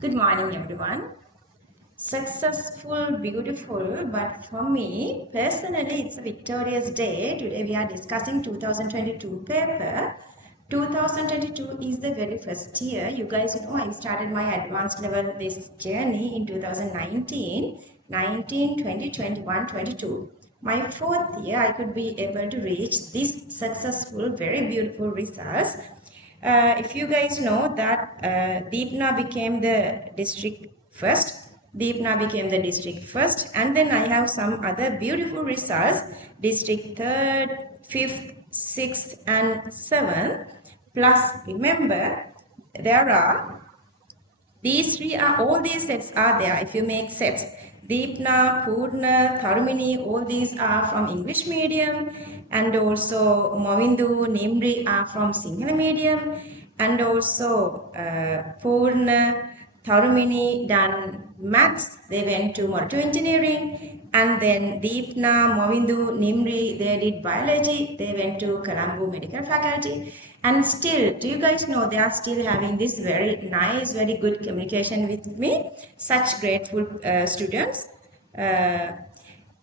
Good morning, everyone. Successful, beautiful, but for me, personally, it's a victorious day. Today we are discussing 2022 paper. 2022 is the very first year. You guys know I started my advanced level this journey in 2019, 19, 20, 21, 22. My fourth year, I could be able to reach this successful, very beautiful results. If you guys know that Deepna became the district first, Deepna became the district first, and then I have some other beautiful results, district third, fifth, sixth, and seventh. Plus, remember, there are these three are all these sets are there. If you make sets, Deepna, Purna, Tharumini, all these are from English medium, and also Movindu, Nimri are from Sinhala medium, and also Purna, Tharumini done maths, they went to motor engineering, and then Deepna, Movindu, Nimri, they did biology, they went to Colombo Medical Faculty, and still, do you guys know they are still having this very nice, very good communication with me, such grateful students.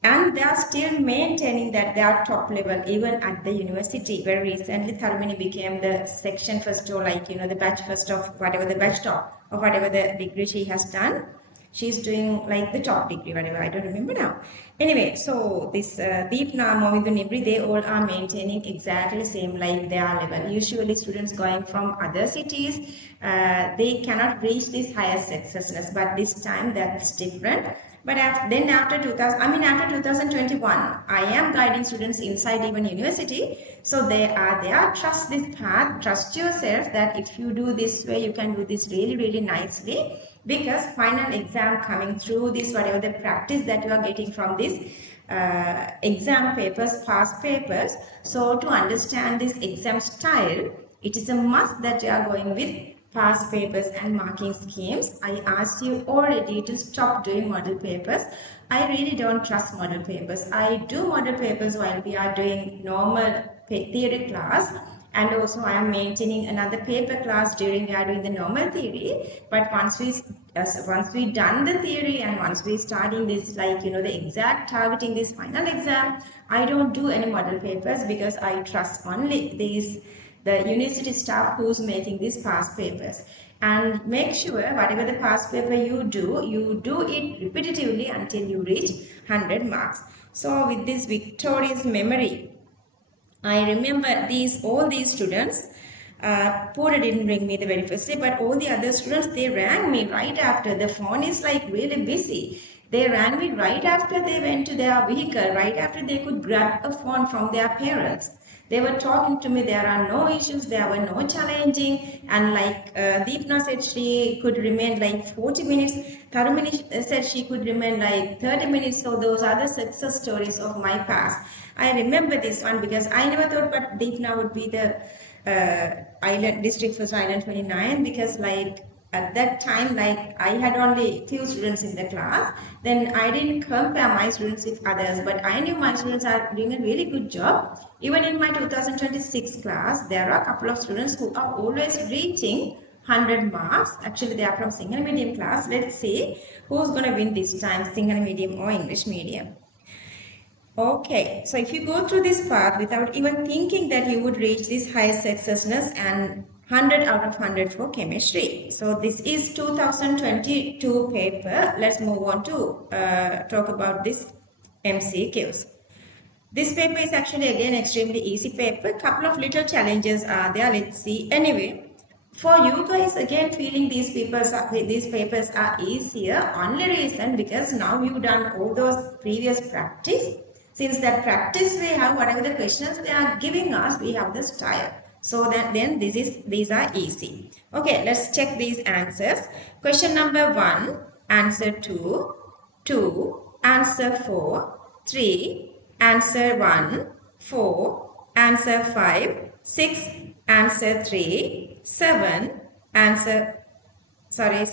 And they are still maintaining that they are top level even at the university. Very recently, Tharumini became the section first or the batch first of whatever the batch top of whatever the degree she has done. She's doing like the top degree, whatever, I don't remember now. Anyway, so this Deepna, Movindu, Nibri, they all are maintaining exactly same like their level. Usually students going from other cities, they cannot reach this higher successness, but this time that's different. But then after 2000, after 2021, I am guiding students inside even university. So they are there. Trust this path. Trust yourself that if you do this way, you can do this really, really nicely. Because final exam coming through this, whatever the practice that you are getting from this exam papers, past papers. So to understand this exam style, it is a must that you are going with past papers and marking schemes. I asked you already to stop doing model papers. I really don't trust model papers. I do model papers while we are doing normal theory class, and also I am maintaining another paper class during we are doing the normal theory. But once we done the theory and once we starting this the exact targeting this final exam, I don't do any model papers because I trust only these the university staff who's making these past papers. And make sure whatever the past paper you do it repetitively until you reach 100 marks. So with this victorious memory, I remember all these students. Pura didn't ring me the very first day, but all the other students, they rang me right after. The phone is like really busy. They rang me right after they went to their vehicle, right after they could grab a phone from their parents. They were talking to me, there are no issues, there were no challenging, and Deepna said she could remain like 40 minutes, Tharumini said she could remain like 30 minutes, so those are the success stories of my past. I remember this one because I never thought but Deepna would be the island district first island 29, because at that time I had only few students in the class. Then I didn't compare my students with others, but I knew my students are doing a really good job. Even in my 2026 class, there are a couple of students who are always reaching 100 marks. Actually, they are from Sinhala medium class. Let's see who's going to win this time, Sinhala medium or English medium. Okay, so if you go through this path without even thinking that you would reach this high successness and 100 out of 100 for chemistry. So this is 2022 paper. Let's move on to talk about this MCQs. This paper is actually again extremely easy paper. Couple of little challenges are there. Let's see. Anyway, for you guys again feeling these papers are easier, only reason because now you've done all those previous practice. Since that practice we have whatever the questions they are giving us, we have the style. So that then these are easy. Okay, let's check these answers. Question number 1, answer 2, 2, answer 4, 3, answer 1, 4, answer 5, 6, answer 3, 7, answer, sorry,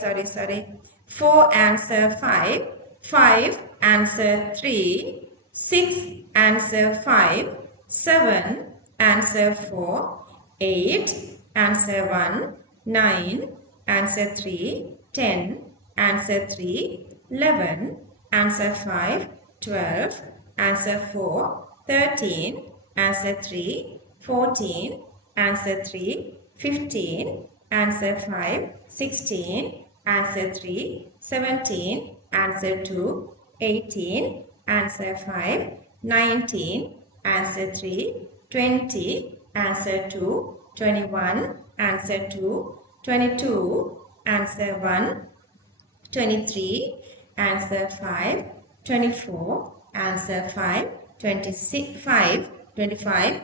4, answer 5, 5, answer 3, 6, answer 5, 7, answer 4, 8, answer 1, 9, answer 3, 10, answer 3, 11, answer 5, 12, answer 4, 13, answer 3, 14, answer 3, 15, answer 5, 16, answer 3, 17, answer 2, 18, answer 5, 19, answer 3, 20, answer 2, 21, answer 2, 22, answer 1, 23, answer 5, 24, answer 5, 26, 5, 25,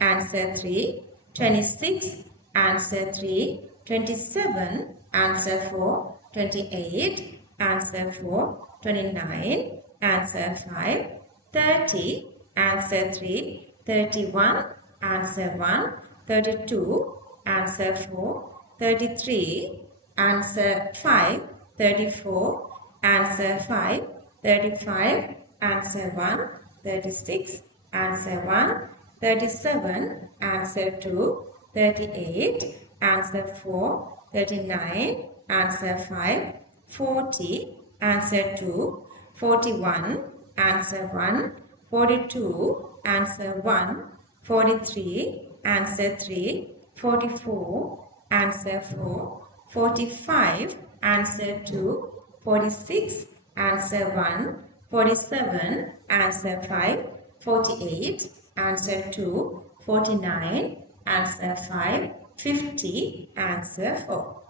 answer 3, 26, answer 3, 27, answer 4, 28, answer 4, 29, answer 5, 30, answer 3, 31, answer 1, 32, answer 4, 33, answer 5, 34, answer 5, 35, answer 1, 36, answer 1, 37, answer 2, 38, answer 4, 39, answer 5, 40, answer 2, 41, answer 1, 42, answer 1, 43, answer 3, 44, answer 4, 45, answer 2, 46, answer 1, 47, answer 5, 48, answer 2, 49, answer 5, 50, answer 4.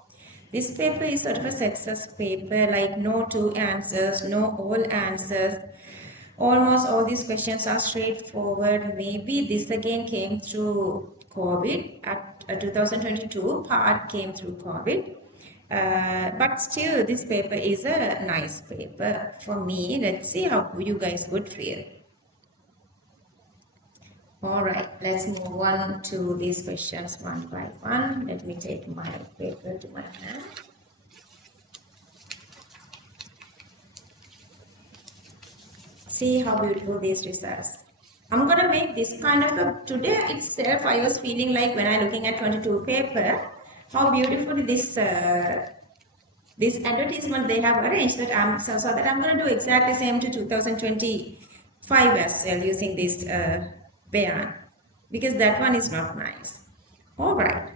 This paper is sort of a success paper, like no two answers, no all answers. Almost all these questions are straightforward. Maybe this again came through COVID at 2022, part came through COVID. But still, this paper is a nice paper for me. Let's see how you guys would feel. Alright, let's move on to these questions one by one. Let me take my paper to my hand. See how beautiful these results. I'm going to make this kind of a, today itself I was feeling like when I looking at 22 paper, how beautifully this advertisement they have arranged that so that I'm going to do exactly same to 2025 as well using this bayan, because that one is not nice. Alright,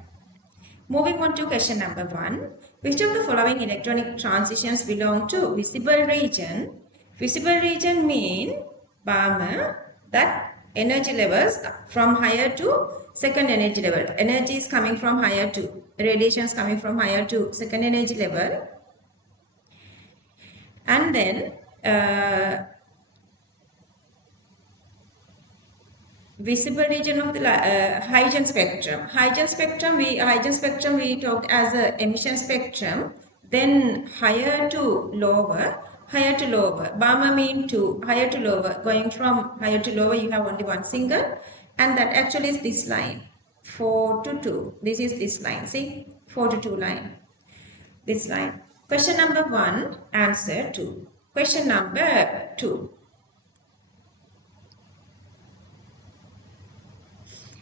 moving on to question number 1. Which of the following electronic transitions belong to visible region? Visible region mean that energy levels from higher to second energy level. Energy is coming from higher to, radiation is coming from higher to second energy level. And then visible region of the hydrogen spectrum. Hydrogen spectrum we talked as a emission spectrum. Then higher to lower. Bama mean to higher to lower. Going from higher to lower, you have only one single, and that actually is this line, 4 to 2. This is this line. See, 4 to 2 line. This line. Question number 1, answer 2. Question number 2.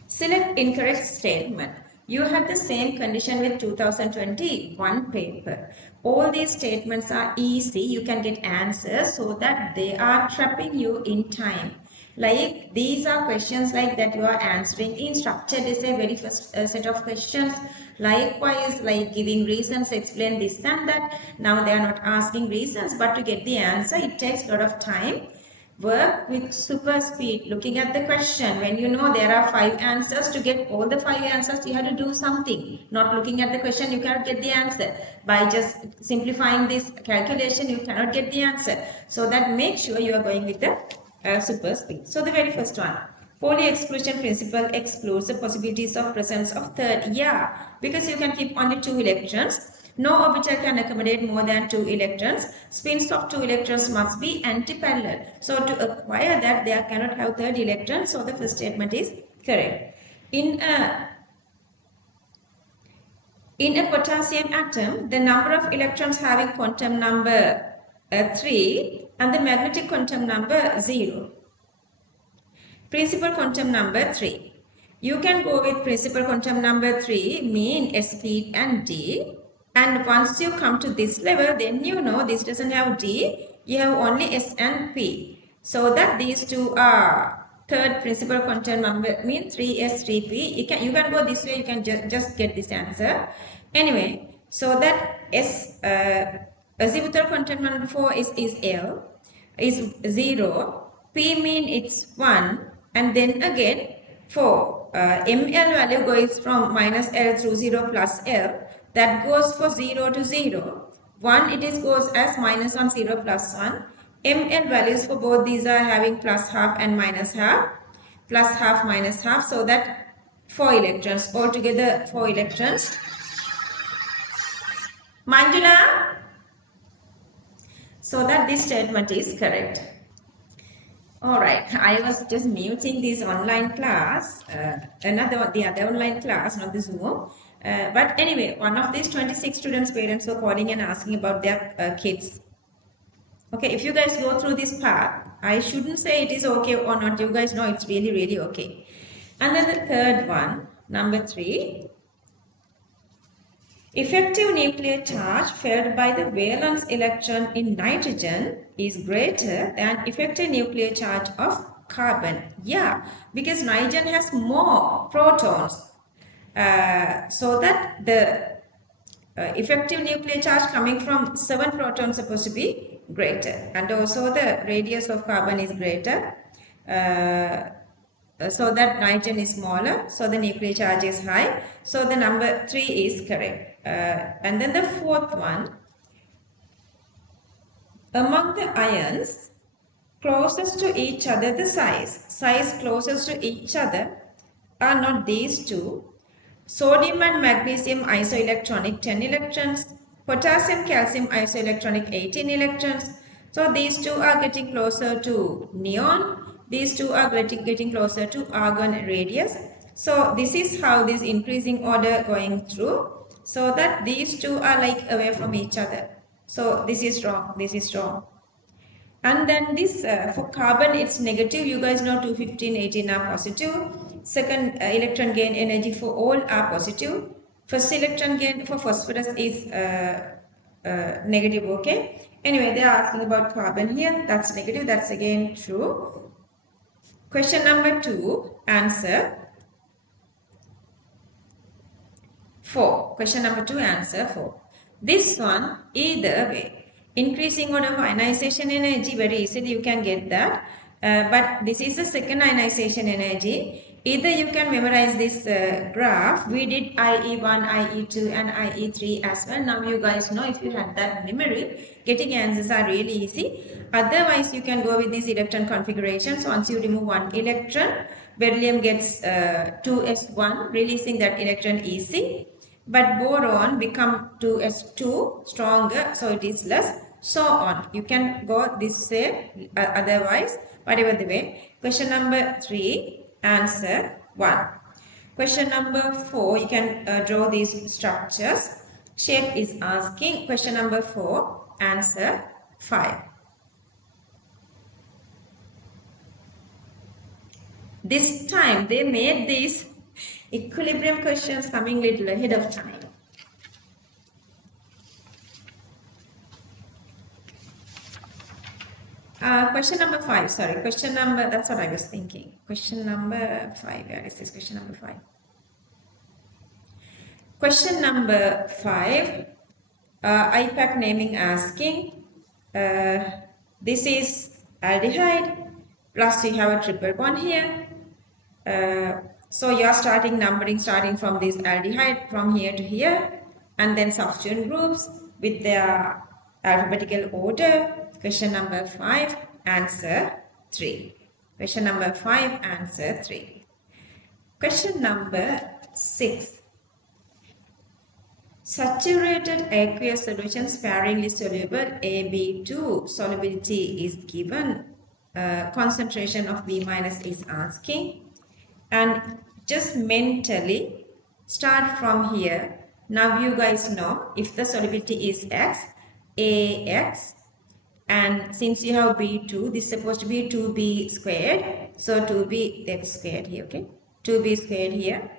Select incorrect statement. You have the same condition with 2021 paper. All these statements are easy. You can get answers so that they are trapping you in time. Like these are questions like that you are answering in structured essay, very first set of questions. Likewise, like giving reasons, explain this and that. Now they are not asking reasons, but to get the answer, it takes a lot of time. Work with super speed, looking at the question. When you know there are 5 answers, to get all the 5 answers, you have to do something. Not looking at the question, you cannot get the answer. By just simplifying this calculation, you cannot get the answer. So that make sure you are going with the super speed. So the very first one. Pauli exclusion principle excludes the possibilities of presence of third. Yeah, because you can keep only 2 electrons. No orbital can accommodate more than 2 electrons. Spins of 2 electrons must be antiparallel. So to acquire that, they cannot have third electron. So the first statement is correct. In a potassium atom, the number of electrons having quantum number 3 and the magnetic quantum number 0. Principal quantum number 3. You can go with principal quantum number 3, mean, S, P and D. And once you come to this level, then you know this doesn't have D, you have only S and P. So that these two are third principal quantum number, means 3S, 3P. You can go this way, you can just get this answer. Anyway, so that S, azimuthal quantum number 4 is L, is 0. P mean it's 1, and then again for ML value goes from minus L through 0 plus L. That goes for 0 to 0. 1 it is goes as minus 1, 0 plus 1. ML values for both these are having plus half and minus half. Plus half minus half. So that 4 electrons. Altogether 4 electrons. Manjula? So that this statement is correct. Alright, I was just muting this online class, the other online class, not the Zoom. But anyway, one of these 26 students' parents were calling and asking about their kids. Okay, if you guys go through this path, I shouldn't say it is okay or not. You guys know it's really, really okay. And then the third one, number 3. Effective nuclear charge felt by the valence electron in nitrogen is greater than effective nuclear charge of carbon. Yeah, because nitrogen has more protons. So that the effective nuclear charge coming from 7 protons supposed to be greater. And also the radius of carbon is greater. So that nitrogen is smaller, so the nuclear charge is high. So the number 3 is correct. And then the fourth one, among the ions closest to each other, the size closest to each other are not these two. Sodium and magnesium isoelectronic 10 electrons, potassium calcium isoelectronic 18 electrons. So these two are getting closer to neon. These two are getting closer to argon radius. So this is how this increasing order going through. So that these two are like away from each other. So this is wrong. This is wrong. And then this for carbon it's negative. You guys know 215, 18 are positive. Second electron gain energy for all are positive. First electron gain for phosphorus is negative. Okay. Anyway, they are asking about carbon here. That's negative. That's again true. Question number 2. Answer 4. Question number 2. Answer 4. This one either way. Increasing order of ionization energy, very easily you can get that. But this is the second ionization energy. Either you can memorize this graph. We did IE1, IE2 and IE3 as well. Now you guys know, if you had that memory, getting answers are really easy. Otherwise, you can go with these electron configurations. Once you remove one electron, beryllium gets 2s1, releasing that electron easy. But boron become 2s2, stronger, so it is less. So on. You can go this way, otherwise, whatever the way. Question number 3, answer 1. Question number 4, you can draw these structures. Shape is asking. Question number 4, answer 5. This time they made these equilibrium questions coming little ahead of time. Question number 5, sorry. Question number, that's what I was thinking. Question number 5, where is this question number 5? Question number 5, IPAC naming asking, this is aldehyde, plus you have a triple bond here. So you are starting numbering, starting from this aldehyde from here to here, and then substituent groups with their alphabetical order. Question number 5, answer 3. Question number 5, answer 3. Question number 6. Saturated aqueous solution sparingly soluble AB2 solubility is given. Concentration of B minus is asking. And just mentally start from here. Now you guys know if the solubility is X, AX, and since you have B2, this is supposed to be 2B squared. So 2B X squared here, okay? 2B squared here,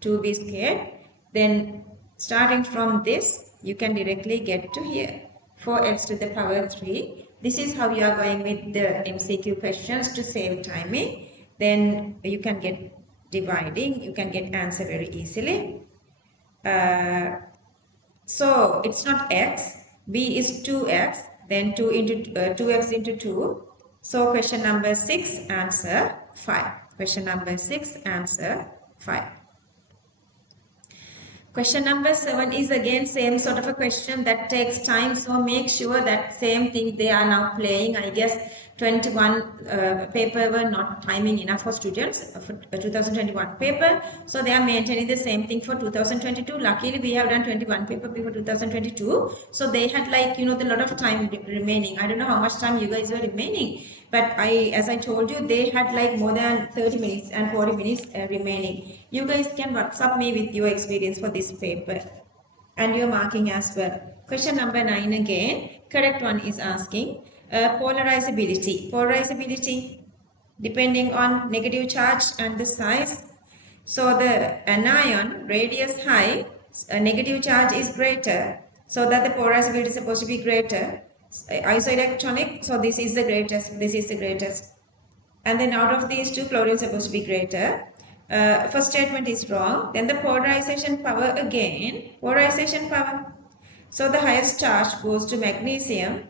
2B squared. Then Starting from this, you can directly get to here. 4x to the power 3. This is how you are going with the MCQ questions to save timing. Then you can get dividing. You can get answer very easily. So it's not x. B is 2x. Then 2x into 2. So question number 6, answer 5. Question number 6, answer 5. Question number 7 is again same sort of a question that takes time. So make sure that same thing they are now playing. I guess 21 paper were not timing enough for students for 2021 paper. So they are maintaining the same thing for 2022. Luckily we have done 21 paper before 2022. So they had like, the lot of time remaining. I don't know how much time you guys were remaining. But as I told you, they had like more than 30 minutes and 40 minutes remaining. You guys can WhatsApp me with your experience for this paper and your marking as well. Question number 9 again. Correct one is asking polarizability. Polarizability depending on negative charge and the size. So the anion radius high, negative charge is greater. So that the polarizability is supposed to be greater. Isoelectronic, so this is the greatest, this is the greatest. And then out of these two, chlorine is supposed to be greater. First statement is wrong. Then the polarization power again, polarization power. So the highest charge goes to magnesium.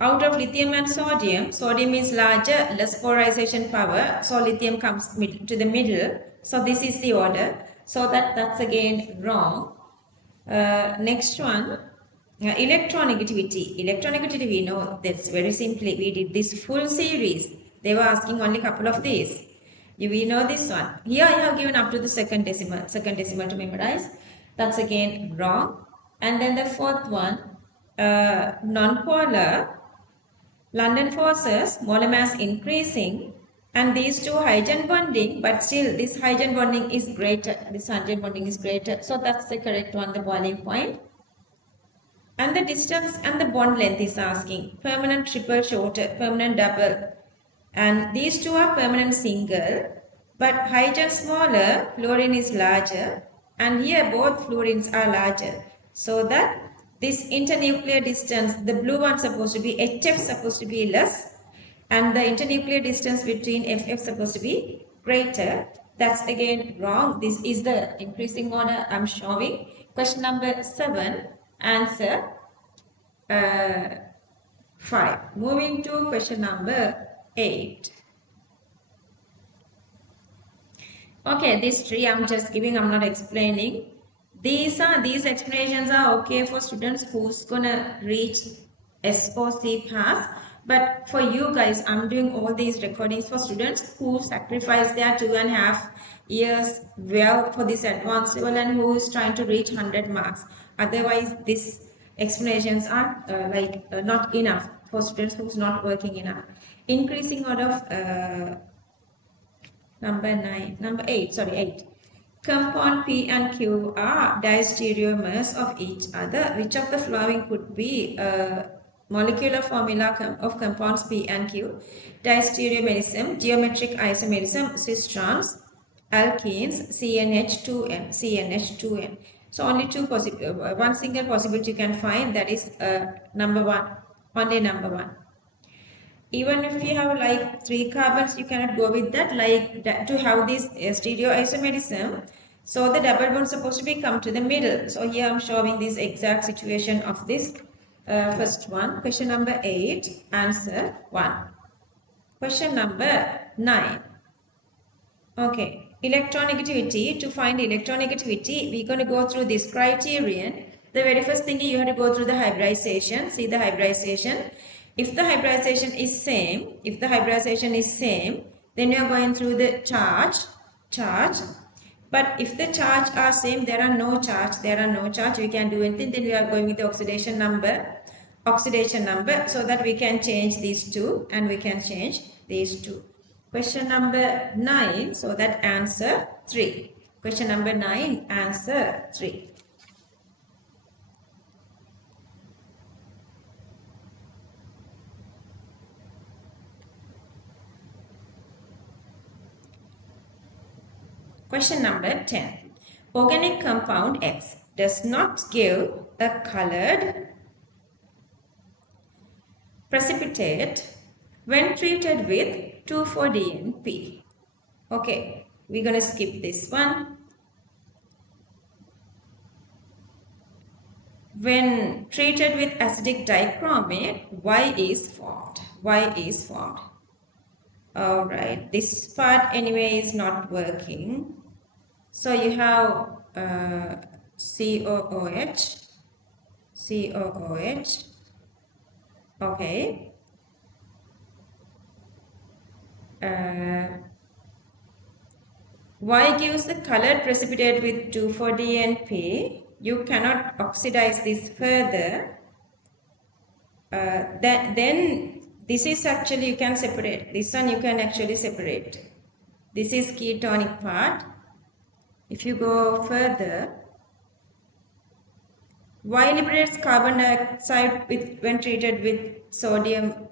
Out of lithium and sodium, sodium is larger, less polarization power. So lithium comes to the middle. So this is the order. So that's again wrong. Next one, electronegativity. Electronegativity, we know that's very simply. We did this full series. They were asking only a couple of these. We know this one. Here I have given up to the second decimal to memorize. That's again wrong. And then the fourth one, non-polar. London forces, molar mass increasing, and these two hydrogen bonding, but still this hydrogen bonding is greater. This hydrogen bonding is greater. So that's the correct one, the boiling point. And the distance and the bond length is asking. Permanent triple shorter, permanent double. And these two are permanent single. But hydrogen smaller, fluorine is larger. And here both fluorines are larger. So that this internuclear distance, the blue one supposed to be, HF supposed to be less. And the internuclear distance between FF supposed to be greater. That's again wrong. This is the increasing order I'm showing. Question number 7, answer 5. Moving to question number 8. Okay, this tree I'm just giving, I'm not explaining. These explanations are okay for students who's gonna reach SOC pass. But for you guys, I'm doing all these recordings for students who sacrifice their 2.5 years well for this advanced level and who is trying to reach 100 marks. Otherwise, these explanations are not enough for students who's not working enough. Increasing order of number 8. Compound P and Q are diastereomers of each other. Which of the following could be a molecular formula of compounds P and Q? Diastereomerism, geometric isomerism, cistrons, alkenes, CnH2n. So only one single possibility you can find, that is number 1, only number 1. Even if you have like 3 carbons, you cannot go with that, to have this stereoisomerism. So the double bond is supposed to be come to the middle. So here I'm showing this exact situation of this first one. Question number 8, answer 1. Question number 9. Okay, electronegativity. To find electronegativity, we're going to go through this criterion. The very first thing you have to go through the hybridization. See the hybridization. If the hybridization is same, then you are going through the charge. But if the charge are same, there are no charge, we can do anything, then we are going with the oxidation number, so that we can change these two and we can change these two. Question number 9, so that answer 3. Question number 9, answer 3. Question number 10. Organic compound X does not give a colored precipitate when treated with 2,4-DNP. Okay, we're going to skip this one. When treated with acidic dichromate, Y is formed. Y is formed. Alright, this part anyway is not working. So you have COOH, COOH, okay. Y gives the colored precipitate with 2,4-DNP. You cannot oxidize this further. Then this is actually, you can separate. This one you can actually separate. This is ketonic part. If you go further, Y liberates carbon dioxide when treated with sodium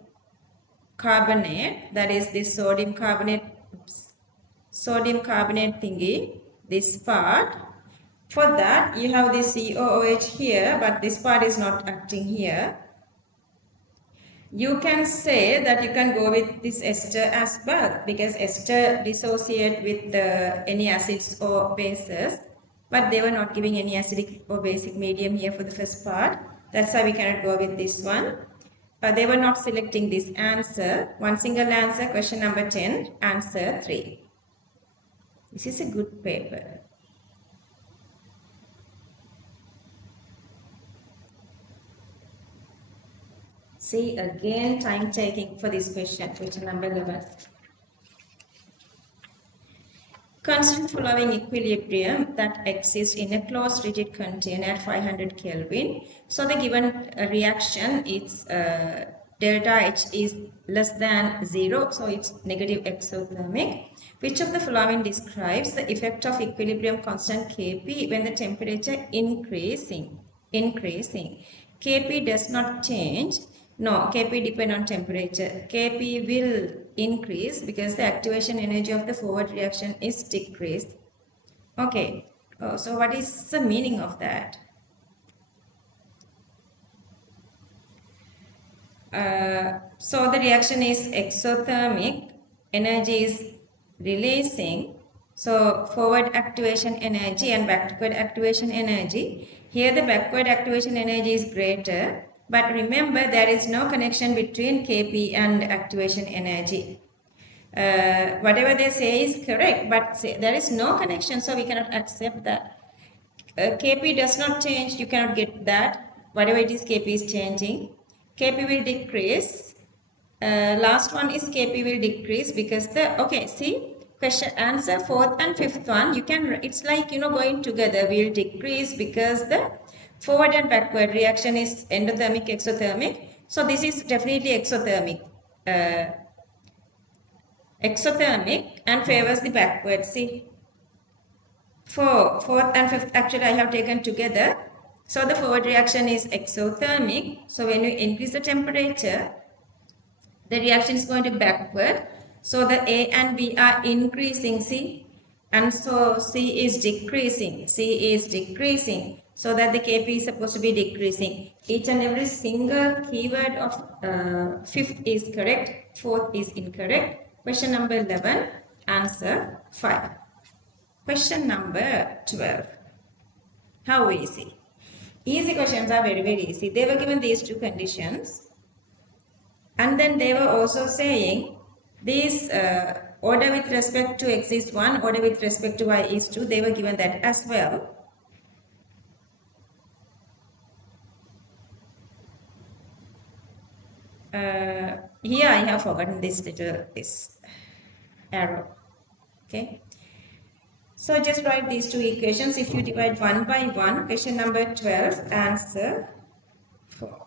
carbonate. That is this sodium carbonate thingy, this part. For that, you have this COOH here, but this part is not acting here. You can say that you can go with this ester as well, because ester dissociate with any acids or bases, but they were not giving any acidic or basic medium here for the first part. That's why we cannot go with this one. They were not selecting this answer. One single answer, question number 10, answer 3. This is a good paper. See again, time taking for this question, question number 11. Consider the following equilibrium that exists in a closed rigid container at 500 Kelvin. So the given reaction, its delta H is less than 0, so it's negative exothermic. Which of the following describes the effect of equilibrium constant Kp when the temperature increasing? Kp does not change. No, Kp depend on temperature. Kp will increase because the activation energy of the forward reaction is decreased. Okay, so what is the meaning of that? So the reaction is exothermic, energy is releasing. So forward activation energy and backward activation energy. Here the backward activation energy is greater. But remember, there is no connection between Kp and activation energy. Whatever they say is correct, but there is no connection, so we cannot accept that. Kp does not change, you cannot get that. Whatever it is, Kp is changing. Kp will decrease. Last one is Kp will decrease because okay, see, question answer 4th and 5th one, you can, it's like, going together, will decrease because the forward and backward reaction is endothermic, exothermic. So this is definitely exothermic. Exothermic and favors the backward. See, for 4th and 5th actually I have taken together. So the forward reaction is exothermic. So when you increase the temperature, the reaction is going to backward. So the A and B are increasing, see, and so C is decreasing. C is decreasing. So that the Kp is supposed to be decreasing. Each and every single keyword of 5th is correct, 4th is incorrect. Question number 11, answer 5. Question number 12. How easy? Easy questions are very, very easy. They were given these two conditions. And then they were also saying this order with respect to x is 1, order with respect to y is 2. They were given that as well. Here I have forgotten this arrow. Okay. So just write these two equations. If you divide one by one, question number 12, answer 4.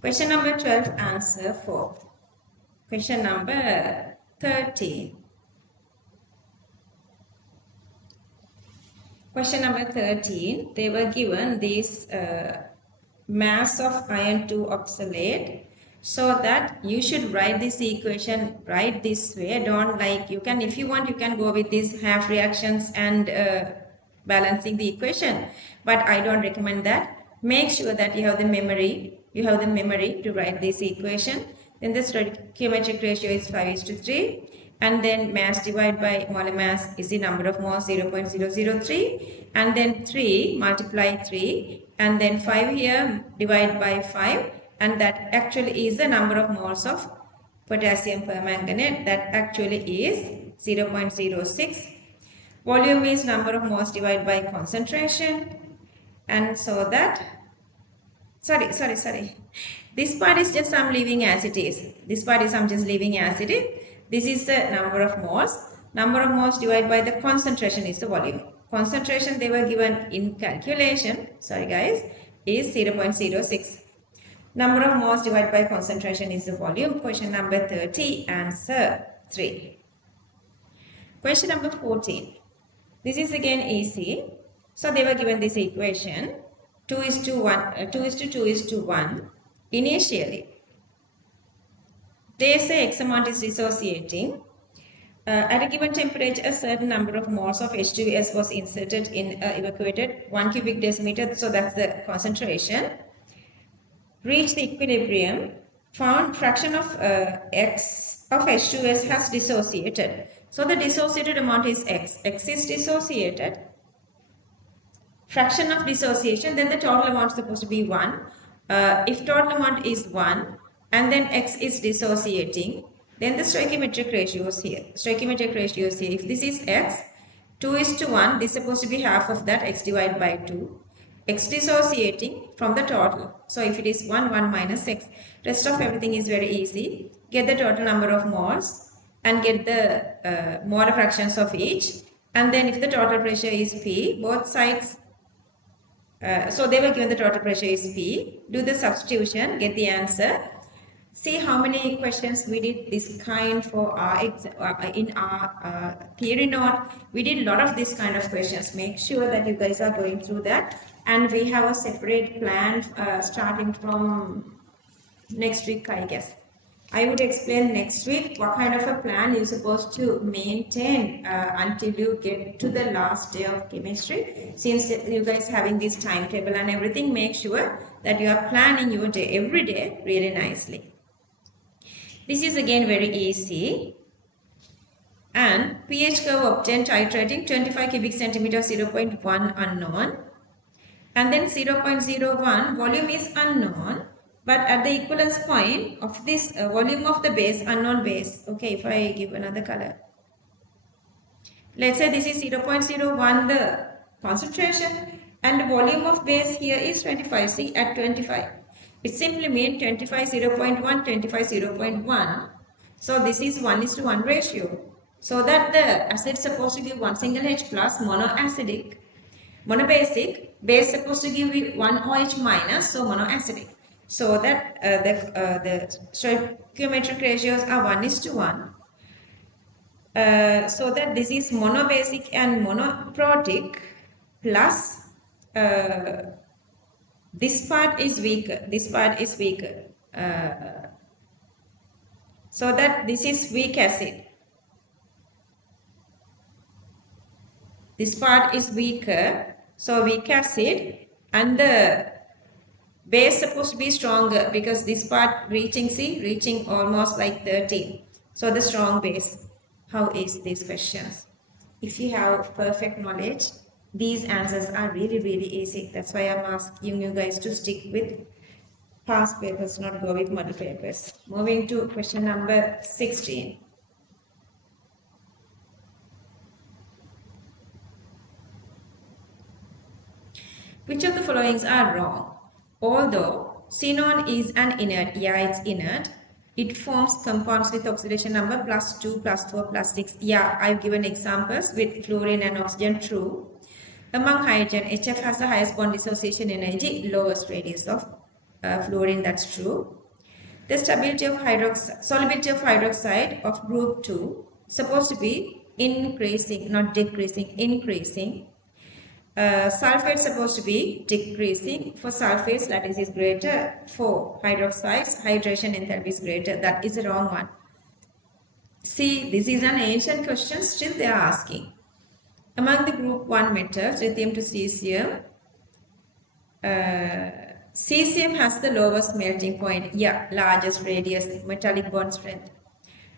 Question number 12, answer 4. Question number 13. Question number 13, they were given this mass of iron 2 oxalate So that you should write this equation right this way. Don't like, you can, if you want, you can go with these half reactions and balancing the equation, but I don't recommend that. Make sure that you have the memory, to write this equation. Then the stoichiometric ratio is 5:3, and then mass divided by molar mass is the number of moles, 0.003, and then 3 multiply 3, and then 5 here divide by 5, and that actually is the number of moles of potassium permanganate. That actually is 0.06. Volume is number of moles divided by concentration, and so that, sorry, this part is just some leaving as it is. This part is I'm just leaving as it is. This is the number of moles divided by the concentration is the volume. Concentration they were given in calculation, sorry guys, is 0.06. Number of moles divided by concentration is the volume. Question number 30, answer 3. Question number 14. This is again easy. So they were given this equation 2:1 initially. They say X amount is dissociating. At a given temperature, a certain number of moles of H2S was inserted in evacuated 1 cubic decimeter. So that's the concentration. Reach the equilibrium. Found fraction of X of H2S has dissociated. So the dissociated amount is X. X is dissociated. Fraction of dissociation, then the total amount is supposed to be 1. If total amount is 1 and then X is dissociating, then the stoichiometric ratio is here. If this is X, 2:1, this is supposed to be half of that, X divided by 2. X dissociating from the total. So if it is 1, 1 minus X. Rest of everything is very easy. Get the total number of moles and get the molar fractions of each. And then if the total pressure is P, both sides, so they were given the total pressure is P. Do the substitution, get the answer. See how many questions we did this kind for our in our theory note. We did a lot of this kind of questions. Make sure that you guys are going through that. And we have a separate plan starting from next week, I guess. I would explain next week what kind of a plan you're supposed to maintain until you get to the last day of chemistry. Since you guys having this timetable and everything, make sure that you are planning your day every day really nicely. This is again very easy. And pH curve obtained titrating 25 cubic centimeter 0.1 unknown. And then 0.01 volume is unknown. But at the equivalence point of this volume of the base, unknown base. Okay, if I give another color. Let's say this is 0.01 the concentration and the volume of base here is 25. See, at 25. It simply means 25 0.1, 25 0.1. So this is 1:1 ratio. So that the acid supposed to give 1 single H plus monoacidic. Monobasic, base supposed to give 1 OH minus, so monoacidic. So that the stoichiometric ratios are 1:1. So that this is monobasic and monoprotic plus this part is weaker. So that this is weak acid. This part is weaker. So weak acid, and the base supposed to be stronger because this part reaching almost like 13. So the strong base. How is these questions? If you have perfect knowledge, these answers are really, really easy. That's why I'm asking you guys to stick with past papers, not go with model papers. Moving to question number 16. Which of the followings are wrong? Although xenon is an inert, yeah, it's inert, it forms compounds with oxidation number +2, +4, +6. Yeah, I've given examples with fluorine and oxygen, true. Among hydrogen, HF has the highest bond dissociation energy, lowest radius of fluorine, that's true. The solubility of hydroxide of group 2 supposed to be increasing, not decreasing, increasing. sulfate supposed to be decreasing. For sulfates, lattice is greater. For hydroxides, hydration enthalpy is greater. That is the wrong one. See, this is an ancient question, still they are asking. Among the group 1 metals, lithium to cesium, cesium has the lowest melting point. Yeah, largest radius, metallic bond strength.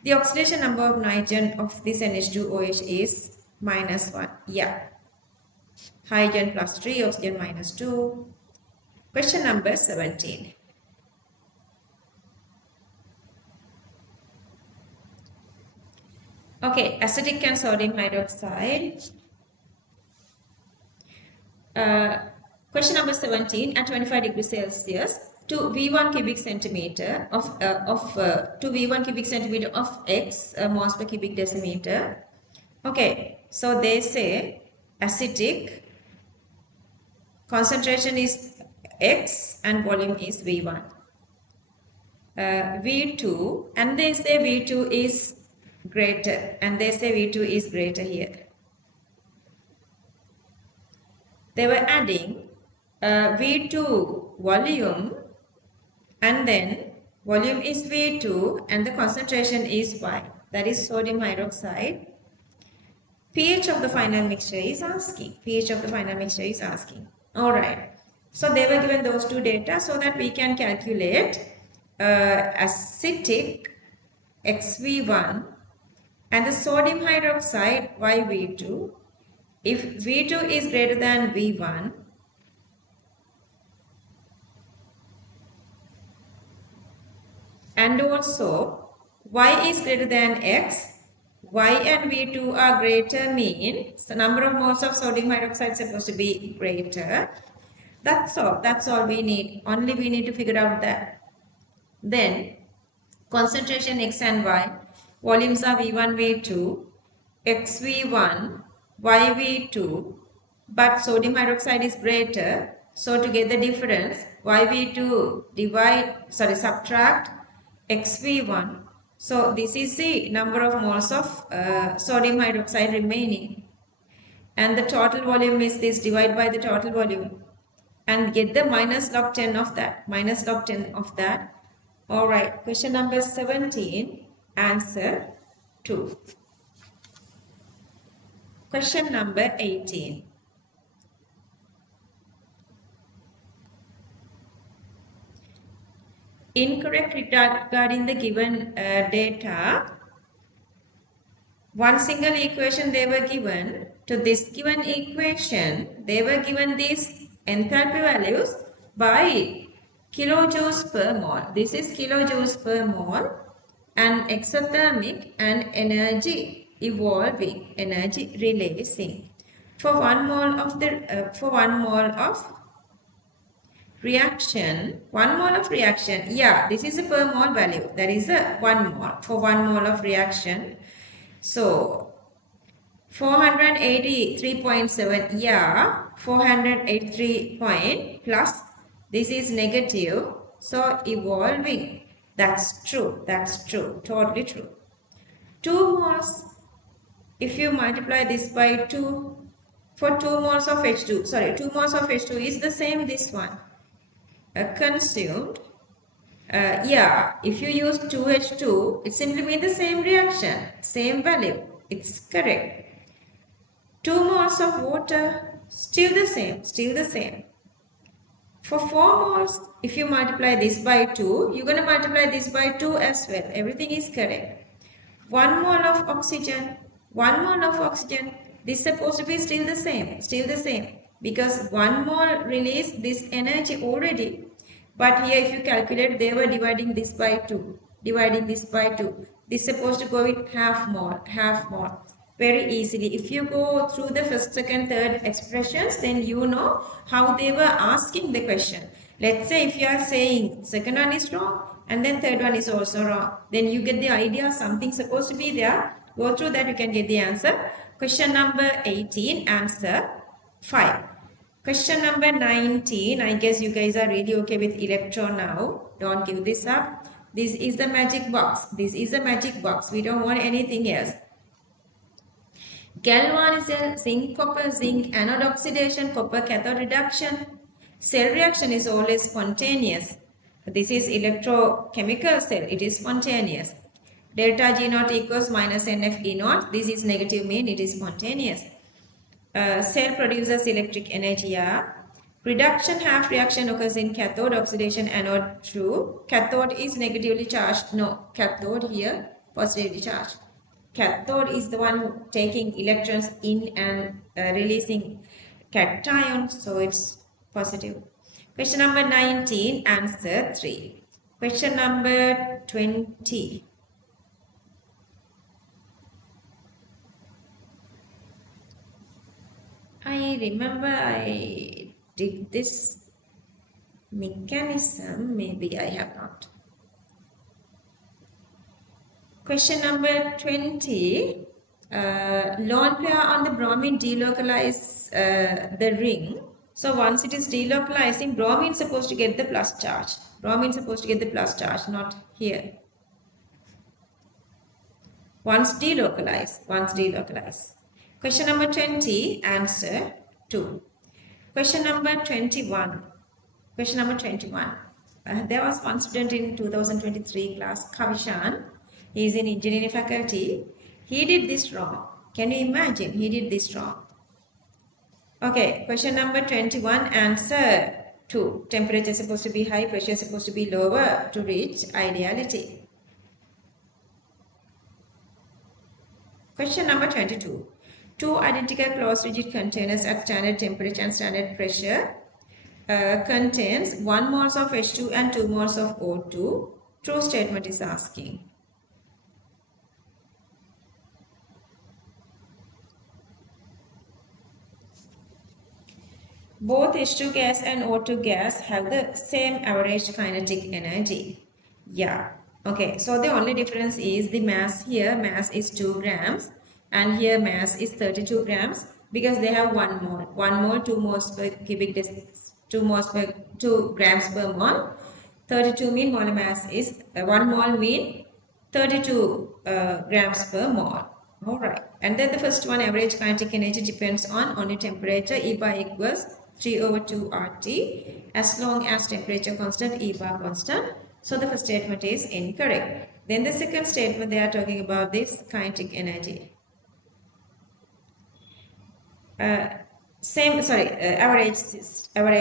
The oxidation number of nitrogen of this NH2OH is -1. Yeah. Hydrogen plus 3, oxygen -2. Question number 17. Okay, acetic and sodium hydroxide. Question number 17, at 25 degrees Celsius, to V1 cubic centimeter of to V1 cubic centimeter of X moles per cubic decimeter. Okay, so they say acetic concentration is X and volume is V1. V2, and they say V2 is greater, and they say V2 is greater here. They were adding V2 volume, and then volume is V2 and the concentration is Y, that is sodium hydroxide. pH of the final mixture is asking. pH of the final mixture is asking. Alright, so they were given those two data so that we can calculate acetic XV1 and the sodium hydroxide YV2. If V2 is greater than V1, and also Y is greater than X, Y and V2 are greater means the number of moles of sodium hydroxide is supposed to be greater. That's all we need. Only we need to figure out that. Then concentration X and Y, volumes are V1, V2, XV1, YV2, but sodium hydroxide is greater. So to get the difference, YV2 subtract XV1. So this is the number of moles of sodium hydroxide remaining. And the total volume is this, divide by the total volume. And get the minus log 10 of that. Minus log 10 of that. Alright, question number 17, answer 2. Question number 18. Incorrect regarding the given data. One single equation they were given. To this given equation, they were given these enthalpy values by kilojoules per mole. This is kilojoules per mole, and exothermic and energy evolving, energy releasing. For 1 mole of reaction, 1 mole of reaction, yeah, this is a per mole value, that is a 1 mole for 1 mole of reaction. So 483.7, yeah, 483 point plus, this is negative, so evolving, that's true, totally true. 2 moles, if you multiply this by 2, for 2 moles of H2, 2 moles of H2 is the same this one. Consumed, yeah, if you use 2H2, it simply means the same reaction, same value, it's correct. 2 moles of water, still the same. For 4 moles, if you multiply this by 2, you're going to multiply this by 2 as well, everything is correct. 1 mole of oxygen, this is supposed to be still the same, because 1 mole released this energy already, but here if you calculate, they were dividing this by 2, this is supposed to go with half mole, very easily. If you go through the first, second, third expressions, then you know how they were asking the question. Let's say if you are saying second one is wrong and then third one is also wrong, then you get the idea something supposed to be there. Go through that, you can get the answer. Question number 18, answer 5. Question number 19, I guess you guys are really okay with electron now. Don't give this up. This is the magic box. We don't want anything else. Galvanism, zinc, copper, zinc, anode oxidation, copper cathode reduction. Cell reaction is always spontaneous. This is electrochemical cell, it is spontaneous. Delta G naught equals minus NF E naught. This is negative mean, it is spontaneous. Cell produces electric energy. Yeah. Reduction half reaction occurs in cathode, oxidation, anode. True. Cathode is negatively charged. No, cathode here positively charged. Cathode is the one taking electrons in and releasing cations, so it's positive. Question number 19, answer 3. Question number 20. I remember I did this mechanism, maybe I have not. Question number 20. Lone pair on the bromine delocalize the ring. So once it is delocalizing, bromine is supposed to get the plus charge. Bromine is supposed to get the plus charge, not here. Once delocalize. Question number 20, answer 2. Question number 21. There was one student in 2023 class, Kavishan. He is in engineering faculty. He did this wrong. Can you imagine? He did this wrong. Okay, question number 21, answer 2. Temperature is supposed to be high, pressure is supposed to be lower to reach ideality. Question number 22. Two identical closed rigid containers at standard temperature and standard pressure contains 1 moles of H2 and 2 moles of O2. True statement is asking. Both H2 gas and O2 gas have the same average kinetic energy. Yeah. Okay, so the only difference is the mass here. Mass is 2 grams and here mass is 32 grams because they have 1 mole. 1 mole, 2 moles per cubic distance, 2 grams per mole. 32 mean molar mass is 1 mole mean 32 grams per mole. Alright, and then the first one, average kinetic energy depends on only temperature. E bar equals 3 over 2 RT. As long as temperature constant, E bar constant. So the first statement is incorrect. Then the second statement, they are talking about this kinetic energy. Average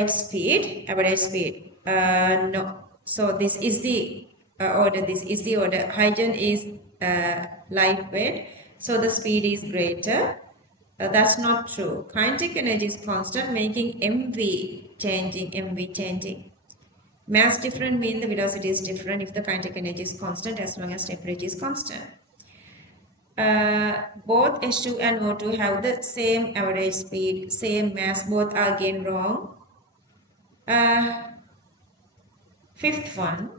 speed. No. So this is the order. Hydrogen is lightweight. So the speed is greater. That's not true. Kinetic energy is constant, making MV changing. Mass different means the velocity is different if the kinetic energy is constant as long as temperature is constant. Both H2 and O2 have the same average speed, same mass. Both are again wrong. Fifth one.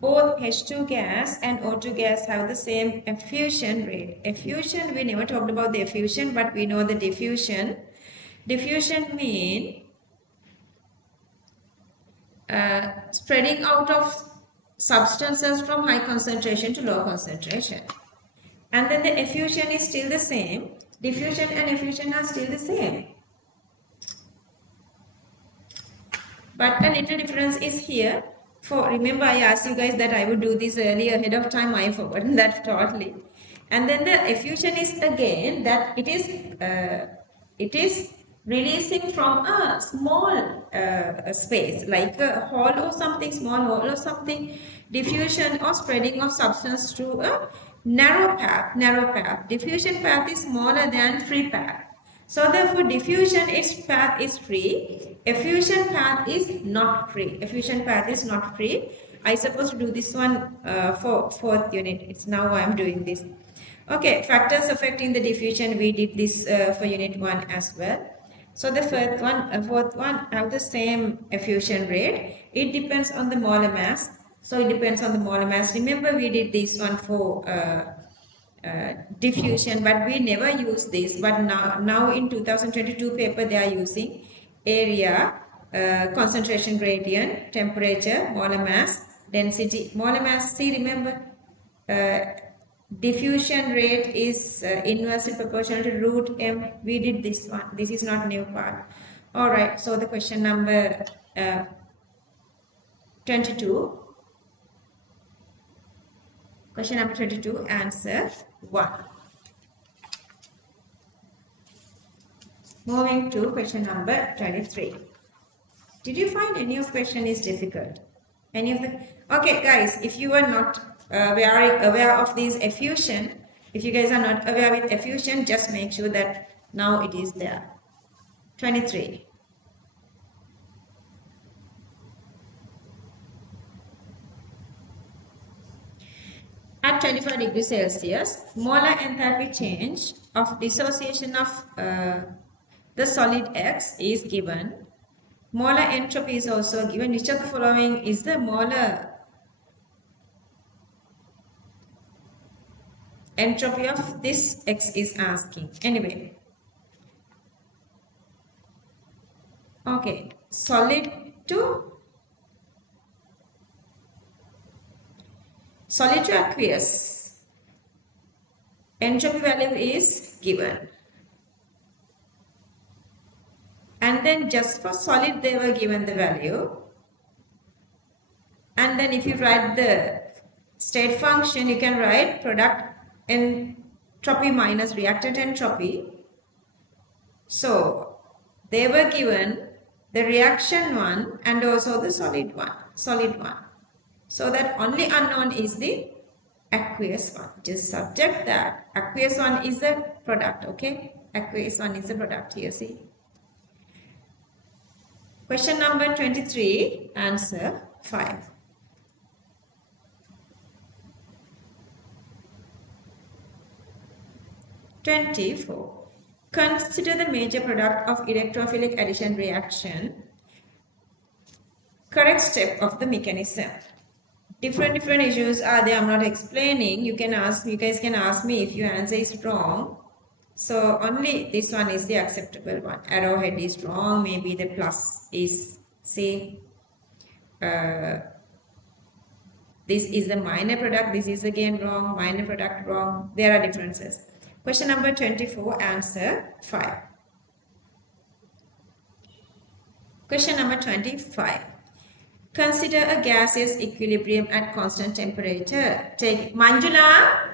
Both H2 gas and O2 gas have the same effusion rate. Effusion, we never talked about the effusion, but we know the diffusion. Diffusion means spreading out of substances from high concentration to low concentration. And then the effusion is still the same. Diffusion and effusion are still the same. But a little difference is here. Remember I asked you guys that I would do this earlier ahead of time. I forgot that totally. And then the effusion is again that it is releasing from a small space, like a hole or something, small hole or something. Diffusion or spreading of substance through a narrow path. Diffusion path is smaller than free path. So therefore diffusion its path is free. Effusion path is not free. I supposed to do this one for 4th unit. It's now I am doing this. Okay, factors affecting the diffusion. We did this for unit 1 as well. So the fourth one have the same effusion rate. It depends on the molar mass. So it depends on the molar mass. Remember we did this one for diffusion, but we never use this. But now in 2022 paper they are using area, concentration gradient, temperature, molar mass, density. Molar mass, see, remember diffusion rate is inversely proportional to root m. We did this one. This is not new part. All right. So the question number 22. Question number 22. Answer 1. Moving to question number 23. Did you find any of question is difficult? Any of the? Okay, guys. If you are not aware of these effusion, if you guys are not aware with effusion, just make sure that now it is there. 23. At 25 degrees Celsius, molar enthalpy change of dissociation of the solid X is given. Molar entropy is also given. Which of the following is the molar entropy of this X is asking. Anyway. Okay. Solid to aqueous. Entropy value is given. And then just for solid they were given the value. And then if you write the state function, you can write product entropy minus reactant entropy. So they were given the reaction one and also the solid one. So that only unknown is the aqueous one. Just subject that aqueous one is the product. Okay, aqueous one is the product here. See. Question number 23, answer 5. Consider the major product of electrophilic addition reaction. Correct step of the mechanism. Different issues are there. I'm not explaining. You guys can ask me if your answer is wrong. So only this one is the acceptable one. Arrowhead is wrong. Maybe the plus is say this is the minor product. This is again wrong. Minor product wrong. There are differences. Question number 24. Answer 5. Question number 25. Consider a gaseous equilibrium at constant temperature. Take Manjula.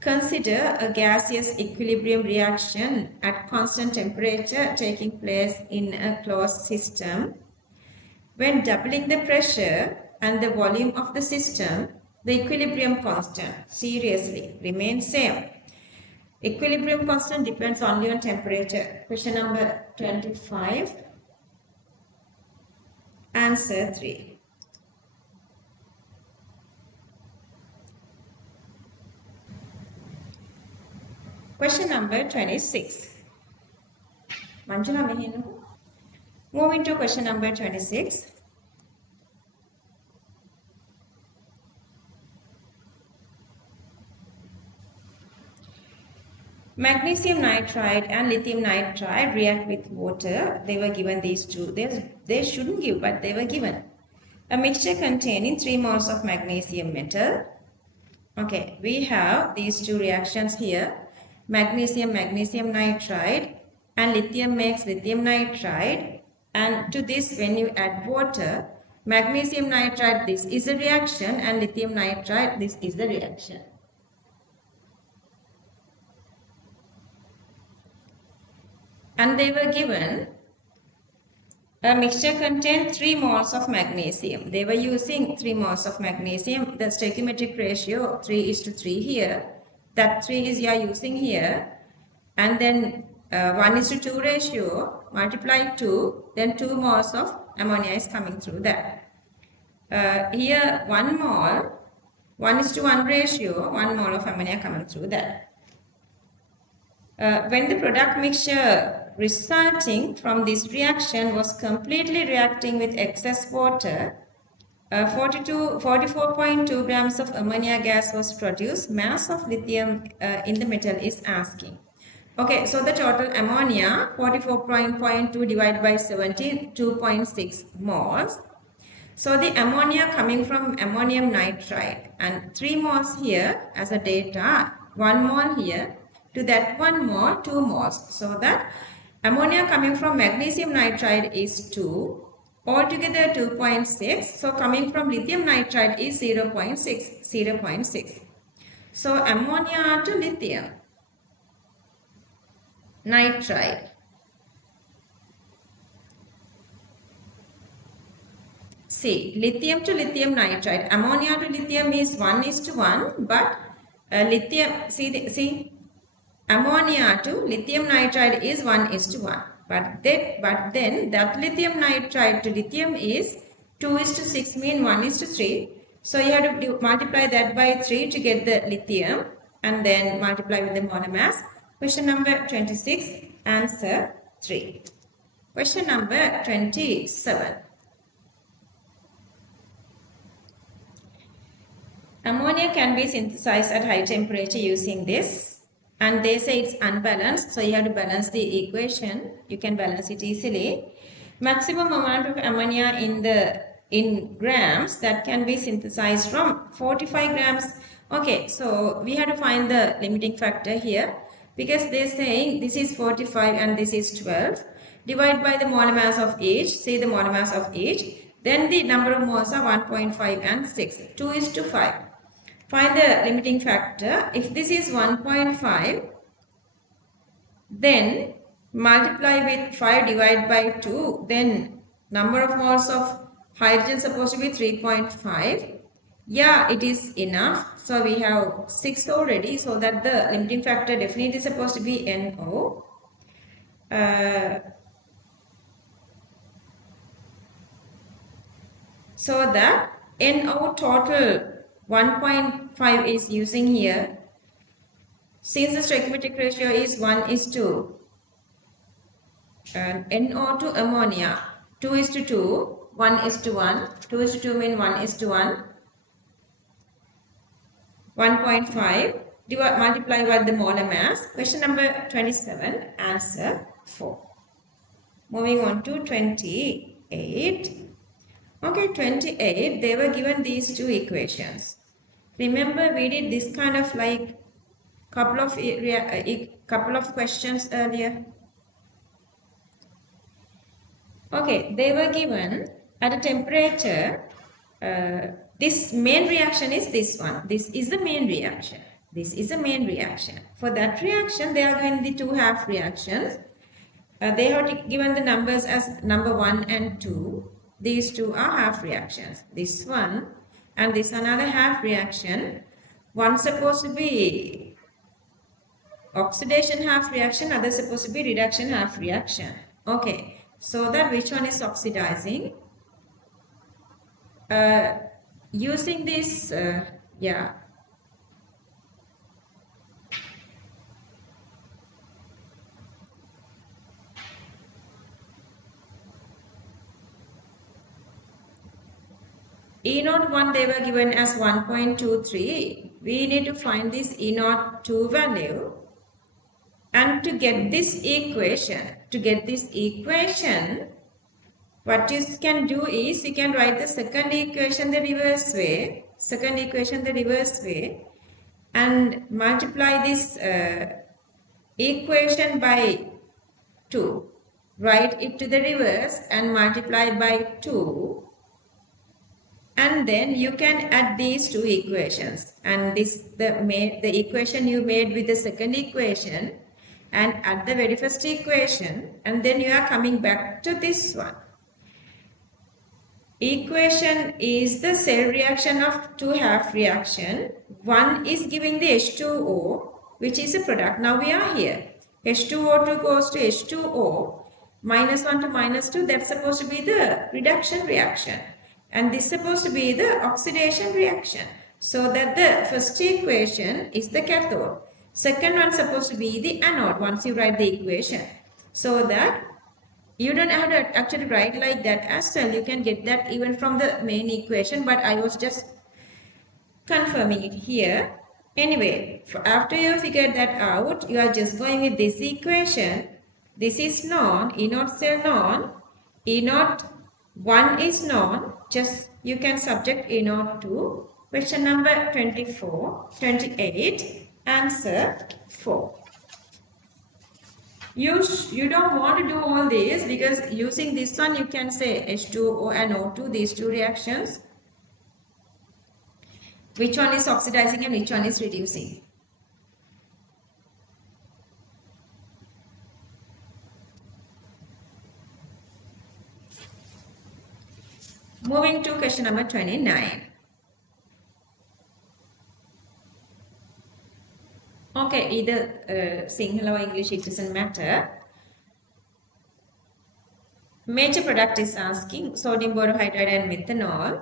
Consider a gaseous equilibrium reaction at constant temperature taking place in a closed system. When doubling the pressure and the volume of the system, the equilibrium constant seriously remains same. Equilibrium constant depends only on temperature. Question number 25. Answer 3. Question number 26. Manjula, moving to question number 26. Magnesium nitride and lithium nitride react with water. They were given these two. They shouldn't give, but they were given. A mixture containing 3 moles of magnesium metal. Okay, we have these two reactions here. Magnesium nitride and lithium makes lithium nitride. And to this, when you add water, magnesium nitride, this is a reaction, and lithium nitride, this is the reaction. And they were given a mixture contained 3 moles of magnesium. They were using 3 moles of magnesium. The stoichiometric ratio 3:3 here. That 3 is you are using here. And then 1:2 ratio, multiply 2, then 2 moles of ammonia is coming through that. Here 1 mole, 1:1 ratio, 1 mole of ammonia coming through that. When the product mixture resulting from this reaction was completely reacting with excess water, 44.2 grams of ammonia gas was produced. Mass of lithium in the metal is asking. Okay, so the total ammonia 44.2 divided by 72.6 moles. So the ammonia coming from ammonium nitride and 3 moles here as a data, 1 mole here, to that 1 mole 2 moles. So that ammonia coming from magnesium nitride is 2, altogether 2.6. So coming from lithium nitride is 0.6, 0.6. So ammonia to lithium nitride. See, lithium to lithium nitride, ammonia to lithium is 1:1, but lithium, see, ammonia to lithium nitride is 1:1. But then that lithium nitride to lithium is 2:6, mean 1:3. So you have to multiply that by 3 to get the lithium and then multiply with the molar mass. Question number 26, answer 3. Question number 27. Ammonia can be synthesized at high temperature using this, and they say it's unbalanced, so you have to balance the equation. You can balance it easily. Maximum amount of ammonia in grams that can be synthesized from 45 grams. Okay, so we have to find the limiting factor here because they're saying this is 45 and this is 12. Divide by the molar mass of each, say the molar mass of each, then the number of moles are 1.5 and 6, 2:5. Find the limiting factor. If this is 1.5, then multiply with 5 divided by 2, then number of moles of hydrogen supposed to be 3.5. Yeah, it is enough. So we have 6 already, so that the limiting factor definitely supposed to be NO. So that NO total 1.5 is using here. Since the stoichiometric ratio is 1:2 and NO to ammonia 2:2, 1:1, 2:2 mean 1:1, 1.5 multiply by the molar mass. Question number 27, answer 4. Moving on to 28. Okay, 28, they were given these two equations. Remember we did this kind of like couple of questions earlier. Okay, they were given at a temperature, this main reaction is this one. This is the main reaction. This is the main reaction. For that reaction, they are given the two half reactions. They have given the numbers as number 1 and 2. These two are half reactions. This one and this another half reaction. One supposed to be oxidation half reaction, other supposed to be reduction half reaction. Okay, so that which one is oxidizing? Using this, yeah. E01 they were given as 1.23. We need to find this E02 value. And to get this equation, what you can do is you can write the second equation the reverse way, and multiply this equation by 2. Write it to the reverse and multiply by 2. And then you can add these two equations. And this the equation you made with the second equation, and add the very first equation, and then you are coming back to this one. Equation is the cell reaction of two half reaction. One is giving the H2O, which is a product. Now we are here. H2O2 goes to H2O, -1 to -2. That's supposed to be the reduction reaction. And this is supposed to be the oxidation reaction. So that the first equation is the cathode. Second one supposed to be the anode once you write the equation. So that you don't have to actually write like that as well. You can get that even from the main equation, but I was just confirming it here. Anyway, after you figure that out, you are just going with this equation. This is known, E naught cell known, E naught 1 is known, just you can subject E naught to question number 24, 28, answer 4. You don't want to do all this because using this one you can say H2O and O2, these two reactions. Which one is oxidizing and which one is reducing? Moving to question number 29. Okay, either Sinhala or English, it doesn't matter. Major product is asking sodium borohydride and methanol.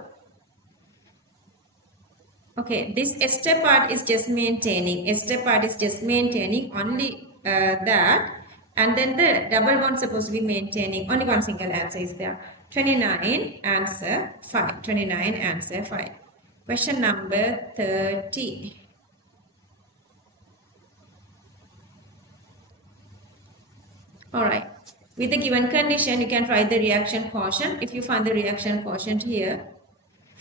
Okay, this ester part is just maintaining. Ester part is just maintaining only that. And then the double bond supposed to be maintaining. Only one single answer is there. 29, answer 5. 29, answer 5. Question number 30. Alright. With the given condition, you can write the reaction quotient. If you find the reaction quotient here,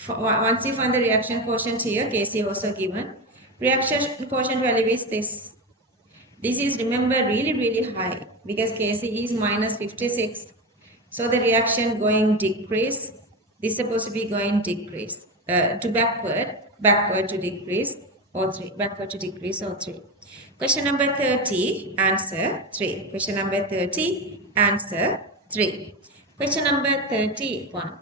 once you find the reaction quotient here, Kc also given. Reaction quotient value is this. This is, remember, really high because Kc is minus 56. So the reaction going decrease. This is supposed to be going decrease to backward to decrease O3, backward to decrease O3. Question number 30, answer 3. Question number 30, answer 3. Question number 31.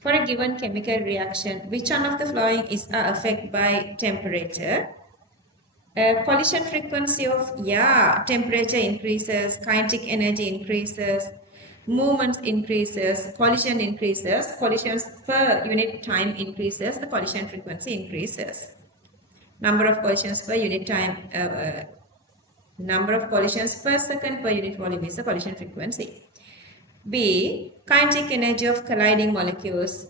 For a given chemical reaction, which one of the following is affected by temperature? Collision frequency of, temperature increases, kinetic energy increases, movement increases, collision increases, collisions per unit time increases, the collision frequency increases. Number of collisions per unit time, number of collisions per second per unit volume is the collision frequency. B. Kinetic energy of colliding molecules.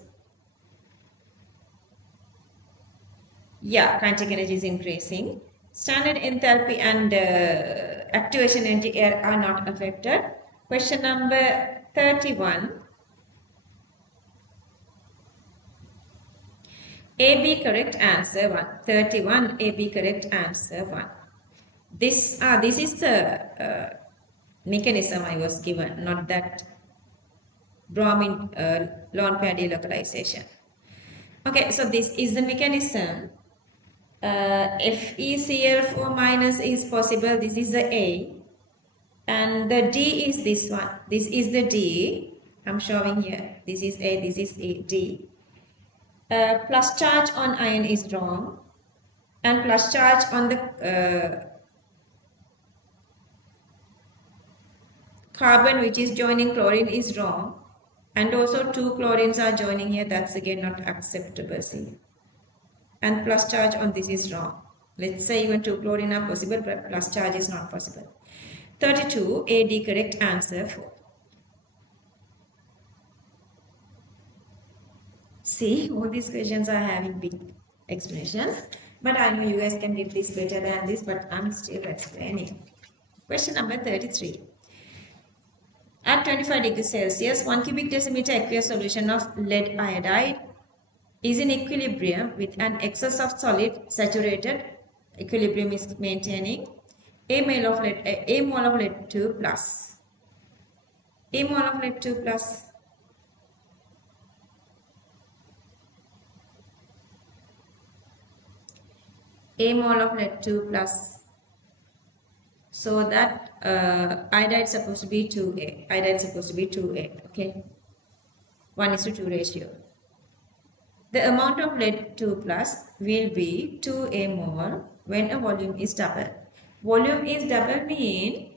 Kinetic energy is increasing. Standard enthalpy and activation energy are not affected. Question number 31. AB correct, answer 1. 31, AB correct, answer 1. This is the mechanism I was given, not that bromine lone pair delocalization. Okay, so this is the mechanism. FeCl4 minus is possible. This is the A. And the D is this one. This is the D. I'm showing here. This is A, this is A, D. Plus charge on iron is wrong. And plus charge on the carbon which is joining chlorine is wrong. And also 2 chlorines are joining here. That's again not acceptable. See. And plus charge on this is wrong. Let's say even 2 chlorine are possible, but plus charge is not possible. 32, AD correct, answer 4. See, all these questions are having big explanations. But I know you guys can get this better than this, but I'm still explaining. Question number 33. At 25 degrees Celsius, 1 cubic decimeter aqueous solution of lead iodide is in equilibrium with an excess of solid saturated. Equilibrium is maintaining. A mole of lead 2 plus. A mole of lead 2 plus. A mole of lead 2 plus. So that iodide is supposed to be 2A. Iodide is supposed to be 2A. Okay. 1:2 ratio. The amount of lead 2 plus will be 2A mole when a volume is double. Volume is double mean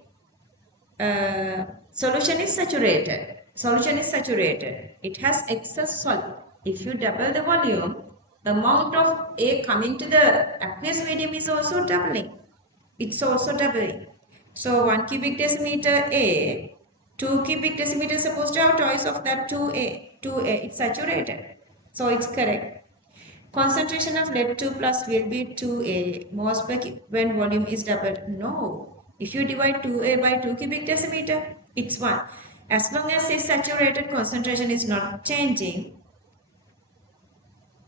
solution is saturated. Solution is saturated. It has excess solid. If you double the volume, the amount of A coming to the aqueous medium is also doubling. It's also doubling. So 1 cubic decimeter A, 2 cubic decimeter supposed to have twice of that 2A. 2A, it's saturated. So it's correct. Concentration of lead 2 plus will be 2A, moles per when volume is doubled. No. If you divide 2A by 2 cubic decimeter, it's 1. As long as its saturated concentration is not changing,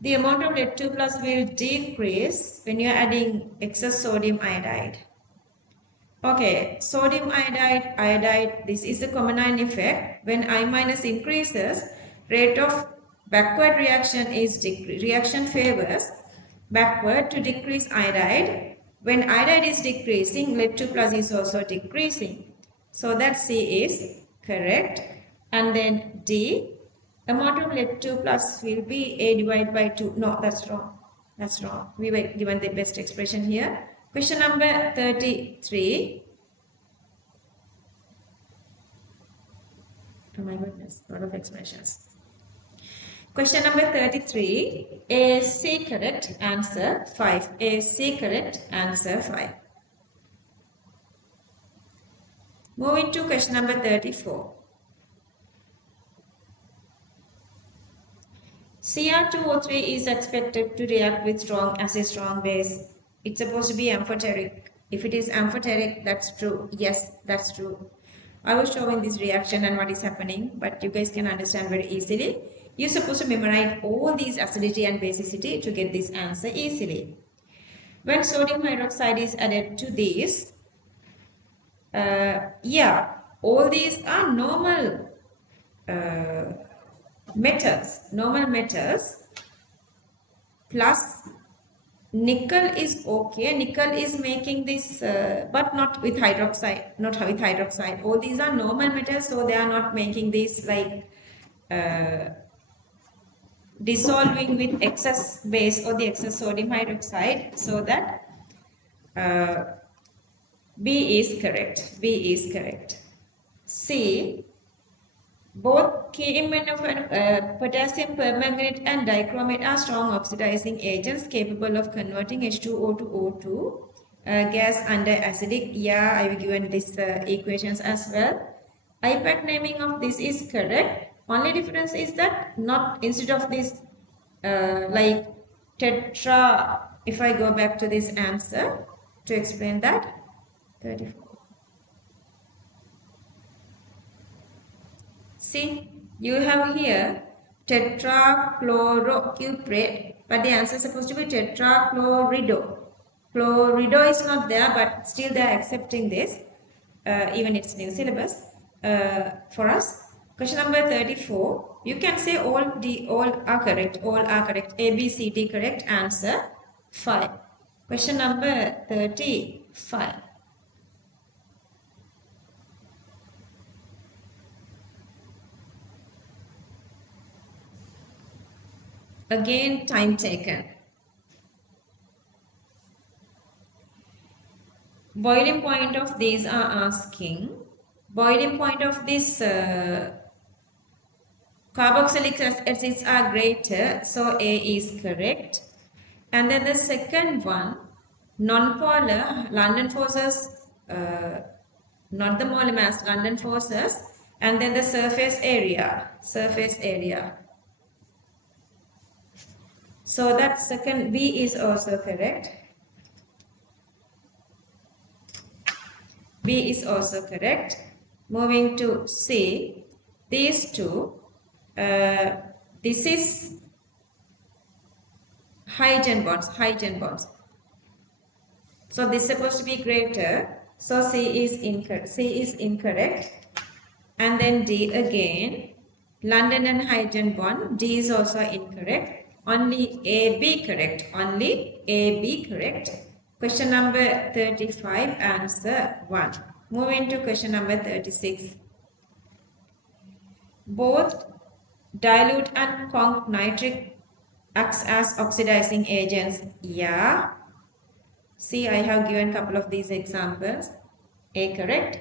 the amount of lead 2 plus will decrease when you are adding excess sodium iodide. Okay, sodium iodide, this is the common ion effect. When I minus increases, rate of backward reaction is reaction favors backward to decrease iodide. When iodide is decreasing, lead 2 plus is also decreasing. So that C is correct. And then D, amount of lead 2 plus will be A divided by 2. No, that's wrong. That's wrong. We were given the best expression here. Question number 33. Oh my goodness, a lot of expressions. Question number 33. A C correct, answer 5. A C correct, answer 5. Moving to question number 34. Cr2O3 is expected to react with strong acid, strong base. It's supposed to be amphoteric. If it is amphoteric, that's true. Yes, that's true. I was showing this reaction and what is happening, but you guys can understand very easily. You're supposed to memorize all these acidity and basicity to get this answer easily. When sodium hydroxide is added to these, all these are normal metals, plus nickel is okay. Nickel is making this, but not with hydroxide. All these are normal metals, so they are not making this like dissolving with excess base or the excess sodium hydroxide. So that B is correct. B is correct. C. Both KMN of potassium permanganate and dichromate are strong oxidizing agents capable of converting H2O to O2 gas under acidic. Yeah, I have given this equations as well. IPAC naming of this is correct. Only difference is that not instead of this like tetra. If I go back to this answer to explain that, 34. See, you have here tetrachlorocuprate, but the answer is supposed to be tetrachlorido. Chlorido is not there, but still they are accepting this, even it's new syllabus for us. Question number 34. You can say all are correct. All are correct. A, B, C, D correct. Answer 5. Question number 35. Again, time taken. Boiling point of these are asking. Boiling point of this carboxylic acids are greater, so A is correct. And then the second one, non-polar, London forces, not the molar mass, London forces, and then the surface area. So that second B is also correct. B is also correct. Moving to C, these two, this is hydrogen bonds. So this is supposed to be greater. So C is incorrect. And then D again, London and hydrogen bond. D is also incorrect. Only AB correct. Only AB correct. Question number 35, answer 1. Moving to question number 36. Both dilute and conc nitric acts as oxidizing agents. Yeah. See, I have given a couple of these examples. A correct.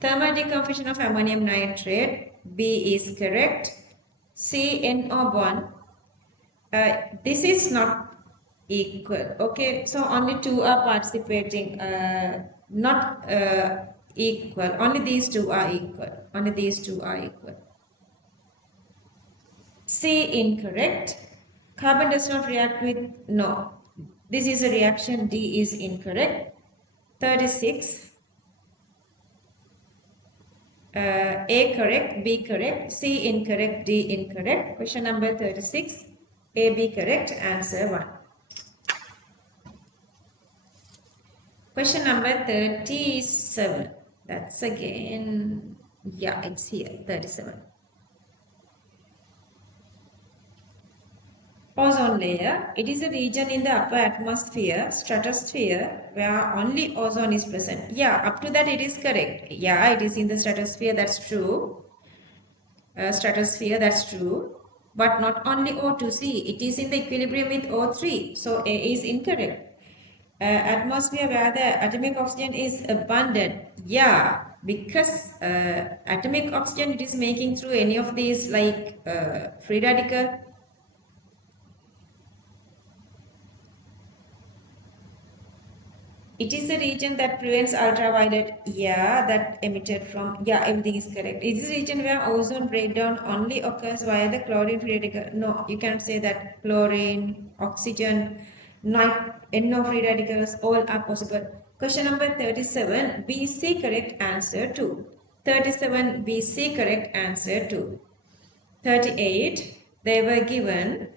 Thermal decomposition of ammonium nitrate. B is correct. C, NO bond. This is not equal. Okay, so only two are participating. Not equal. Only these two are equal. C incorrect. Carbon does not react with, no. This is a reaction, D is incorrect. 36. A correct, B correct, C incorrect, D incorrect. Question number 36. A, B correct, answer 1. Question number 37. That's again, yeah, it's here, 37. Ozone layer. It is a region in the upper atmosphere, stratosphere, where only ozone is present. Yeah, up to that it is correct. Yeah, it is in the stratosphere, that's true. Stratosphere, that's true. But not only O2, see, it is in the equilibrium with O3. So A is incorrect. Atmosphere where the atomic oxygen is abundant. Yeah, because atomic oxygen it is making through any of these like free radical. It is the region that prevents ultraviolet, yeah, that emitted from, yeah, everything is correct. It is a region where ozone breakdown only occurs via the chlorine free radical. No, you can't say that. Chlorine, oxygen, NO free radicals, all are possible. Question number 37, BC correct answer 2. 37, BC correct answer 2. 38, they were given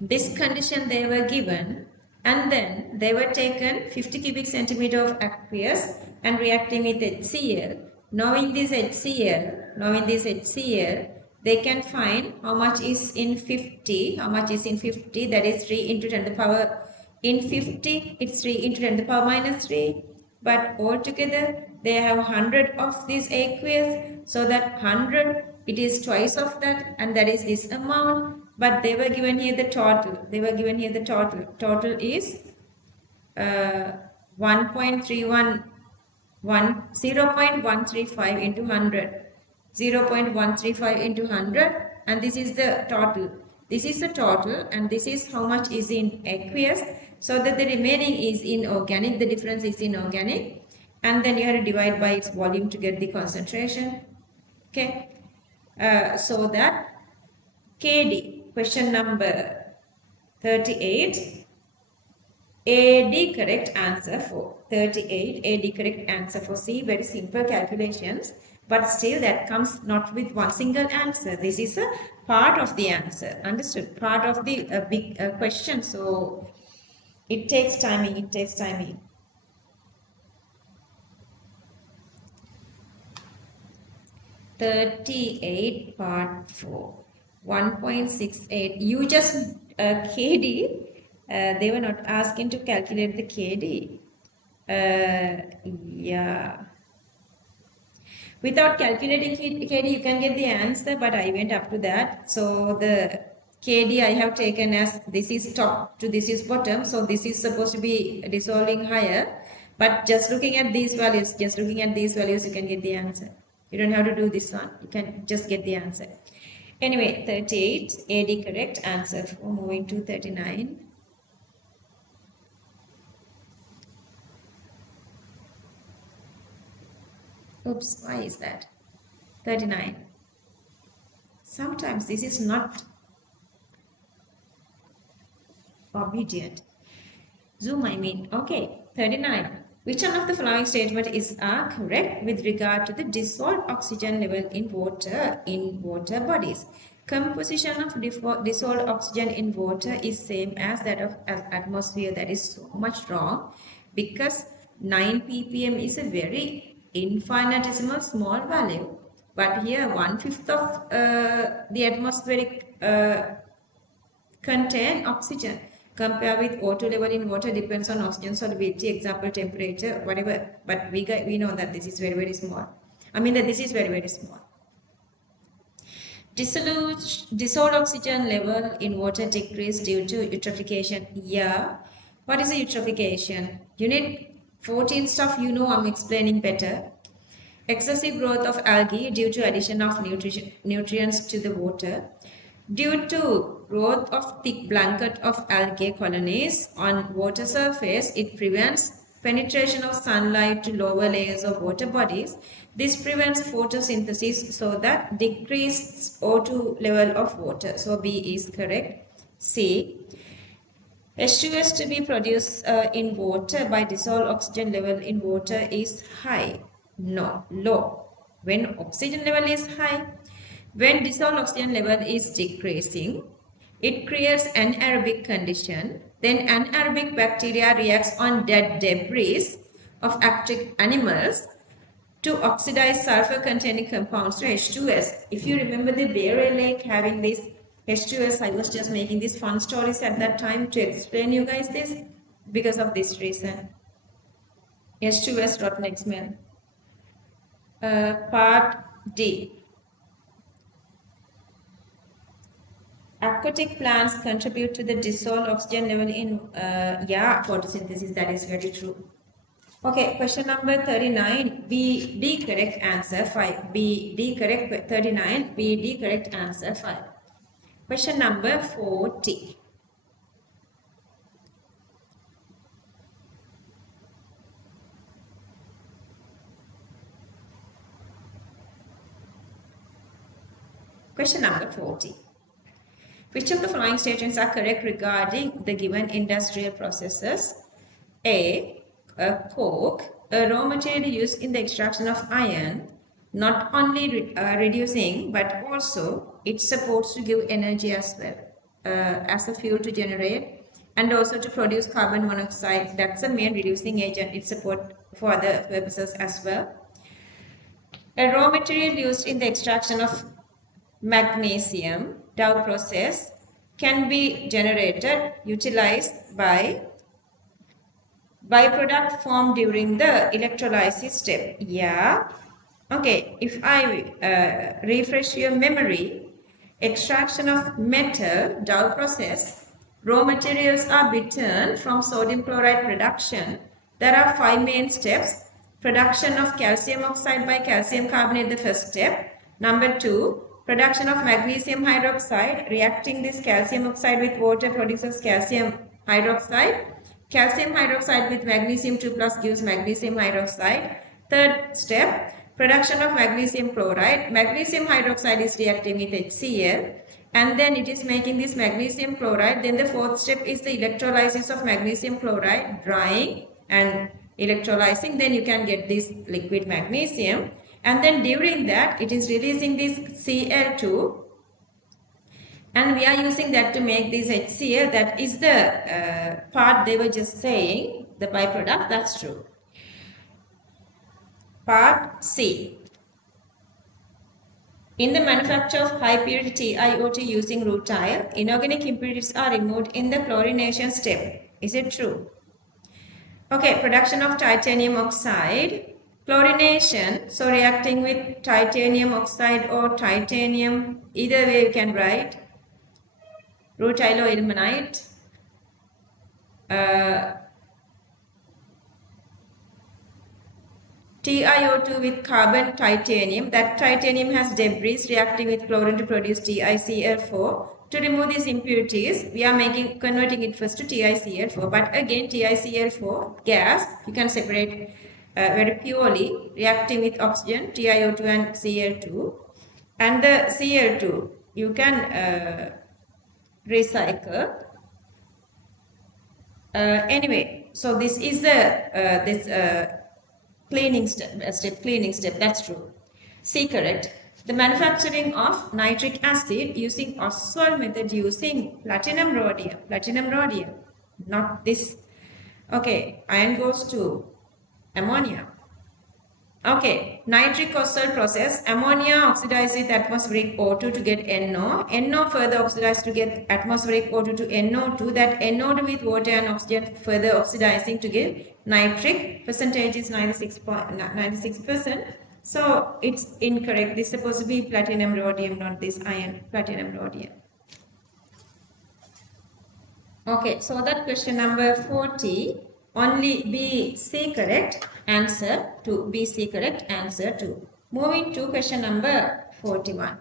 this condition they were given, and then they were taken 50 cubic centimeter of aqueous and reacting with HCl. Knowing this HCl, they can find how much is in 50, that is 3 into 10 to the power, in 50 it's 3 into 10 to the power minus 3, but altogether they have 100 of this aqueous, so that 100 it is twice of that, and that is this amount. But they were given here the total. Total is 1.311 0.135 into 100. 0.135 into 100, and this is the total. This is the total, and this is how much is in aqueous, so that the remaining is in organic. The difference is in organic, and then you have to divide by its volume to get the concentration. Okay, so that KD, question number 38, AD correct answer for 38, AD correct answer for C. Very simple calculations, but still that comes not with one single answer. This is a part of the answer, understood? Part of the big question, so it takes timing, 38 part 4, 1.68. You just KD, they were not asking to calculate the KD. Yeah. Without calculating KD, you can get the answer, but I went up to that. So the KD I have taken as this is top to this is bottom. So this is supposed to be dissolving higher. But just looking at these values, you can get the answer. You don't have to do this one. You can just get the answer. Anyway, 38, AD correct answer. Moving to 39. Oops, why is that? 39. Sometimes this is not obedient. Zoom, I mean. Okay, 39. Which one of the following statement is correct with regard to the dissolved oxygen level in water bodies? Composition of dissolved oxygen in water is same as that of atmosphere. That is so much wrong, because 9 ppm is a very infinitesimal small value. But here 1/5 of the atmospheric contain oxygen. Compare with O2 level in water depends on oxygen solubility, example temperature, whatever. But we know that this is very, very small. I mean that this is very, very small. Dissolved oxygen level in water decrease due to eutrophication. Yeah. What is a eutrophication? Unit 14 stuff, you know, I'm explaining better. Excessive growth of algae due to addition of nutrients to the water. Due to growth of thick blanket of algae colonies on water surface, it prevents penetration of sunlight to lower layers of water bodies. This prevents photosynthesis so that decreased O2 level of water. So B is correct. C. H2S to be produced in water by dissolved oxygen level in water is high. No, low. When oxygen level is high, when dissolved oxygen level is decreasing, it creates anaerobic condition. Then anaerobic bacteria reacts on dead debris of aquatic animals to oxidize sulfur containing compounds to H2S. If you remember the Bear Lake having this H2S, I was just making these fun stories at that time to explain you guys this because of this reason. H2S rotten smell. Part D. Aquatic plants contribute to the dissolved oxygen level in photosynthesis. That is very true. Okay, question number 39. B D correct answer 5. B D correct 39. B D correct answer 5. Question number 40. Question number 40. Which of the following statements are correct regarding the given industrial processes? A. Coke, a raw material used in the extraction of iron, not only reducing but also it's supposed to give energy as well as a fuel to generate and also to produce carbon monoxide. That's the main reducing agent. It's support for other purposes as well. A raw material used in the extraction of magnesium, Dow process, can be generated, utilized by byproduct formed during the electrolysis step. Yeah. Okay, if I refresh your memory, extraction of metal, Dow process, raw materials are bitten from sodium chloride production. There are 5 main steps. Production of calcium oxide by calcium carbonate, the first step. Number 2, production of magnesium hydroxide. Reacting this calcium oxide with water produces calcium hydroxide. Calcium hydroxide with magnesium 2 plus gives magnesium hydroxide. Third step, production of magnesium chloride. Magnesium hydroxide is reacting with HCl and then it is making this magnesium chloride. Then the fourth step is the electrolysis of magnesium chloride, drying and electrolyzing. Then you can get this liquid magnesium and then during that it is releasing this Cl2 and we are using that to make this HCl. That is the part they were just saying, the byproduct. That's true. Part C. In the manufacture of high purity TiO2 using rutile, inorganic impurities are removed in the chlorination step. Is it true? Okay, production of titanium oxide. Chlorination, so reacting with titanium oxide or titanium, either way you can write. Rutyloilmenite. TiO2 with carbon titanium. That titanium has debris reacting with chlorine to produce TiCl4. To remove these impurities, we are converting it first to TiCl4. But again, TiCl4 gas, you can separate very purely, reacting with oxygen, TiO2 and Cl2. And the Cl2, you can recycle. Anyway, so this is the cleaning step. That's true. C correct. The manufacturing of nitric acid using Oswald method using platinum rhodium, not this. Okay, iron goes to ammonia. Okay, nitric Oswald process, ammonia oxidizes with atmospheric O2 to get NO. NO further oxidizes to get atmospheric O2 to NO2. That NO2 with water and oxygen further oxidizing to get nitric. Percentage is 96%. So it's incorrect. This is supposed to be platinum rhodium, not this iron, platinum rhodium. Okay, so that question number 40. Only B, C correct. Answer 2. B, C correct. Answer 2. Moving to question number 41.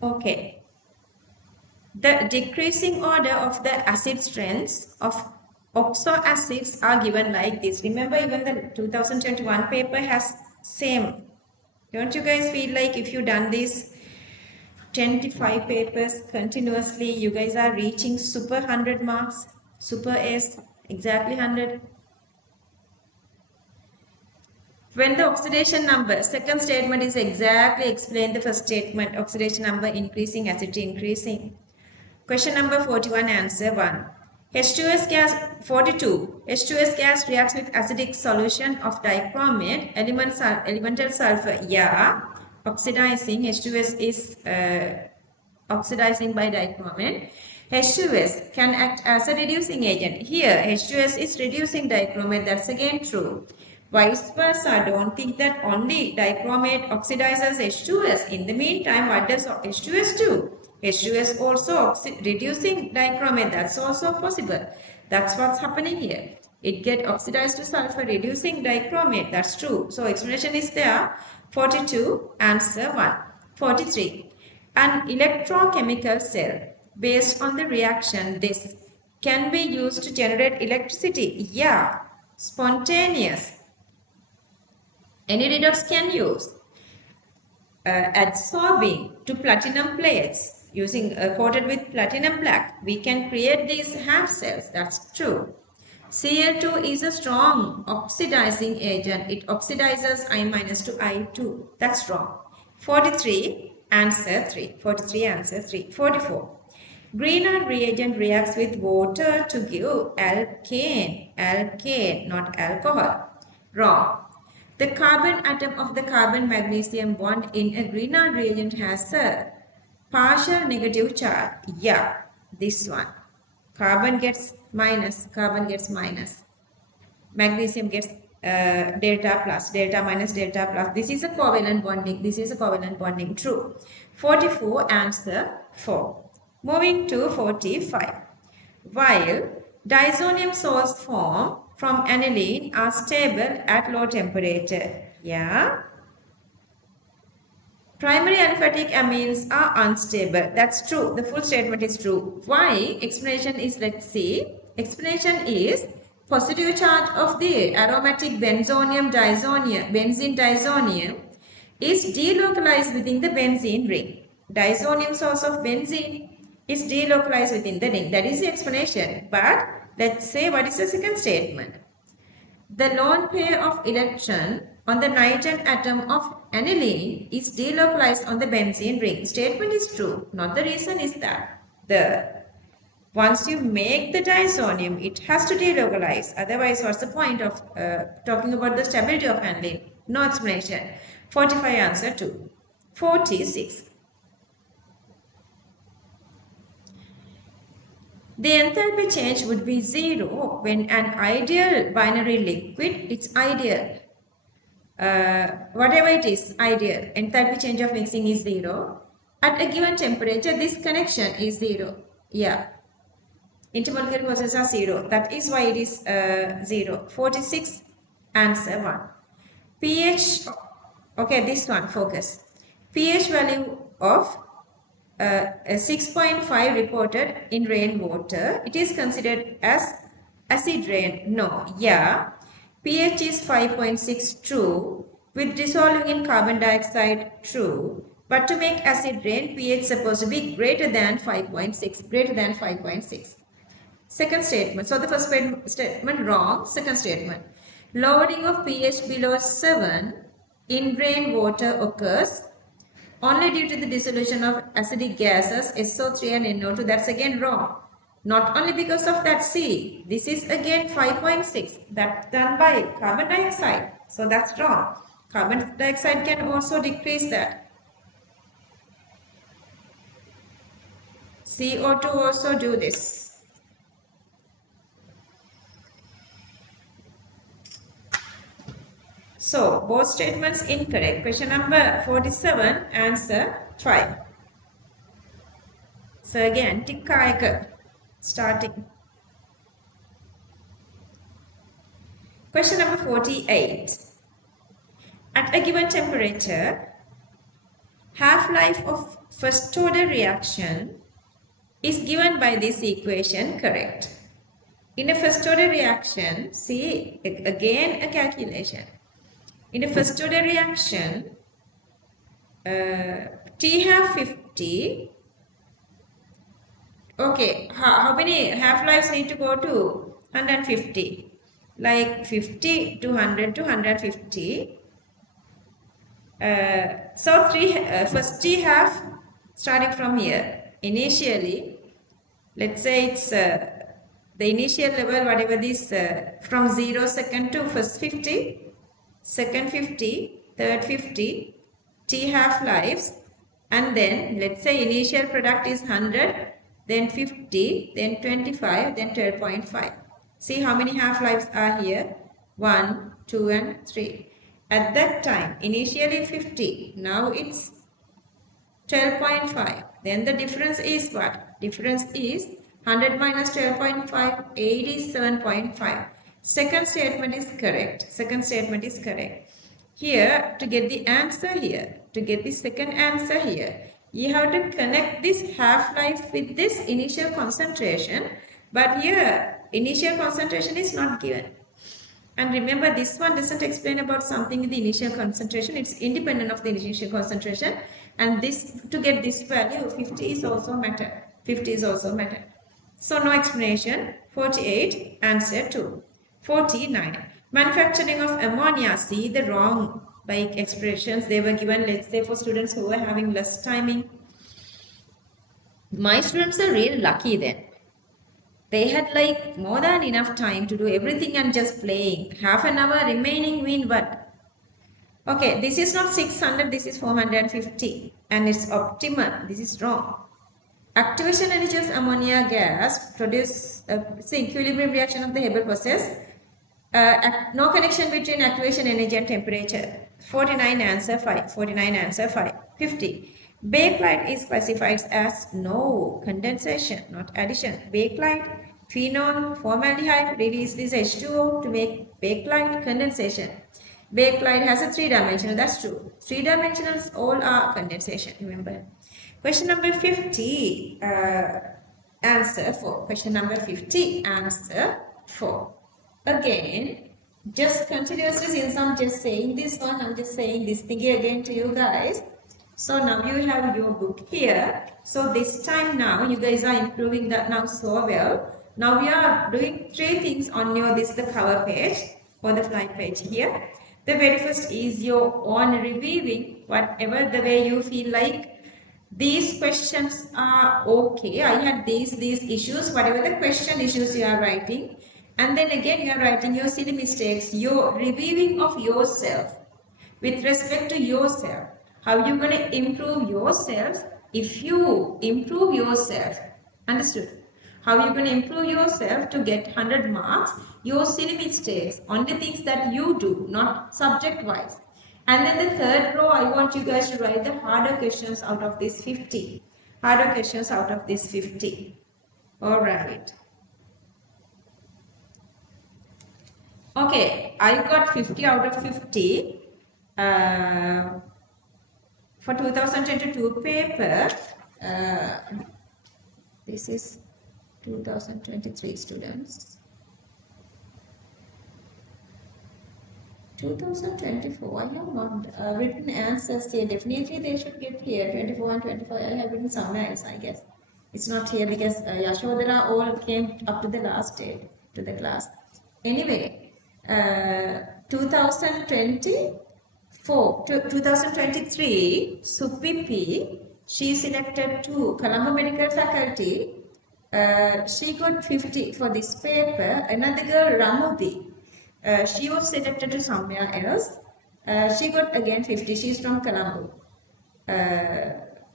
Okay. The decreasing order of the acid strengths of oxo acids are given like this. Remember, even the 2021 paper has same. Don't you guys feel like if you done this 25 papers continuously, you guys are reaching super 100 marks, super S, exactly 100? When the oxidation number, second statement is exactly explain the first statement, oxidation number increasing, acidity increasing. Question number 41, answer 1. H2S gas 42. H2S gas reacts with acidic solution of dichromate, elemental sulfur. Yeah, oxidizing. H2S is oxidizing by dichromate. H2S can act as a reducing agent. Here, H2S is reducing dichromate. That's again true. Vice versa, don't think that only dichromate oxidizes H2S. In the meantime, what does H2S do? H2S also reducing dichromate. That's also possible. That's what's happening here. It get oxidized to sulfur, reducing dichromate. That's true. So explanation is there. 42, answer 1. 43. An electrochemical cell based on the reaction this can be used to generate electricity. Yeah, spontaneous. Any redox can use. Adsorbing to platinum plates using coated with platinum black. We can create these half cells. That's true. Cl2 is a strong oxidizing agent. It oxidizes I minus to I2. That's wrong. 43, answer 3. 43, answer 3. 44. Grignard reagent reacts with water to give alkane. Alkane, not alcohol. Wrong. The carbon atom of the carbon magnesium bond in a Grignard reagent has a partial negative charge. Yeah, this one. Carbon gets minus, carbon gets minus. Magnesium gets delta plus, delta minus, delta plus. This is a covalent bonding. This is a covalent bonding. True. 44, answer 4. Moving to 45. While diazonium salts formed from aniline are stable at low temperature. Yeah. Primary aliphatic amines are unstable. That's true. The full statement is true. Why? Explanation is, let's see. Explanation is positive charge of the aromatic benzene diazonium is delocalized within the benzene ring. Diazonium source of benzene is delocalized within the ring. That is the explanation. But let's say what is the second statement. The lone pair of electron on the nitrogen atom of aniline is delocalized on the benzene ring. Statement is true. Not the reason is that once you make the diazonium, it has to delocalize. Otherwise, what's the point of talking about the stability of aniline? No explanation. 45, answer 2. 46. The enthalpy change would be 0 when an ideal binary liquid, it's ideal. Whatever it is, ideal. Enthalpy change of mixing is 0. At a given temperature, this connection is 0. Yeah. Intermolecular forces are 0. That is why it is 0. 46, answer 1. pH, okay, this one, focus. pH value of 6.5 reported in rainwater. It is considered as acid rain. No, yeah. pH is 5.6, true. With dissolving in carbon dioxide, true. But to make acid rain, pH is supposed to be greater than 5.6. Greater than 5.6. Second statement. So the first statement wrong. Second statement. Lowering of pH below 7 in rainwater occurs only due to the dissolution of acidic gases SO3 and NO2. That's again wrong. Not only because of that C. This is again 5.6. That's done by carbon dioxide. So that's wrong. Carbon dioxide can also decrease that. CO2 also do this. So both statements incorrect. Question number 47, answer 5. So again, tick starting. Question number 48. At a given temperature, half-life of first order reaction is given by this equation, correct? In a first order reaction, see again a calculation. In a first order reaction, T have 50. Okay, how many half-lives need to go to 150? Like 50 to 100 to 150. So first T half starting from here. Initially, let's say it's the initial level, whatever this from 0 second to first 50, second 50, third 50, T half lives, and then let's say initial product is 100, then 50, then 25, then 12.5. See how many half lives are here? 1, 2 and 3. At that time, initially 50, now it's 12.5. Then the difference is what? Difference is 100 minus 12.5, 8 is 7.5. Second statement is correct. Second statement is correct. Here, to get the answer here, to get the second answer here, you have to connect this half-life with this initial concentration. But here, initial concentration is not given. And remember, this one doesn't explain about something in the initial concentration. It's independent of the initial concentration. And this, to get this value, 50 is also matter. 50 is also matter. So no explanation. 48, answer 2. 49. Manufacturing of ammonia. See the wrong like expressions they were given, let's say for students who were having less timing. My students are really lucky then. They had like more than enough time to do everything and just playing. Half an hour remaining mean what? Okay, this is not 600, this is 450 and it's optimal. This is wrong. Activation energy of ammonia gas produce equilibrium reaction of the Haber process. No connection between activation energy and temperature. 49 answer 5. 49 answer 5. 50. Bakelite is classified as no condensation, not addition. Bakelite, phenol, formaldehyde release this H2O to make bakelite condensation. Bakelite has a 3-dimensional, that's true. 3-dimensionals all are condensation, remember. Question number 50, answer 4. Question number 50, answer 4. Again, just continuously, since I'm just saying this one, I'm just saying this thing again to you guys. So now you have your book here. So this time now, you guys are improving that now so well. Now we are doing 3 things on your, this the cover page or the fly page here. The very first is your own reviewing, whatever the way you feel like. These questions are okay. I had these issues, whatever the question issues you are writing. And then again you are writing your silly mistakes, your reviewing of yourself with respect to yourself. How you going to improve yourself if you improve yourself. Understood? How you going to improve yourself to get 100 marks, your silly mistakes, only things that you do, not subject wise. And then the third row, I want you guys to write the harder questions out of this 50. Harder questions out of this 50. Alright. Okay, I got 50 out of 50 for 2022 paper. This is 2023 students. 2024, I have not written answers here. Definitely they should get here. 24 and 25, I have written somewhere else, I guess. It's not here because Yashodhara all came up to the last day to the class. Anyway, 2024 to 2023, Supipi, she selected to Colombo Medical Faculty. She got 50 for this paper. Another girl, Ramudi, she was selected to somewhere else. She got again 50. She's from Colombo,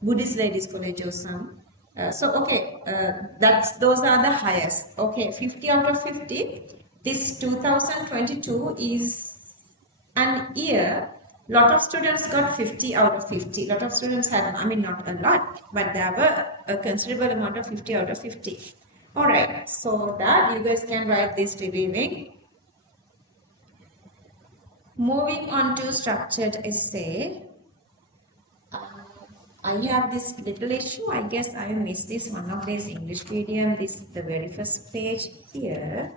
Buddhist Ladies College or some. So okay, those are the highest. Okay, 50 out of 50. This 2022 is And here, lot of students got 50 out of 50. Lot of students had, I mean, not a lot, but there were a considerable amount of 50 out of 50. Alright, so that you guys can write this reviewing. Moving on to structured essay. I have this little issue. I guess I missed this one of these English medium. This is the very first page here.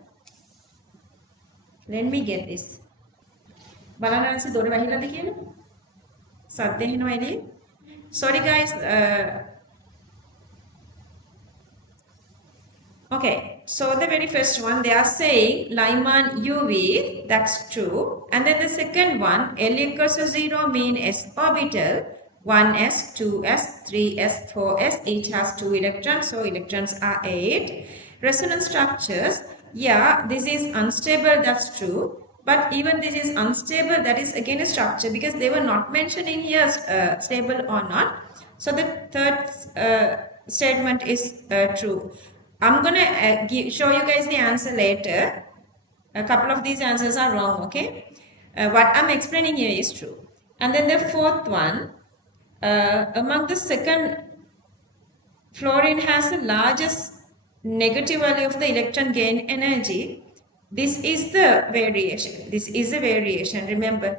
Let me get this. බලන්න ඇන්සර් දොර වැහිලාද කියලා? සද්ද එනවා එළියේ. Sorry guys. Okay, so the very first one they are saying Lyman UV, that's true. And then the second one, L equals to 0 mean S orbital. 1s, 2s, 3s, 4s, each has 2 electrons, so electrons are 8. Resonance structures, yeah, this is unstable, that's true. But even this is unstable, that is again a structure because they were not mentioning here stable or not. So the third statement is true. I'm going to show you guys the answer later. A couple of these answers are wrong, okay? What I'm explaining here is true. And then the fourth one, among the second, fluorine has the largest negative value of the electron gain energy. This is the variation. This is the variation. Remember,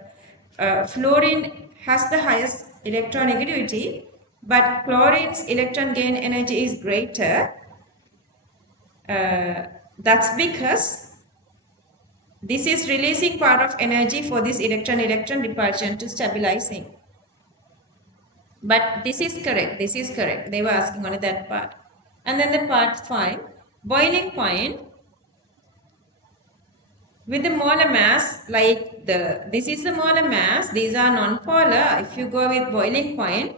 fluorine has the highest electronegativity, but chlorine's electron gain energy is greater. That's because this is releasing part of energy for this electron-electron repulsion to stabilizing. But this is correct. This is correct. They were asking only that part. And then the part 5, boiling point with the molar mass like this is the molar mass. These are non-polar. If you go with boiling point,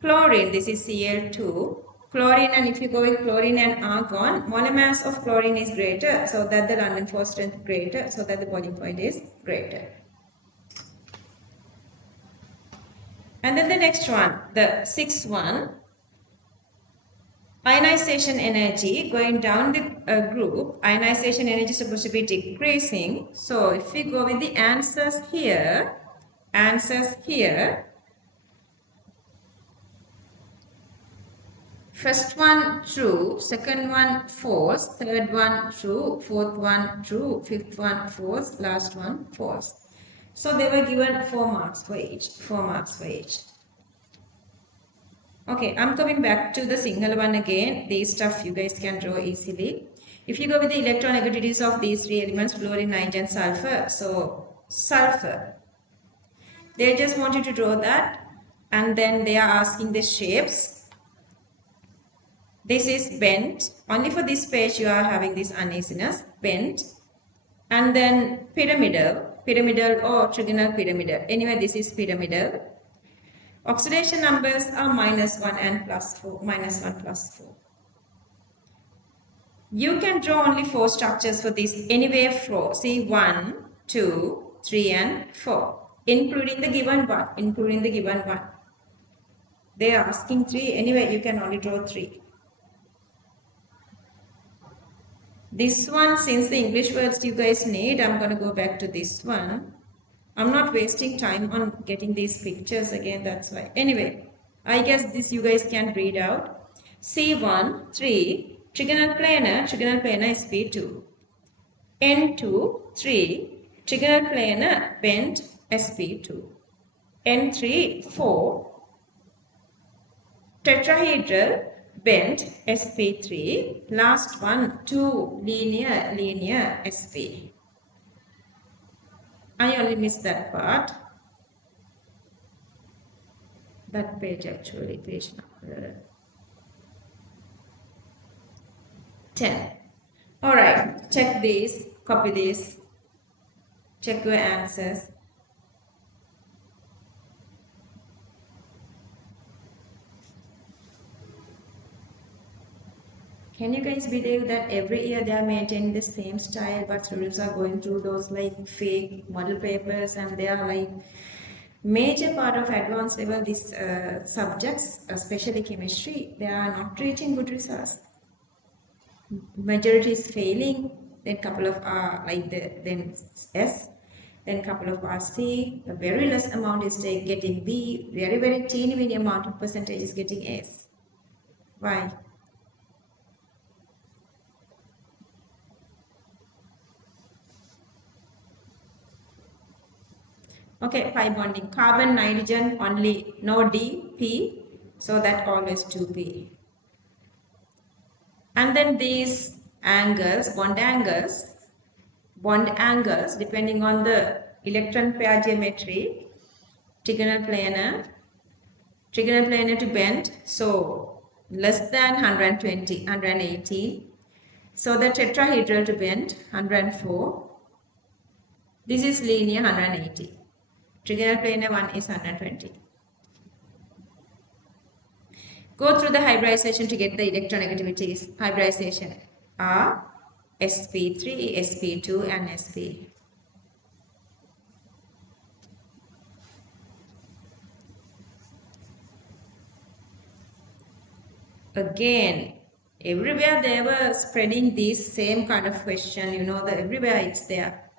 chlorine, this is Cl2. Chlorine, and if you go with chlorine and argon, molar mass of chlorine is greater, so that the London force strength greater, so that the boiling point is greater. And then the next one, the sixth one, ionization energy going down the group, ionization energy is supposed to be decreasing. So if we go with the answers here, first one true, second one false, third one true, fourth one true, fifth one false, last one false. So they were given 4 marks for each, 4 marks for each. Okay, I'm coming back to the Sinhala one again. These stuff you guys can draw easily. If you go with the electronegativities of these 3 elements, fluorine, nitrogen, sulfur. So, sulfur. They just want you to draw that. And then they are asking the shapes. This is bent. Only for this page you are having this uneasiness. Bent. And then pyramidal or trigonal pyramidal. Anyway, this is pyramidal. Oxidation numbers are -1 and +4. -1 +4. You can draw only 4 structures for this. Anyway, 4. See 1, 2, 3 and 4. Including the given one. They are asking 3. Anyway, you can only draw 3. This one, since the English words you guys need, I'm going to go back to this one. I'm not wasting time on getting these pictures again, that's why. Anyway, I guess this you guys can read out. C1, 3, trigonal planar is P2. N2, 3, trigonal planar, bent, SP2. N3, 4, tetrahedral, bent, SP3. Last one, 2, linear, SP. I only missed that part. That page actually, page number 10. Alright, check this, copy this, check your answers. Can you guys believe that every year they are maintaining the same style, but students are going through those like fake model papers, and they are like major part of advanced level these subjects, especially chemistry, they are not reaching good results. Majority is failing, then couple of are like then S, then couple of R's C, a very less amount is getting B, very teeny amount of percentage is getting S. Why? Okay, pi bonding, carbon, nitrogen, only no D, P, so that always 2P. And then these angles, bond angles, depending on the electron pair geometry, trigonal planar to bend, so less than 120, 118. So the tetrahedral to bend, 104. This is linear, 180. Trigonal planar one is 120. Go through the hybridization to get the electronegativities. Hybridization are sp3, sp2 and sp. Again, everywhere they were spreading this same kind of question, you know, everywhere it's there.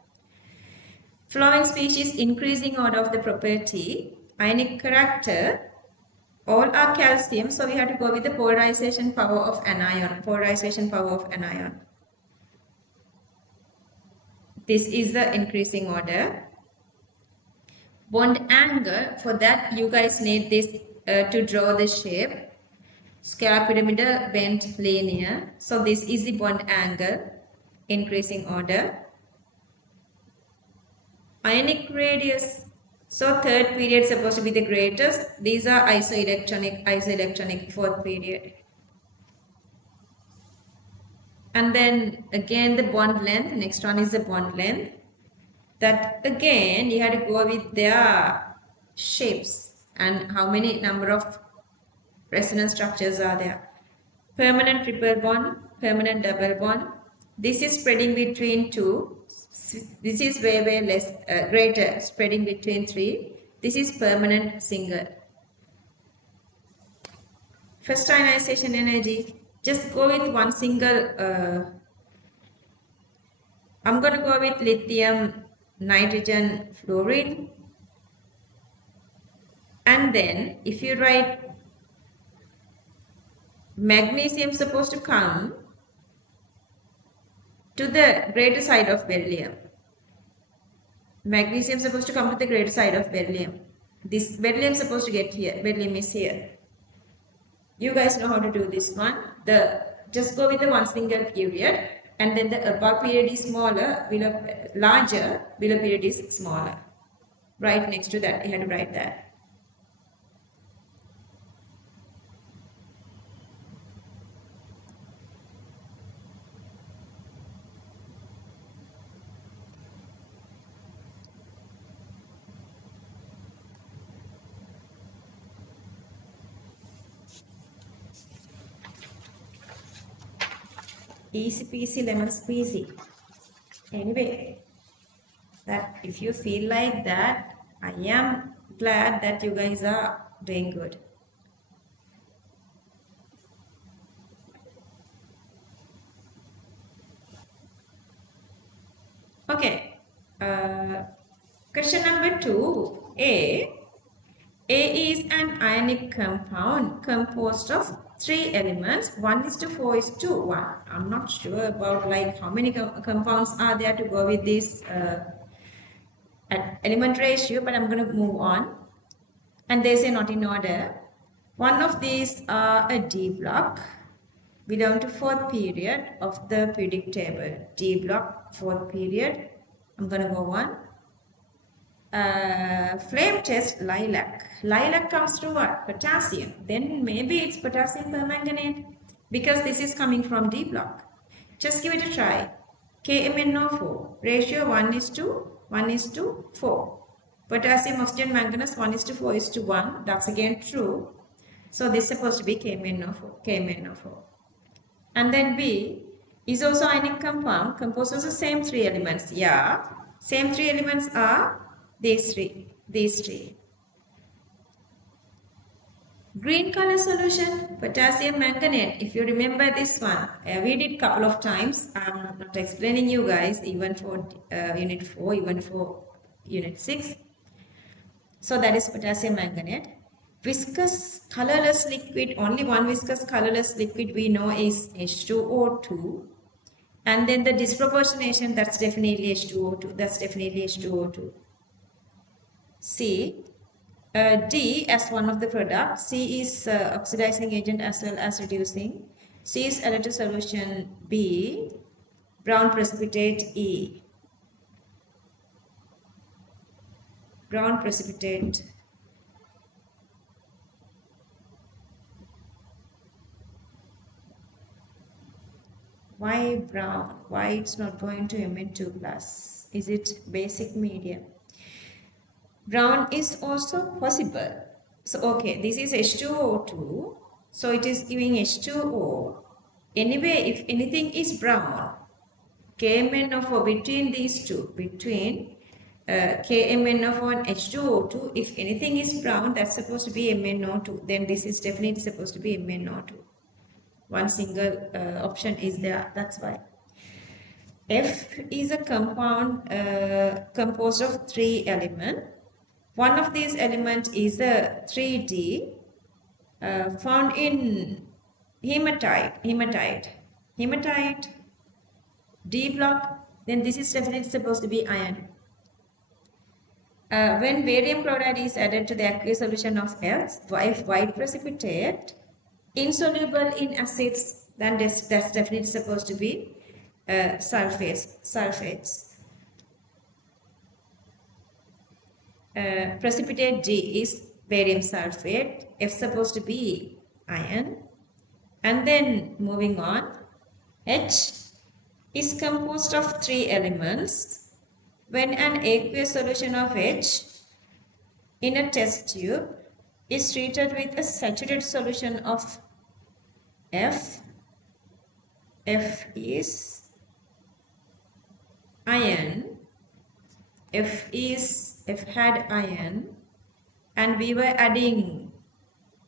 Flowing species increasing order of the property, ionic character, all are calcium, so we have to go with the polarization power of anion. This is the increasing order. Bond angle, for that you guys need this to draw the shape. Square pyramidal bent linear. So this is the bond angle, increasing order. Ionic radius. So third period supposed to be the greatest. These are isoelectronic fourth period. And then again the bond length. Next one is the bond length. That again you have to go with their shapes and how many number of resonance structures are there. Permanent triple bond, permanent double bond. This is spreading between 2. This is way less greater, spreading between 3. This is permanent single. First ionization energy, just go with one single. I'm going to go with lithium, nitrogen, fluorine. And then if you write magnesium supposed to come to the greater side of beryllium. Magnesium supposed to come to the greater side of beryllium. This beryllium supposed to get here. Beryllium is here. You guys know how to do this one. Just go with the one single period, and then the above period is smaller, larger, below period is smaller. Right next to that, you have to write that. Easy peasy lemon squeezy. Anyway, that if you feel like that, I am glad that you guys are doing good. Okay, question number 2, A is an ionic compound composed of 3 elements, 1:4:1. I'm not sure about like how many compounds are there to go with this element ratio, but I'm going to move on. And they say not in order. One of these are a D block, belong to 4th period of the periodic table. D block, 4th period. I'm going to go on. Flame test lilac. Lilac comes from what? Potassium. Then maybe it's potassium permanganate because this is coming from D block. Just give it a try. KMnO4 ratio 1:4. Potassium, oxygen, manganese 1:4:1. That's again true. So this is supposed to be KMnO4. And then B is also ionic compound composed of the same 3 elements. Yeah, same 3 elements are these three. Green color solution, potassium manganate. If you remember this one, we did couple of times. I'm not explaining you guys even for unit 4, even for Unit 6. So that is potassium manganate. Viscous colorless liquid, only one viscous colorless liquid we know is H2O2. And then the disproportionation, that's definitely H2O2. That's definitely H2O2. C. D as one of the products. C is oxidizing agent as well as reducing. C is added to solution B. Brown precipitate E. Brown precipitate. Why brown? Why it's not going to Mn2 plus? Is it basic medium? Brown is also possible. So okay, this is H2O2. So it is giving H2O. Anyway, if anything is brown, KMnO4 between these two, between KMnO4 and H2O2, if anything is brown, that's supposed to be MnO2. Then this is definitely supposed to be MnO2. One single option is there, that's why. F is a compound composed of 3 elements. One of these elements is a 3D found in hematite, D block, then this is definitely supposed to be iron. When barium chloride is added to the aqueous solution of F, white precipitate, insoluble in acids, then that's definitely supposed to be sulfates. Precipitate G is barium sulfate, F supposed to be iron. And then moving on, H is composed of 3 elements. When an aqueous solution of H in a test tube is treated with a saturated solution of F, F is iron, F had iron, and we were adding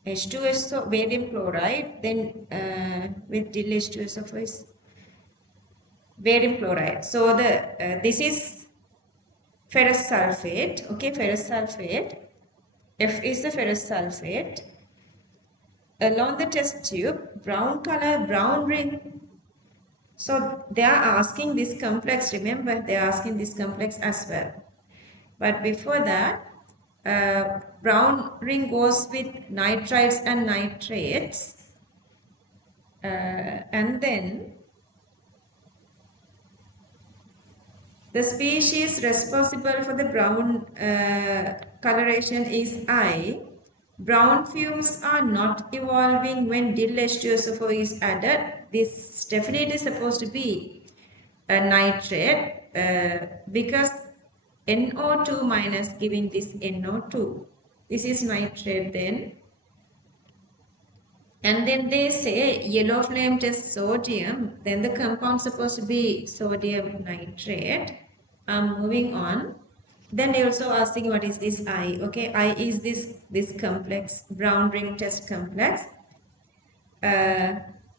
H2SO barium chloride, then with till H2SO is barium chloride. So this is ferrous sulfate, okay, ferrous sulfate. F is the ferrous sulfate. Along the test tube, brown color, brown ring. So they are asking this complex, remember, they are asking this complex as well. But before that, brown ring goes with nitrites and nitrates. And then the species responsible for the brown coloration is I. Brown fumes are not evolving when dill H2SO4 is added. This definitely supposed to be a nitrate because NO2 minus giving this NO2. This is nitrate then. And then they say yellow flame test sodium, then the compound supposed to be sodium nitrate. Moving on. Then they also asking what is this I. Okay, I is this complex, brown ring test complex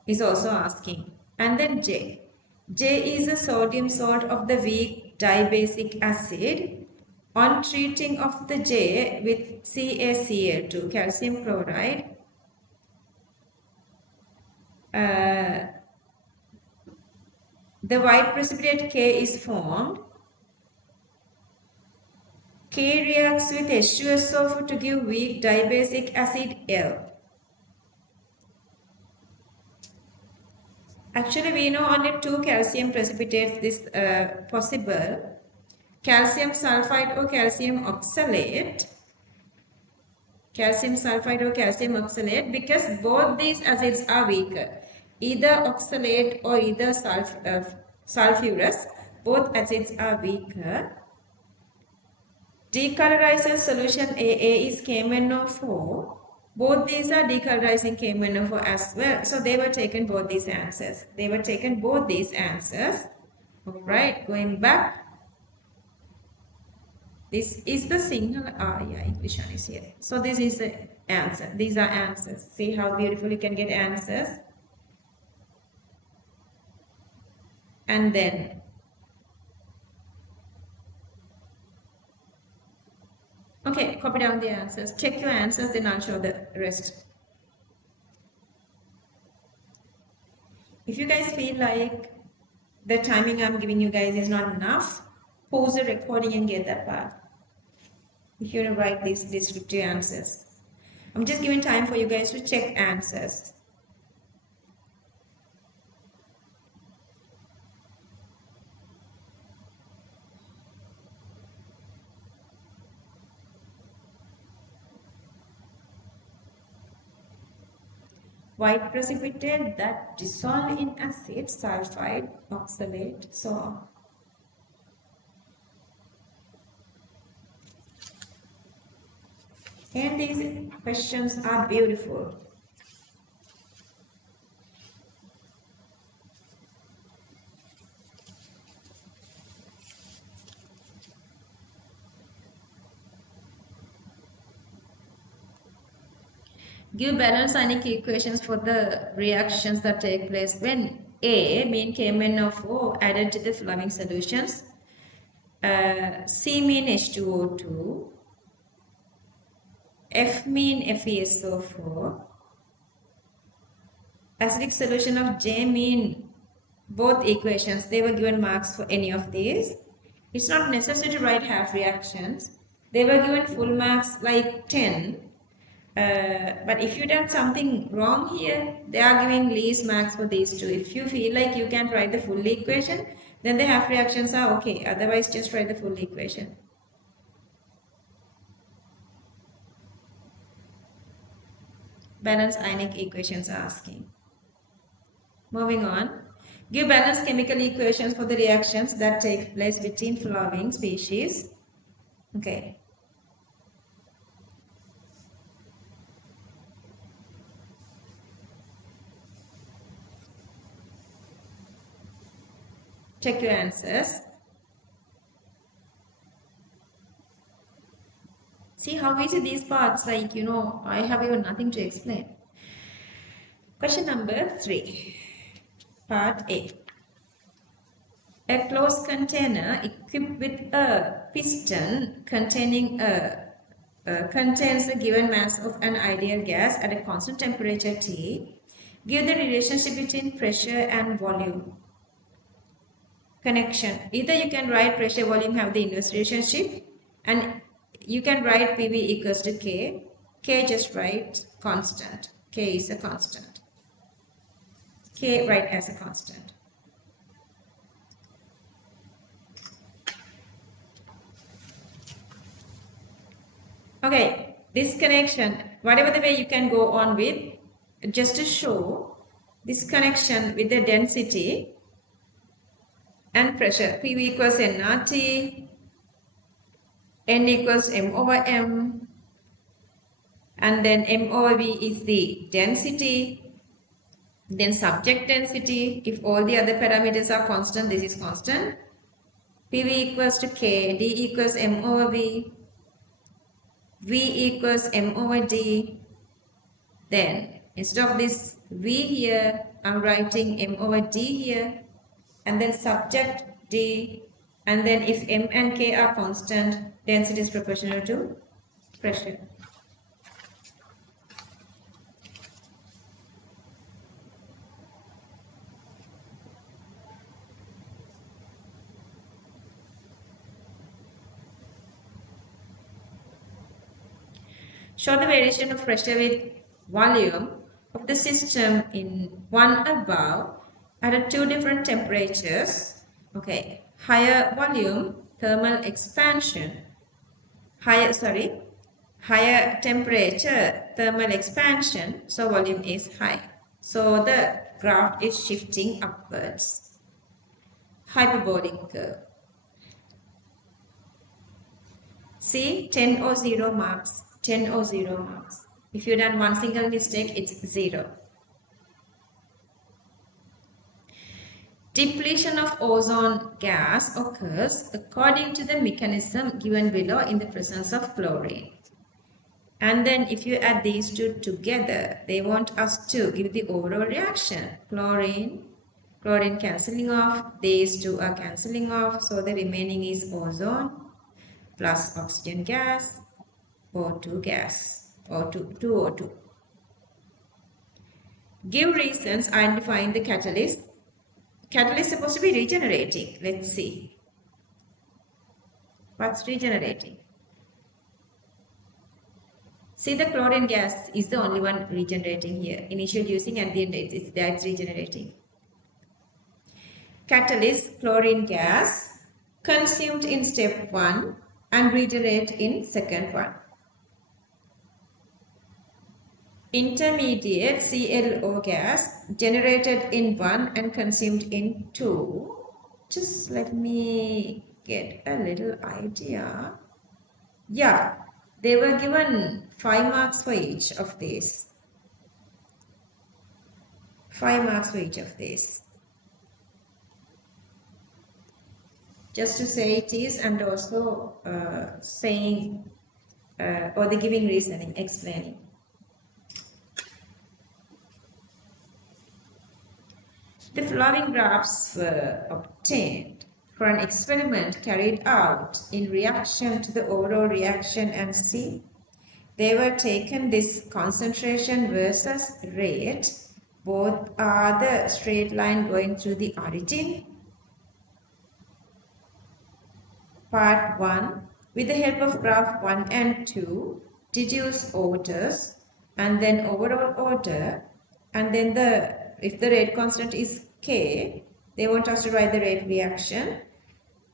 is also asking. And then J. J is a sodium salt of the weak dibasic acid. On treating of the J with CaCl2, calcium chloride, the white precipitate K is formed. K reacts with H2SO4 to give weak dibasic acid L. Actually, we know only 2 calcium precipitates this possible. Calcium sulfide or calcium oxalate. Calcium sulfide or calcium oxalate, because both these acids are weaker. Either oxalate or either sulfurous. Both acids are weaker. Decolorizing solution AA is KMnO4. Both these are decolorizing KMnO4 as well. So they were taken both these answers. Alright, going back. This is the Sinhala. Yeah, English one is here. So this is the answer. These are answers. See how beautifully you can get answers. And then Okay, copy down the answers. Check your answers, then I'll show the rest. If you guys feel like the timing I'm giving you guys is not enough, pause the recording and get that part. If you want to write these descriptive answers. I'm just giving time for you guys to check answers. White precipitate that dissolve in acid, sulfide, oxalate, so on. And these questions are beautiful. Give balanced ionic equations for the reactions that take place when A mean KMnO4 added to the flowing solutions, C mean H2O2, F mean FeSO4, acidic solution of J mean both equations. They were given marks for any of these. It's not necessary to write half reactions. They were given full marks like 10. But if you done something wrong here, they are giving least marks for these two. If you feel like you can write the full equation, then the half reactions are okay. Otherwise, just write the full equation. Balanced ionic equations are asking. Moving on. Give balanced chemical equations for the reactions that take place between flowering species. Okay. Check your answers. See how easy these parts, like, I have even nothing to explain. Question number 3, part A. A closed container equipped with a piston containing contains a given mass of an ideal gas at a constant temperature T. Give the relationship between pressure and volume. Connection. Either you can write pressure volume have the inverse relationship, and you can write PV equals to K. K just write constant. K is a constant. K write as a constant. Okay, this connection, whatever the way you can go on with, just to show this connection with the density and pressure. PV equals nRT, N equals M over M, and then M over V is the density, then subject density. If all the other parameters are constant, this is constant. PV equals to K, D equals M over V, V equals M over D. Then instead of this V here, I'm writing M over D here, and then subject D, and then if M and K are constant, density is proportional to pressure. Show the variation of pressure with volume of the system in one above at two different temperatures. Okay, higher volume, thermal expansion. Higher temperature, thermal expansion. So volume is high. So the graph is shifting upwards. Hyperbolic curve. See, 10 or 0 marks. 10 or 0 marks. If you done one single mistake, it's 0. Depletion of ozone gas occurs according to the mechanism given below in the presence of chlorine. And then if you add these two together, they want us to give the overall reaction. Chlorine cancelling off, these two are cancelling off, so the remaining is ozone plus oxygen gas. O2 gas, O2, 2O2. Give reasons identifying the catalyst. Catalyst is supposed to be regenerating. Let's see. What's regenerating? See, the chlorine gas is the only one regenerating here. Initial using and the end it's regenerating. Catalyst, chlorine gas, consumed in step 1 and regenerate in second one. Intermediate ClO gas generated in 1 and consumed in 2. Just let me get a little idea. Yeah, they were given 5 marks for each of these. 5 marks for each of these. Just to say it is, and also saying or the giving reasoning, explaining. The following graphs were obtained for an experiment carried out in reaction to the overall reaction, and see, they were taken this concentration versus rate. Both are the straight line going through the origin. Part 1, with the help of graph 1 and 2, deduce orders and then overall order, and then if the rate constant is K, they want us to write the rate reaction.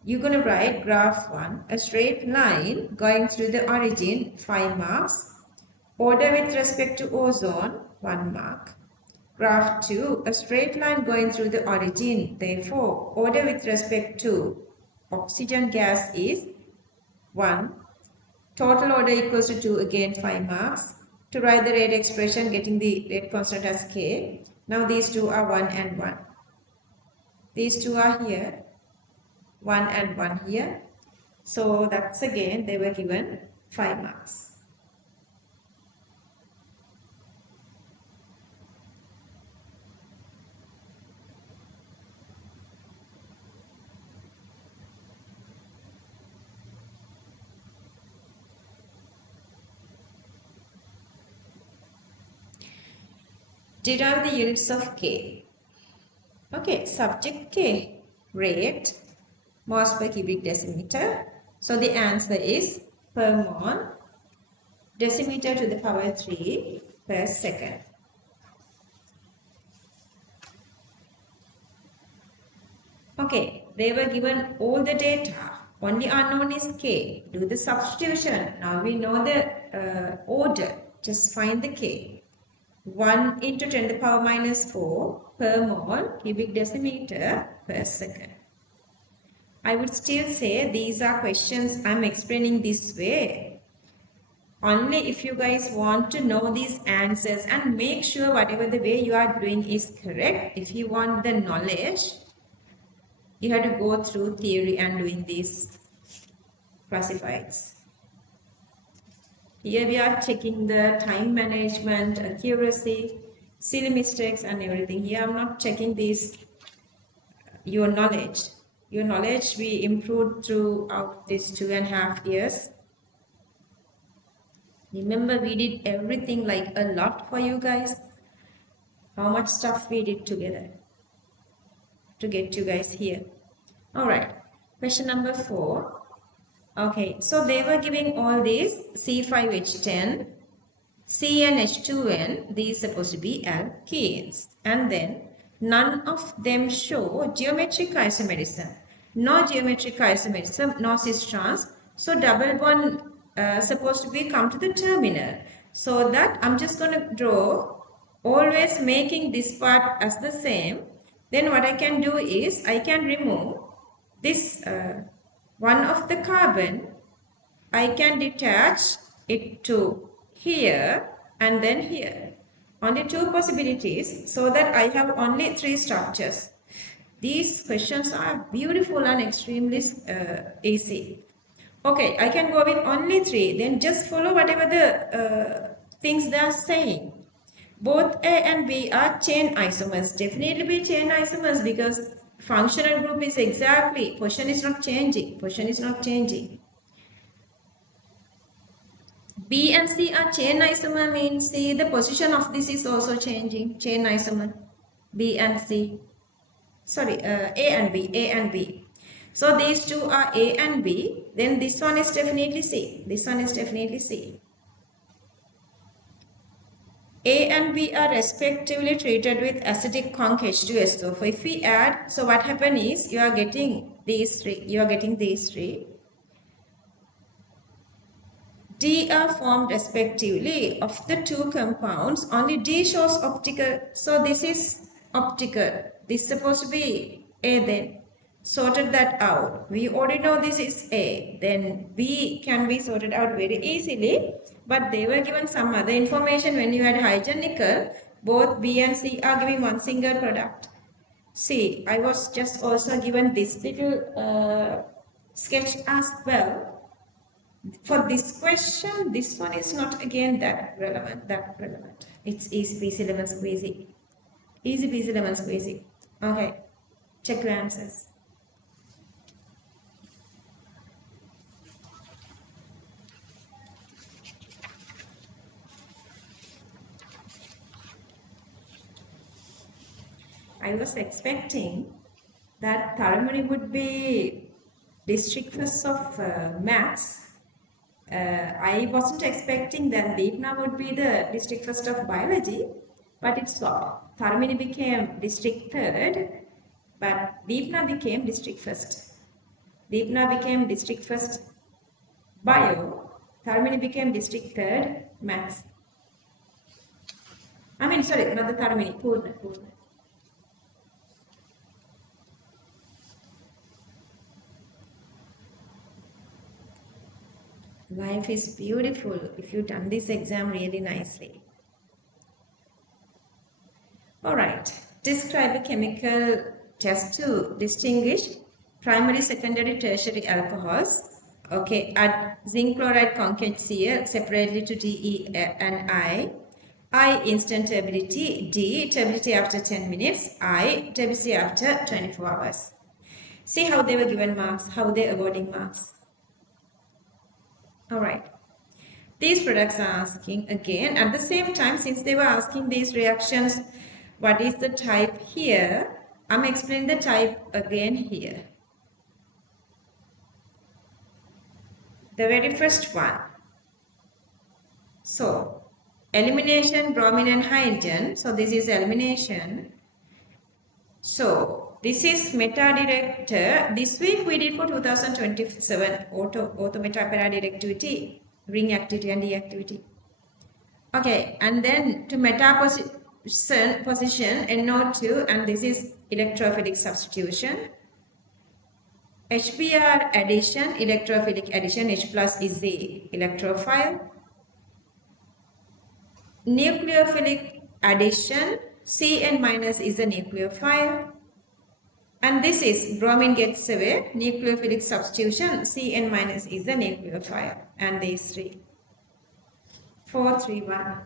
You're going to write graph 1, a straight line going through the origin, 5 marks. Order with respect to ozone, 1 mark. Graph 2, a straight line going through the origin, therefore order with respect to oxygen gas is 1. Total order equals to 2, again 5 marks. To write the rate expression, getting the rate constant as K. Now these two are 1 and 1. These two are here, 1 and 1 here. So that's again, they were given 5 marks. Derive the units of K. Okay, subject K, rate, moles per cubic decimeter. So the answer is per mole, decimeter to the power 3 per second. Okay, they were given all the data. Only unknown is K. Do the substitution. Now we know the order. Just find the K. 1 into 10 to the power minus 4 per mole cubic decimeter per second. I would still say these are questions I'm explaining this way. Only if you guys want to know these answers and make sure whatever the way you are doing is correct. If you want the knowledge, you have to go through theory and doing these classifieds. Here we are checking the time management, accuracy, silly mistakes and everything. Here I'm not checking this, your knowledge. Your knowledge we improved throughout these 2.5 years. Remember, we did everything like a lot for you guys. How much stuff we did together to get you guys here. Alright, question number 4. Okay, so they were giving all these C5H10, CnH2n, these supposed to be alkenes. And then none of them show geometric isomerism. No geometric isomerism, no cis trans. So double bond supposed to be come to the terminal. So that I'm just going to draw, always making this part as the same. Then what I can do is I can remove this one of the carbon. I can detach it to here and then here. Only 2 possibilities, so that I have only 3 structures. These questions are beautiful and extremely easy. Okay, I can go with only 3. Then just follow whatever the things they are saying. Both A and B are chain isomers. Definitely be chain isomers because functional group is exactly, position is not changing. Position is not changing. B and C are chain isomer, means see the position of this is also changing. Chain isomer. B and C. Sorry, A and B. A and B. So these two are A and B. Then this one is definitely C. This one is definitely C. A and B are respectively treated with acidic conc H2SO4. If we add, so what happen is you are getting these three. You are getting these three. D are formed respectively of the two compounds. Only D shows optical. So this is optical. This is supposed to be A then. Sorted that out. We already know this is A. Then B can be sorted out very easily. But they were given some other information when you had hydrogen nickel. Both B and C are giving one single product. See, I was just also given this little sketch as well. For this question, this one is not again that relevant. It's easy peasy lemon squeezy. Easy peasy lemon squeezy. Okay, check your answers. I was expecting that Tharamani would be district first of maths. I wasn't expecting that Deepna would be the district first of biology, but it's swapped. Tharamani became district third, but Deepna became district first. Deepna became district first bio. Tharamani became district third maths. Sorry, not the Tharamani, Purna. Life is beautiful if you've done this exam really nicely. Alright, describe a chemical test to distinguish primary, secondary, tertiary alcohols. Okay, add zinc chloride conc HCl separately to DE and I instant turbidity, D turbidity after 10 minutes, I turbidity after 24 hours. See how they were given marks, how they are awarding marks. Alright. These products are asking again at the same time, since they were asking these reactions, what is the type here? I'm explaining the type again here. The very first one. So, elimination, bromine and hydrogen. So, this is elimination. So, this is meta director. This week we did for 2027 auto meta para directivity, ring activity and deactivity. Okay, and then to meta position NO2, and this is electrophilic substitution. HBr addition, electrophilic addition, H plus is the electrophile. Nucleophilic addition, Cn minus is the nucleophile. And this is bromine gets away, nucleophilic substitution, Cn minus is the nucleophile. And these three. 4, 3, 1.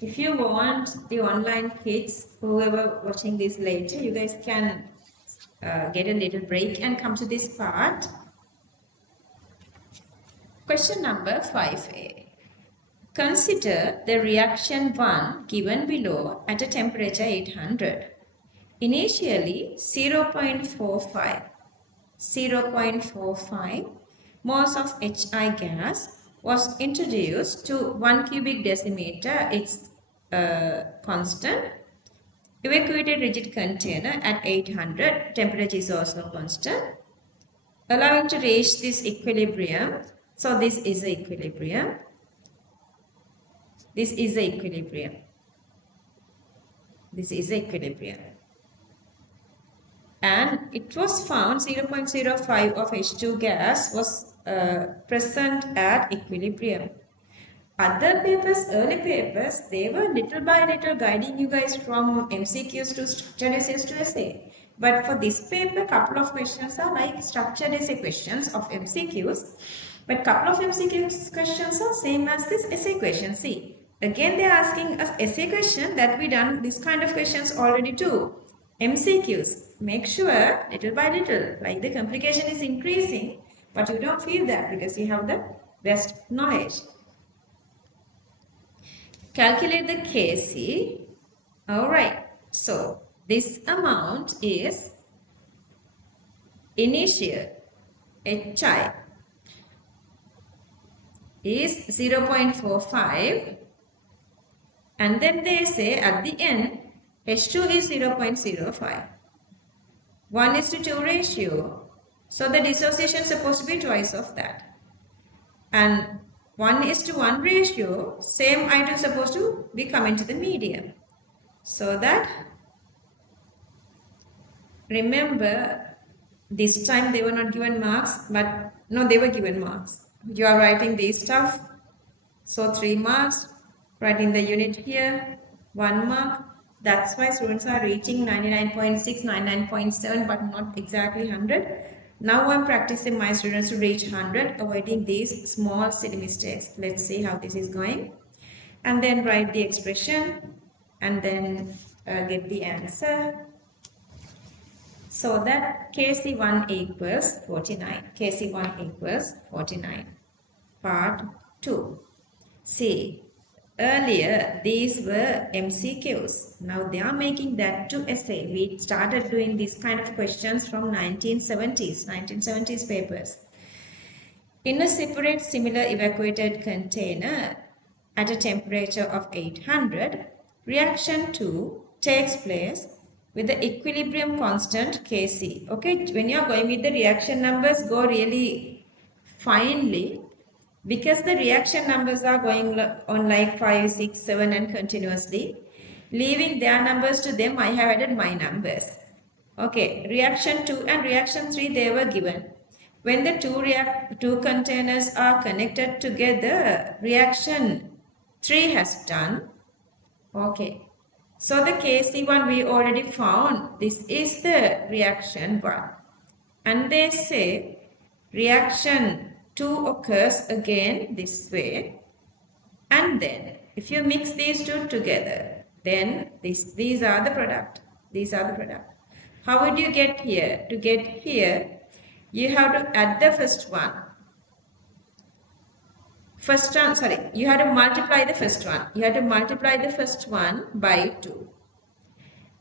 If you want the online kids, whoever watching this later, you guys can get a little break and come to this part. Question number 5a. Consider the reaction 1 given below at a temperature 800. Initially 0.45 moles of HI gas was introduced to 1 cubic decimeter, its constant. Evacuated rigid container at 800, temperature is also constant. Allowing to reach this equilibrium. So this is the equilibrium. This is the equilibrium. This is the equilibrium. And it was found 0.05 of H2 gas was present at equilibrium. Other papers, early papers, they were little by little guiding you guys from MCQs to structured essays to essay. But for this paper, couple of questions are like structured essay questions of MCQs. But couple of MCQ questions are same as this essay question. See, again they are asking us essay question that we done this kind of questions already too. MCQs. Make sure little by little, like the complication is increasing, but you don't feel that because you have the best knowledge. Calculate the KC. Alright, so this amount is initial HI is 0.45 and then they say at the end H2 is 0.05. 1:2 ratio. So the dissociation is supposed to be twice of that. And 1:1 ratio, same item supposed to be coming to the medium. So that, remember, this time they were not given marks, but no, they were given marks. You are writing this stuff. So 3 marks, writing the unit here, 1 mark. That's why students are reaching 99.6, 99.7, but not exactly 100. Now I'm practicing my students to reach 100, avoiding these small silly mistakes. Let's see how this is going. And then write the expression and then get the answer. So that KC1 equals 49. KC1 equals 49. Part 2. See, earlier these were MCQs. Now they are making that to essay. We started doing this kind of questions from 1970s papers. In a separate similar evacuated container at a temperature of 800, reaction 2 takes place with the equilibrium constant Kc. Okay, when you are going with the reaction numbers, go really finely because the reaction numbers are going on like 5, 6, 7 and continuously. Leaving their numbers to them, I have added my numbers. Okay, reaction 2 and reaction 3 they were given. When the two containers are connected together, reaction 3 has done. Okay. So the KC1 we already found. This is the reaction 1. And they say reaction 2 occurs again this way. And then if you mix these two together, then these are the product. These are the product. How would you get here? To get here, you have to add the first one. You have to multiply the first one. You have to multiply the first one by 2.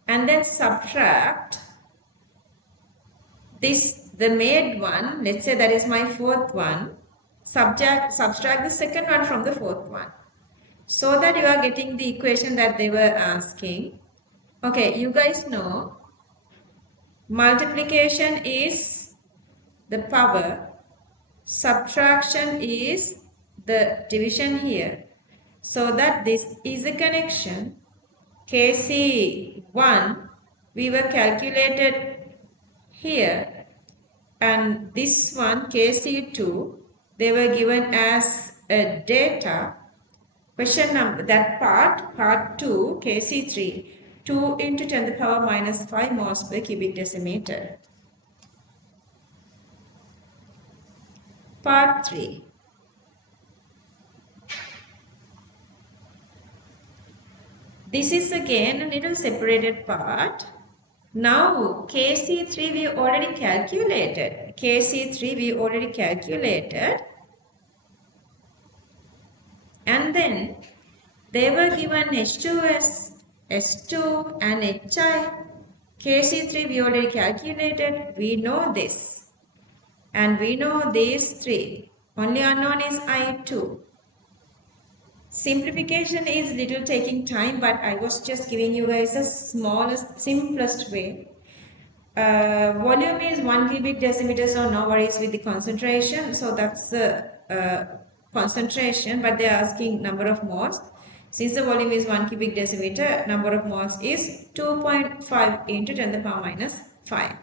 And then subtract this, the made one, let's say that is my fourth one. Subtract the second one from the fourth one. So that you are getting the equation that they were asking. Okay, you guys know multiplication is the power, subtraction is the division here. So that this is a connection. KC1 we were calculated here and this one KC2 they were given as a data. Question number, that part 2, KC3, 2 into 10 to the power minus 5 moles per cubic decimeter. Part 3. This is again a little separated part. Now KC3 we already calculated. KC3 we already calculated. And then they were given H2S, S2 and HI. KC3 we already calculated. We know this. And we know these three. Only unknown is I2. Simplification is little taking time, but I was just giving you guys the smallest, simplest way. Volume is 1 cubic decimeter, so no worries with the concentration. So that's the concentration, but they are asking number of moles. Since the volume is 1 cubic decimeter, number of moles is 2.5 into 10 to the power minus 5.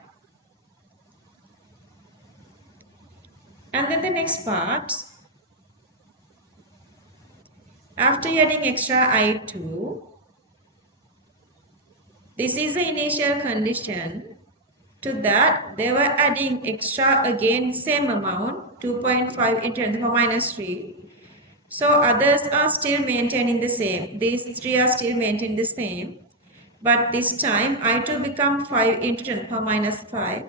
And then the next part, after adding extra I2, this is the initial condition. To that, they were adding extra again same amount, 2.5 into 10 to the power minus 3. So others are still maintaining the same. These three are still maintaining the same. but this time I2 become 5 into 10 power minus 5.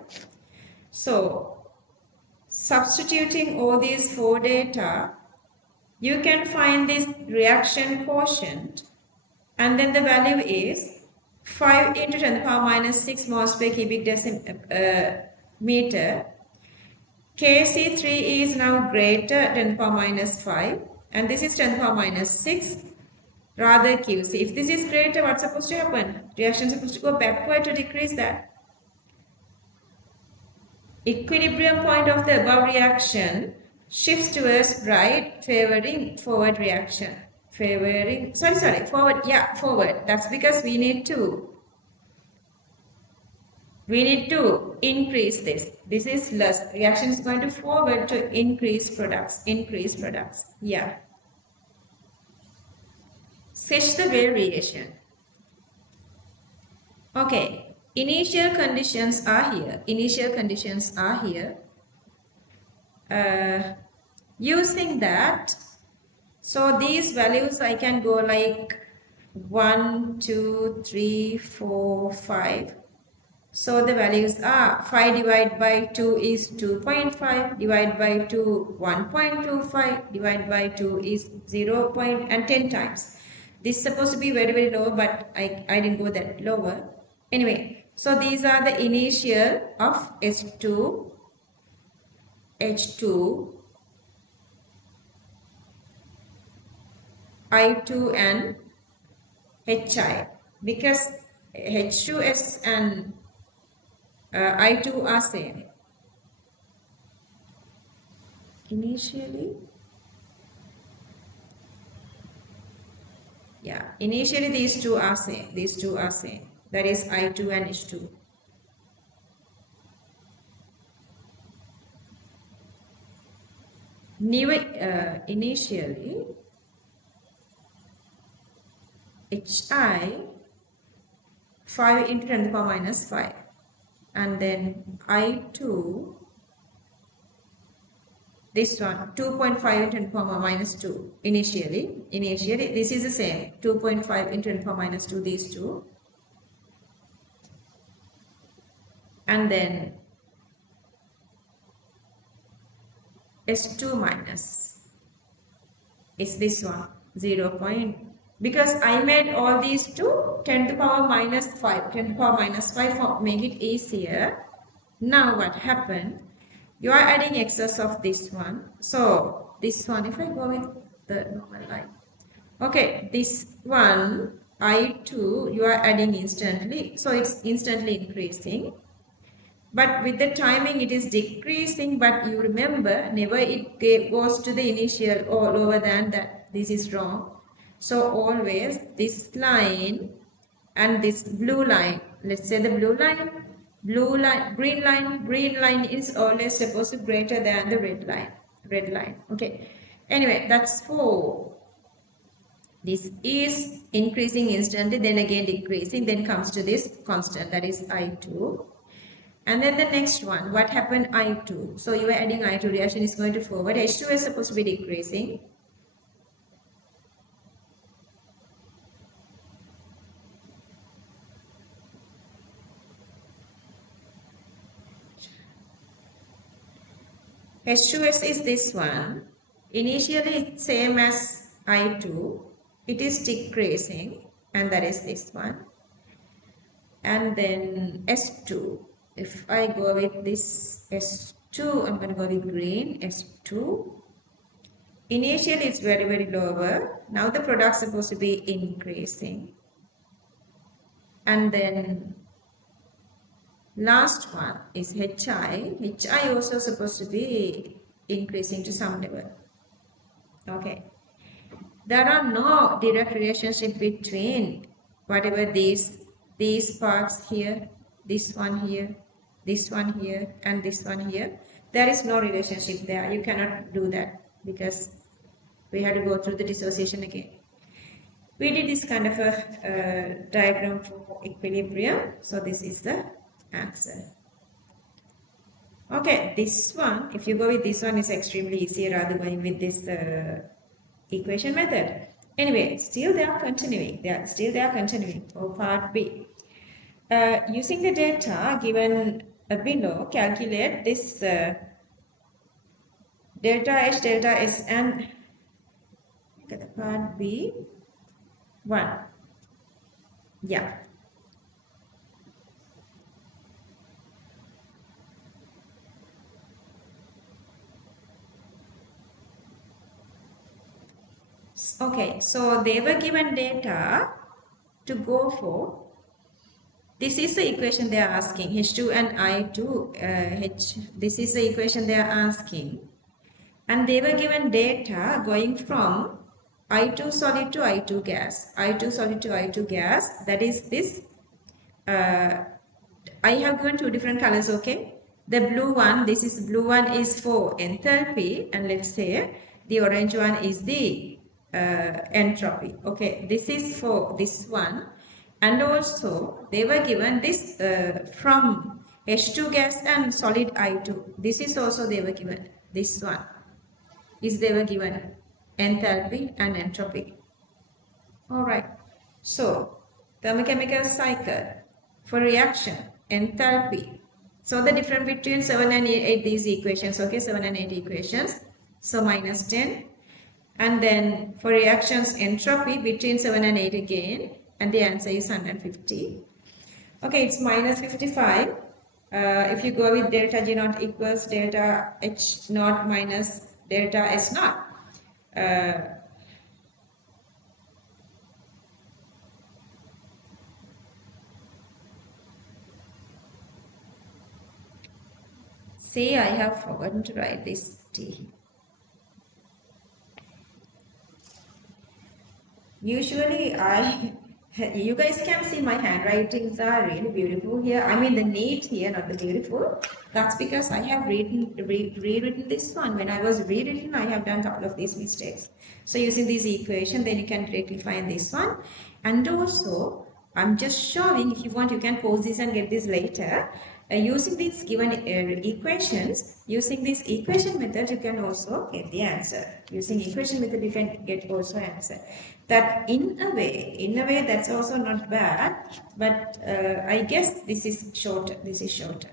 So substituting all these four data, you can find this reaction quotient, and then the value is 5 into 10 to the power minus 6 moles per cubic meter. Kc3 is now greater 10 to the power minus 5, and this is 10 to the power minus 6 rather Qc. If this is greater, what's supposed to happen? Reaction is supposed to go backward to decrease that. Equilibrium point of the above reaction shifts towards right, favoring forward reaction. Forward, forward. That's because we need to increase this. This is less. Reaction is going to forward to increase products. Yeah. Sketch the variation. Okay. Initial conditions are here. Using that, so these values I can go like 1, 2, 3, 4, 5. So the values are 5 divided by 2 is 2.5, divided by 2 1.25, divided by 2 is 0. And 10 times. This is supposed to be very, very low, but I didn't go that lower. Anyway, so these are the initial of H2, I2 and HI, because H2S and I2 are same. Initially these two are same. That is I2 and H2. Initially HI 5 into 10 to the power minus 5, and then I2 this one 2.5 into 10 to the power minus 2. Initially this is the same, 2.5 into 10 to the power minus 2, these two, and then S2 minus is this one 0. Because I made all these to 10 to the power minus 5, 10 to the power minus 5 for make it easier. Now what happened? You are adding excess of this one. So this one, if I go with the normal line. Okay, this one I2 you are adding instantly. So it's instantly increasing. But with the timing it is decreasing, but you remember never it goes to the initial or lower than that. This is wrong. So always this line and this blue line, let's say the green line is always supposed to be greater than the red line. Okay. Anyway, that's for this is increasing instantly, then again decreasing, then comes to this constant, that is I2. And then the next one, what happened? I2. So you are adding I2, reaction is going to forward. H2 is supposed to be decreasing. H2S is this one. Initially it's same as I2. It is decreasing, and that is this one. And then S2. If I go with this S2, I'm going to go with green, S2. Initially it's very, very lower. Now the product is supposed to be increasing. And then last one is HI. HI also supposed to be increasing to some level. Okay. There are no direct relationship between whatever these parts here, this one here, and this one here. There is no relationship there. You cannot do that because we had to go through the dissociation again. We did this kind of a diagram for equilibrium. So this is the answer. Okay, this one, if you go with this one, is extremely easy rather going with this equation method. Anyway, still they are continuing. They are continuing. For part B. Using the data given below, calculate this delta H, delta S, and look at the part B. 1. Yeah. Okay, so they were given data to go for. This is the equation they are asking, H2 and I2, this is the equation they are asking. And they were given data going from I2 solid to I2 gas, I2 solid to I2 gas, that is this, I have given two different colors, okay? The blue one, this is blue one is for enthalpy, and let's say the orange one is the entropy, okay? This is for this one, and also they were given this from H2 gas and solid I2. This is also they were given, this one is they were given enthalpy and entropy. Alright, so thermochemical cycle for reaction, enthalpy. So the difference between 7 and 8 these equations, okay, 7 and 8 equations. So minus 10. And then for reactions, entropy between 7 and 8 again. And the answer is 150. Okay, it's minus 55. If you go with delta G naught equals delta H naught minus delta S naught. See, I have forgotten to write this T. Usually you guys can see my handwritings are really beautiful here. I mean the neat here, not the beautiful. That's because I have rewritten this one. When I was rewritten, I have done a couple of these mistakes. So using this equation, then you can directly find this one. And also, I'm just showing, if you want, you can pause this and get this later. Using these given equations, using this equation method, you can also get the answer. Using equation method, you can get also answer. That in a way, that's also not bad. But I guess this is shorter. This is shorter.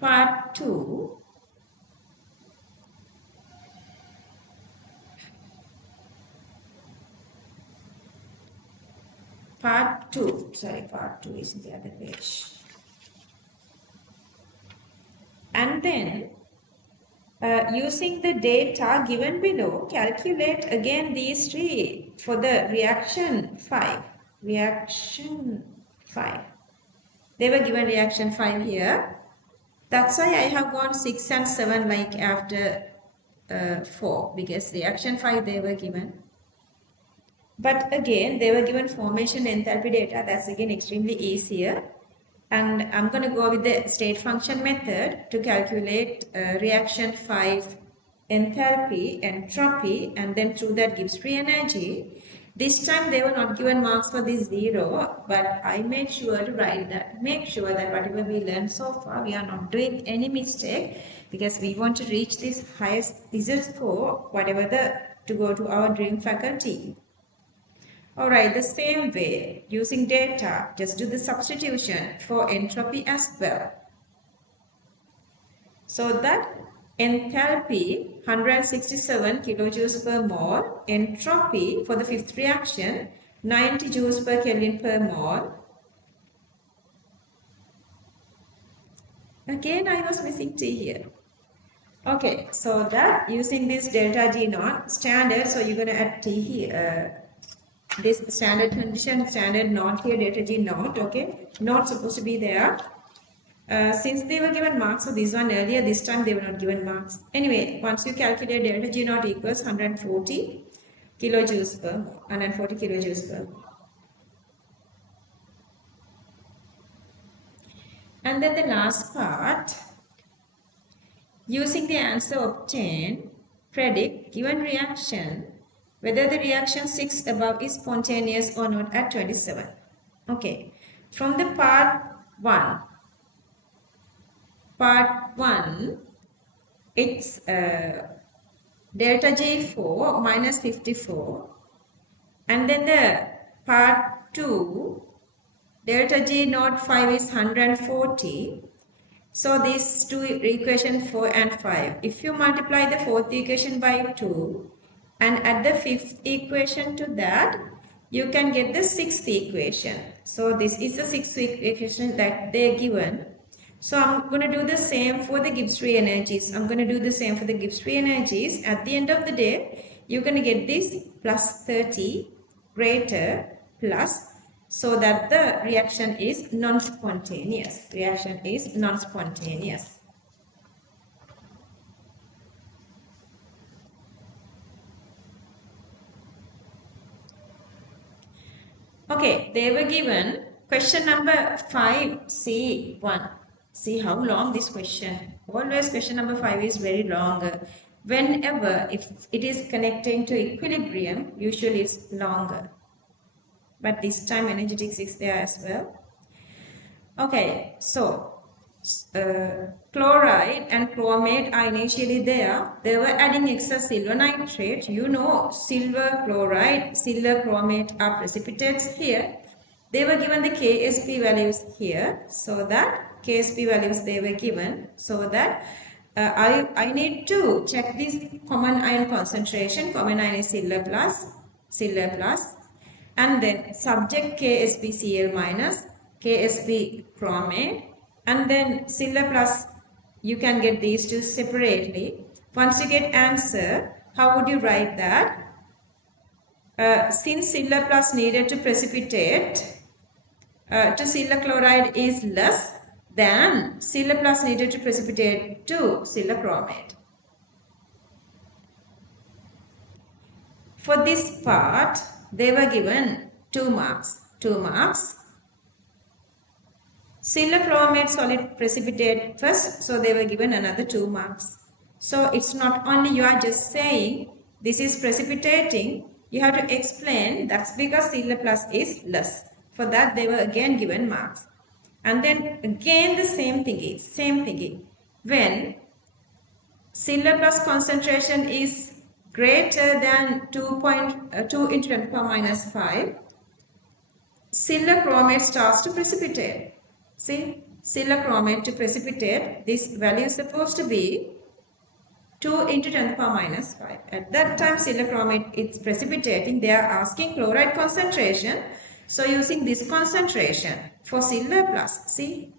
Part 2. Part 2. Sorry, part 2 is in the other page. And then using the data given below, calculate again these three for the reaction 5. Reaction 5. They were given reaction 5 here. That's why I have gone 6 and 7 like after 4, because reaction 5 they were given. But again, they were given formation enthalpy data. That's again extremely easier. And I'm going to go with the state function method to calculate reaction 5 enthalpy, entropy, and then through that gives free energy. This time they were not given marks for this 0, but I made sure to write that. Make sure that whatever we learned so far, we are not doing any mistake, because we want to reach this highest result score, whatever to go to our dream faculty. Alright, the same way, using data, just do the substitution for entropy as well. So that enthalpy 167 kilojoules per mole, entropy for the fifth reaction 90 joules per Kelvin per mole. Again, I was missing T here. Okay, so that using this delta G naught standard, so you're going to add T here. This standard condition, standard not here, delta G naught, okay, not supposed to be there. Since they were given marks for this one earlier, this time they were not given marks. Anyway, once you calculate delta G naught equals 140 kilojoules per mole, 140 kilojoules per mole. And then the last part, using the answer obtained, predict given reaction whether the reaction 6 above is spontaneous or not at 27. Okay, from the part 1, it's delta G4 minus 54, and then the part 2, delta G naught 5 is 140. So these two equations 4 and 5. If you multiply the fourth equation by 2 and add the fifth equation to that, you can get the sixth equation. So this is the sixth equation that they are given. So I'm going to do the same for the Gibbs free energies. I'm going to do the same for the Gibbs free energies. At the end of the day, you're going to get this plus 30 greater plus, so that the reaction is non-spontaneous. Reaction is non-spontaneous. Okay, they were given question number 5C1. See how long this question. Always question number 5 is very long. Whenever if it is connecting to equilibrium, usually it's longer. But this time energetics is there as well. Okay, so chloride and chromate are initially there. They were adding extra silver nitrate. You know, silver chloride, silver chromate are precipitates here. They were given the KSP values here, so that KSP values they were given, so that I need to check this common ion concentration. Common ion is silver plus, and then subject KSPCl minus, KSP chromate, and then silver plus. You can get these two separately. Once you get answer, how would you write that? Since silver plus needed to precipitate to silver chloride is less than silver plus needed to precipitate to silver chromate. For this part, they were given 2 marks. 2 marks. Silver chromate solid precipitate first, so they were given another 2 marks. So it's not only you are just saying this is precipitating, you have to explain that's because silver plus is less. For that they were again given marks. And then again the same thingy. When silver plus concentration is greater than 2 into 10 power minus 5, silver chromate starts to precipitate. See, silver chromate to precipitate, this value is supposed to be 2 into 10 power minus 5. At that time, silver chromate is precipitating. They are asking chloride concentration. So using this concentration for silver plus, see,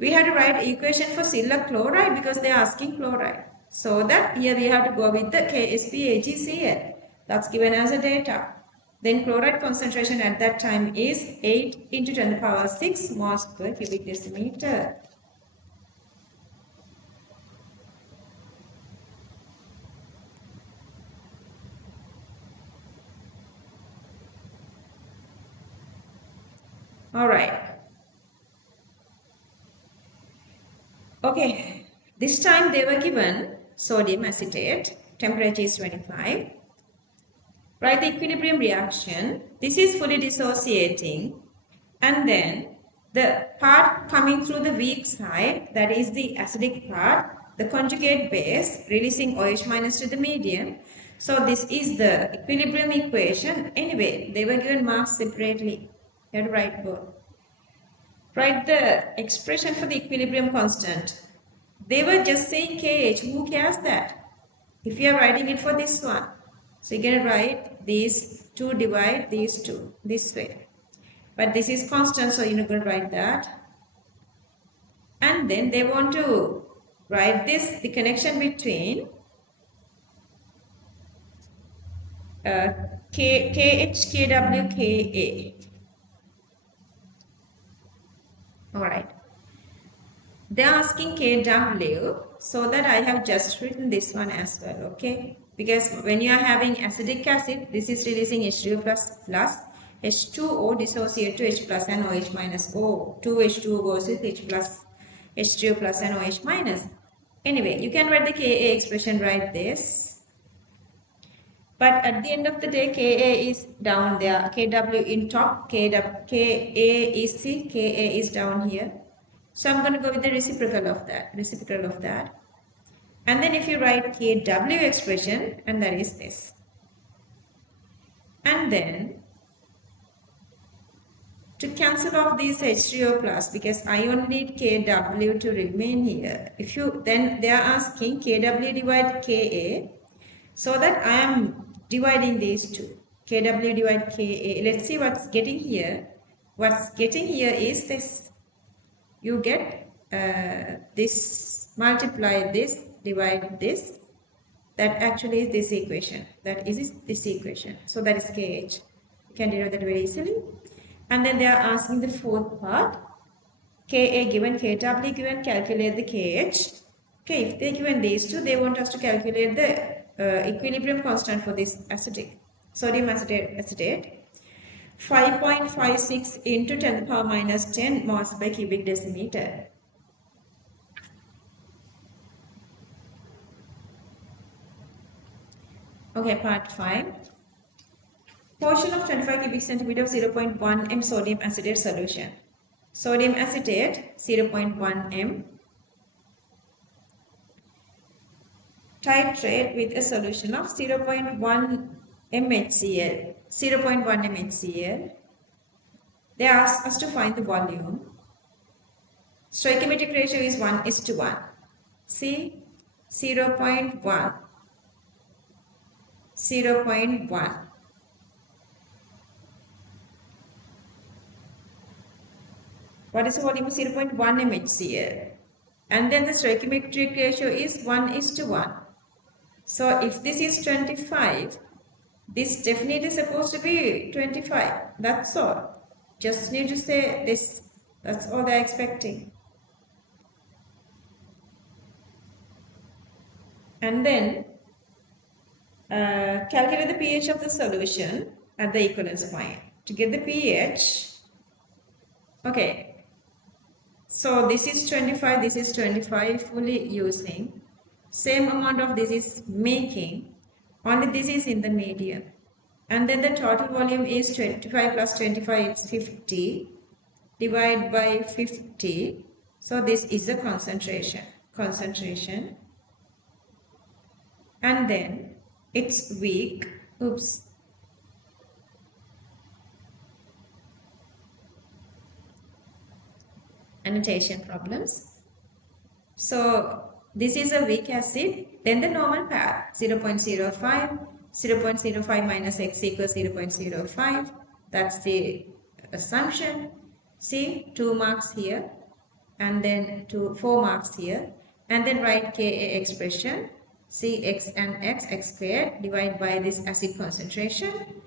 we have to write equation for silver chloride because they are asking chloride. So that here we have to go with the KSPAgCl. That's given as a data. Then chloride concentration at that time is 8 into 10 to the power 6 moles per cubic decimeter. Alright. Okay, this time they were given sodium acetate, temperature is 25. Write the equilibrium reaction. This is fully dissociating, and then the part coming through the weak side, that is the acidic part, the conjugate base releasing OH minus to the medium. So this is the equilibrium equation. Anyway, they were given marks separately. You have to write both. Write the expression for the equilibrium constant. They were just saying KH. Who cares that? If you are writing it for this one, so you're going to write these two divide these two this way. But this is constant, so you're not going to write that. And then they want to write this, the connection between KH, KW, KA. Alright. They are asking KW, so that I have just written this one as well, okay? Because when you are having acidic acid, this is releasing H2O plus H2O dissociate to H plus and OH minus. O. 2 H2O goes with H plus, H2O plus and OH minus. Anyway, you can write the Ka expression right this. But at the end of the day, Ka is down there. Kw in top, Ka is C, Ka is down here. So I'm going to go with the reciprocal of that. Reciprocal of that. And then if you write Kw expression, and that is this. And then to cancel off these H3O plus, because I only need Kw to remain here. If you then they are asking Kw divide Ka, so that I am dividing these two. Kw divide Ka. Let's see what's getting here. What's getting here is this. You get this, multiply this, divide this. That actually is this equation. That is this equation. So that is Kh. You can derive that very easily. And then they are asking the fourth part. Ka given, Kw given, calculate the Kh. Okay, if they given these two, they want us to calculate the equilibrium constant for this acetic, sodium acetate. 5.56 into 10 to the power minus 10 moles per cubic decimeter. Okay, part 5. Portion of 25 cubic centimeter of 0.1 m sodium acetate solution. Sodium acetate 0.1 m. Titrate with a solution of 0.1 mHCl. 0.1 mHCl. They ask us to find the volume. Stoichiometric ratio is 1:1. See, 0.1. 0.1. What is the volume of 0.1 mHCl? And then the stoichiometric ratio is 1:1. So if this is 25, this definitely is supposed to be 25. That's all. Just need to say this. That's all they're expecting. And then calculate the pH of the solution at the equivalence point. To get the pH, okay. So this is 25, this is 25, fully using. Same amount of this is making, only this is in the medium. And then the total volume is 25 plus 25, it's 50. Divide by 50. So this is the concentration. And then it's weak. Oops. Annotation problems. So this is a weak acid, then the normal pair 0.05, 0.05 minus x equals 0.05. That's the assumption. See, 2 marks here and then 4 marks here, and then write Ka expression. See, x and x squared divided by this acid concentration.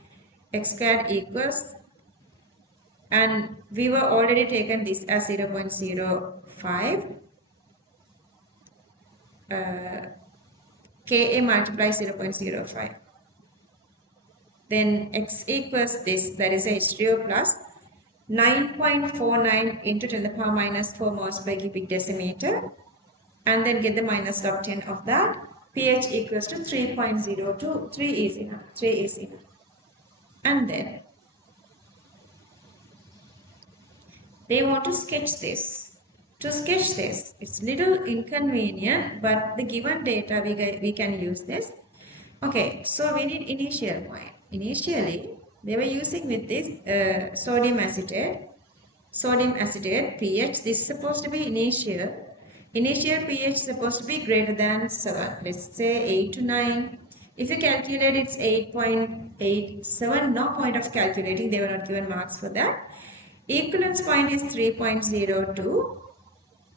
X squared equals, and we were already taken this as 0.05. Ka multiply 0.05. Then x equals this, that is H3O plus 9.49 into 10 to the power minus 4 moles per cubic decimeter. And then get the minus of 10 of that. pH equals to 3.02. 3 is enough. 3 is enough. And then they want to sketch this. To sketch this, it's little inconvenient, but the given data we can use this. Okay, so we need initial point. Initially, they were using with this sodium acetate. Sodium acetate pH. This is supposed to be initial. Initial pH is supposed to be greater than 7. Let's say 8 to 9. If you calculate, it's 8.87. No point of calculating. They were not given marks for that. Equivalence point is 3.02.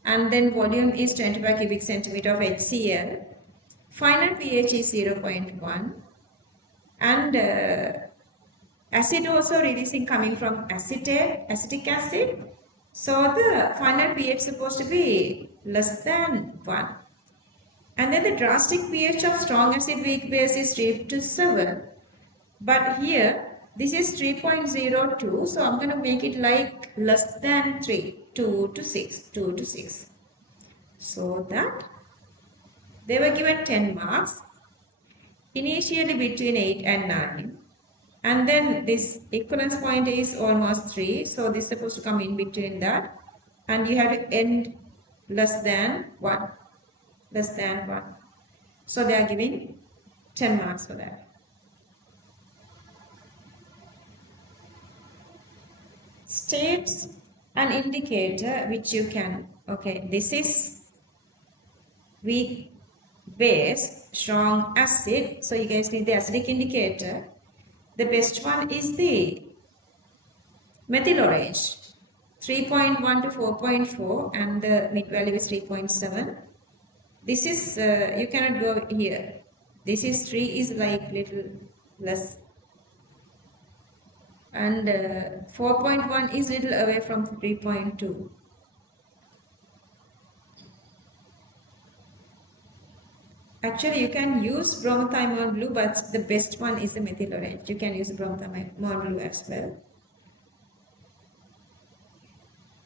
And then volume is 25 cubic centimeter of HCl. Final pH is 0.1. And acid also releasing coming from acetic acid. So the final pH is supposed to be less than 1. And then the drastic pH of strong acid weak base is 3 to 7. But here this is 3.02. So I'm going to make it like less than 3. 2 to 6. So that they were given 10 marks. initially between 8 and 9. And then this equivalence point is almost 3. So this is supposed to come in between that. And you have to end less than 1. Less than 1. So they are giving 10 marks for that. States an indicator which you can, okay, this is weak base, strong acid. So you guys need the acidic indicator. The best one is the methyl orange, 3.1 to 4.4, and the mid value is 3.7. This is, you cannot go here. This is 3 is like little less. And 4.1 is little away from 3.2. Actually, you can use bromothiamine blue, but the best one is the methyl orange. You can use bromothiamine blue as well.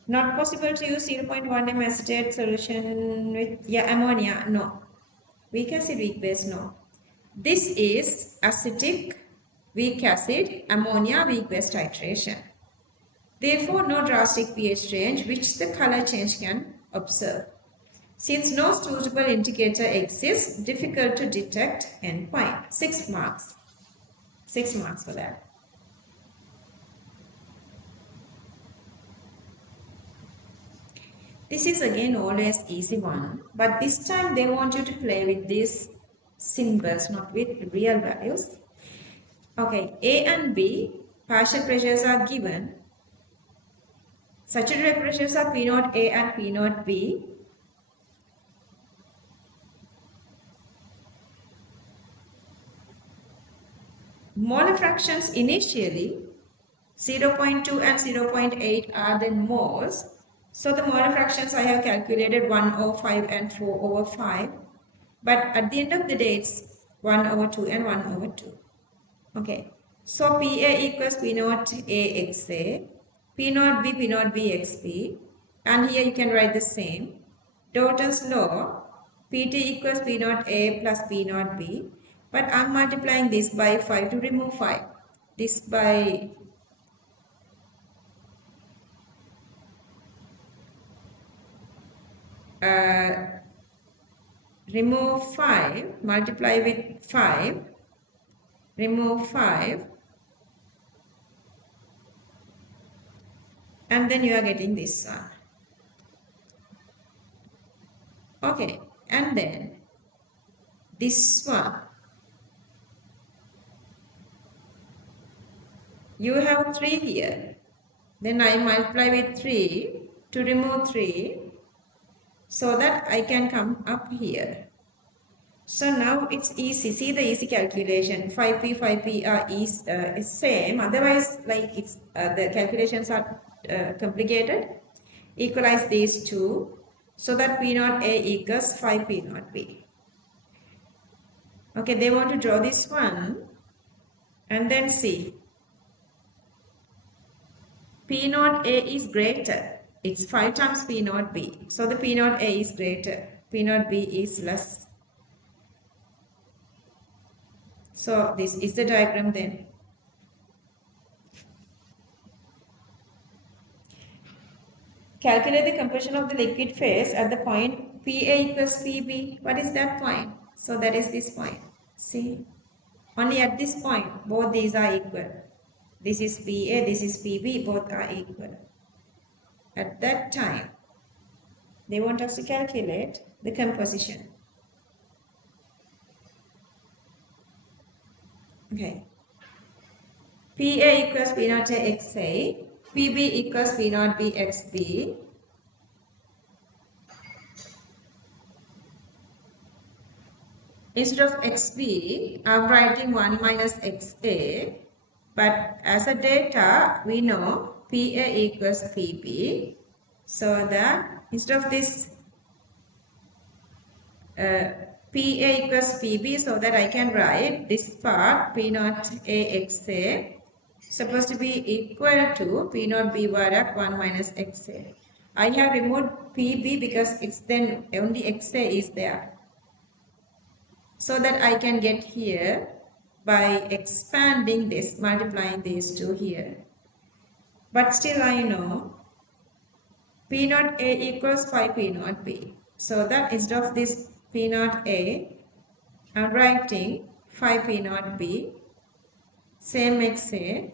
Not possible to use 0.1 m acetate solution with ammonia. No. Weak acid, weak base, no. This is acetic, weak acid, ammonia, weak base titration. Therefore, no drastic pH change which the color change can observe. Since no suitable indicator exists, difficult to detect endpoint. 6 marks. 6 marks for that. This is again always easy one, but this time they want you to play with these symbols, not with real values. Okay, A and B, partial pressures are given. Saturated pressures are P0 A and P0 B. Molar fractions initially 0.2 and 0.8 are the moles. So the molar fractions I have calculated 1 over 5 and 4 over 5. But at the end of the day it's 1 over 2 and 1 over 2. Okay. So PA equals P0 A XA, P0 B P0 B XB. And here you can write the same. Dalton's law, PT equals P0 A plus P0 B. But I'm multiplying this by 5 to remove 5. This by remove 5, multiply with 5, remove 5, and then you are getting this one. Okay, and then this one. You have 3 here. Then I multiply with 3 to remove 3 so that I can come up here. So now it's easy. See the easy calculation. 5p, 5p is same. Otherwise, like it's the calculations are complicated. Equalize these two so that P0 A equals 5 P0 B. Okay, they want to draw this one and then see. P0 A is greater. It's 5 times P0 B. So the P0 A is greater. P0 B is less. So this is the diagram then. Calculate the compression of the liquid phase at the point PA equals PB. What is that point? So that is this point. See? Only at this point, both these are equal. This is PA, this is PB, both are equal. At that time, they want us to calculate the composition. Okay. PA equals P0 XA, PB equals P0 B XB. Instead of XB, I'm writing 1 minus XA. But as a data, we know PA equals PB. So that instead of this PA equals PB, so that I can write this part P0 AXA supposed to be equal to P0 B bar 1 minus XA. I have removed PB because it's then only XA is there. so that I can get here by expanding this, multiplying these two here. But still I know P naught A equals 5 P naught B. So that instead of this P naught A, I'm writing 5 P naught B, same XA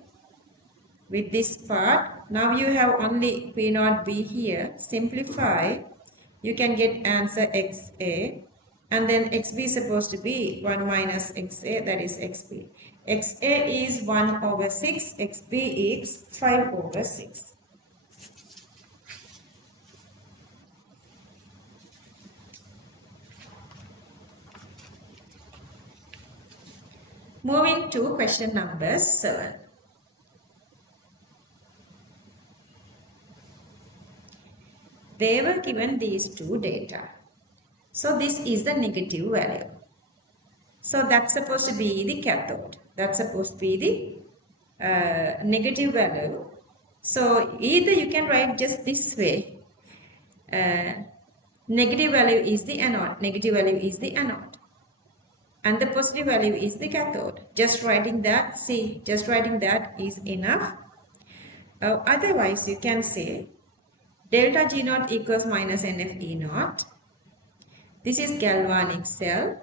with this part. Now you have only P naught B here. Simplify, you can get answer XA, and then XB is supposed to be 1 minus XA, that is XB. XA is 1 over 6, XB is 5 over 6. Moving to question number 7. They were given these two data. So this is the negative value. So that's supposed to be the cathode. That's supposed to be the negative value. So either you can write just this way. Negative value is the anode. Negative value is the anode. And the positive value is the cathode. Just writing that, see, just writing that is enough. Otherwise, you can say delta G naught equals minus NF E naught. This is galvanic cell,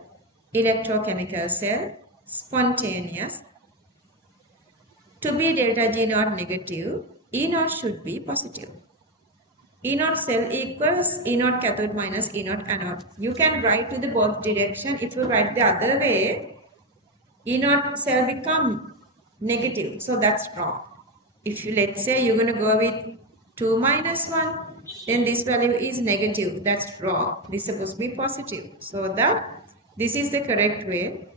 electrochemical cell, spontaneous. To be delta G naught negative, E naught should be positive. E naught cell equals E naught cathode minus E naught anode. You can write to the both direction. If you write the other way, E naught cell become negative. So that's wrong. If you, let's say you're going to go with 2 minus 1, then this value is negative. That's wrong. This is supposed to be positive. So that this is the correct way.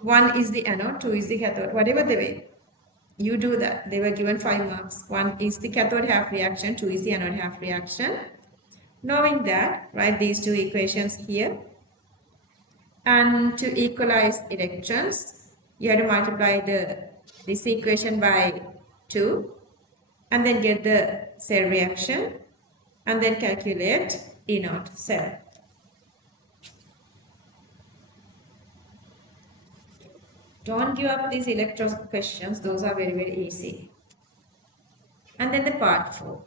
1 is the anode, 2 is the cathode. Whatever the way you do that. They were given 5 marks. 1 is the cathode half reaction, 2 is the anode half reaction. Knowing that, write these two equations here. And to equalize electrons, you have to multiply this equation by 2 and then get the cell reaction and then calculate E naught cell. Don't give up these electron questions, those are very, very easy. And then the part 4.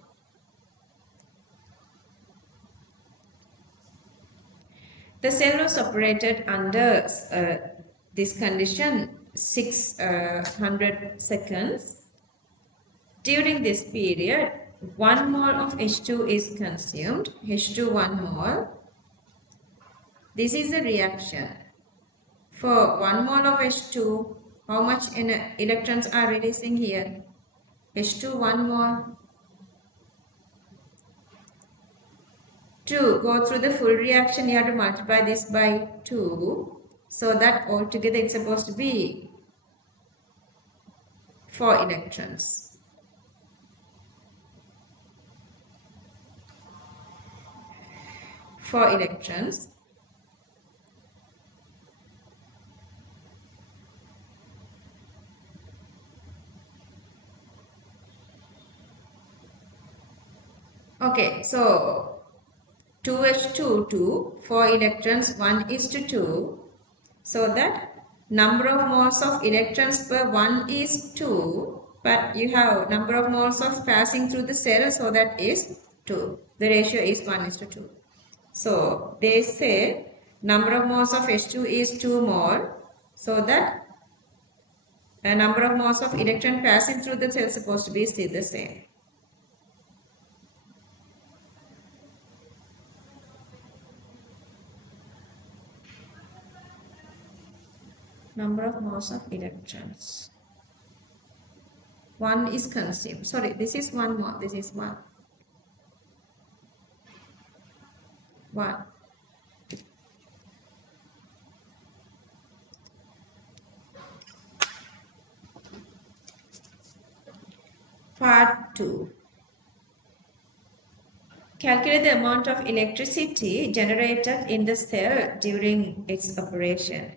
The cell was operated under this condition 600 seconds. During this period, 1 mole of H2 is consumed. H2 1 mole. This is the reaction. For 1 mole of H2, how much electrons are releasing here? H2 1 mole. To go through the full reaction, you have to multiply this by 2. So that altogether it's supposed to be 4 electrons. Four electrons. Okay, so 2H2 2, 4 electrons, 1 is to 2. So that number of moles of electrons per 1 is 2. But you have number of moles of passing through the cell, so that is 2. The ratio is 1 is to 2. So they say number of moles of H2 is 2 mole. So that a number of moles of electron passing through the cell is supposed to be still the same. Number of moles of electrons. 1 is consumed. Sorry, this is 1 mole. This is 1. 1. Part 2. Calculate the amount of electricity generated in the cell during its operation.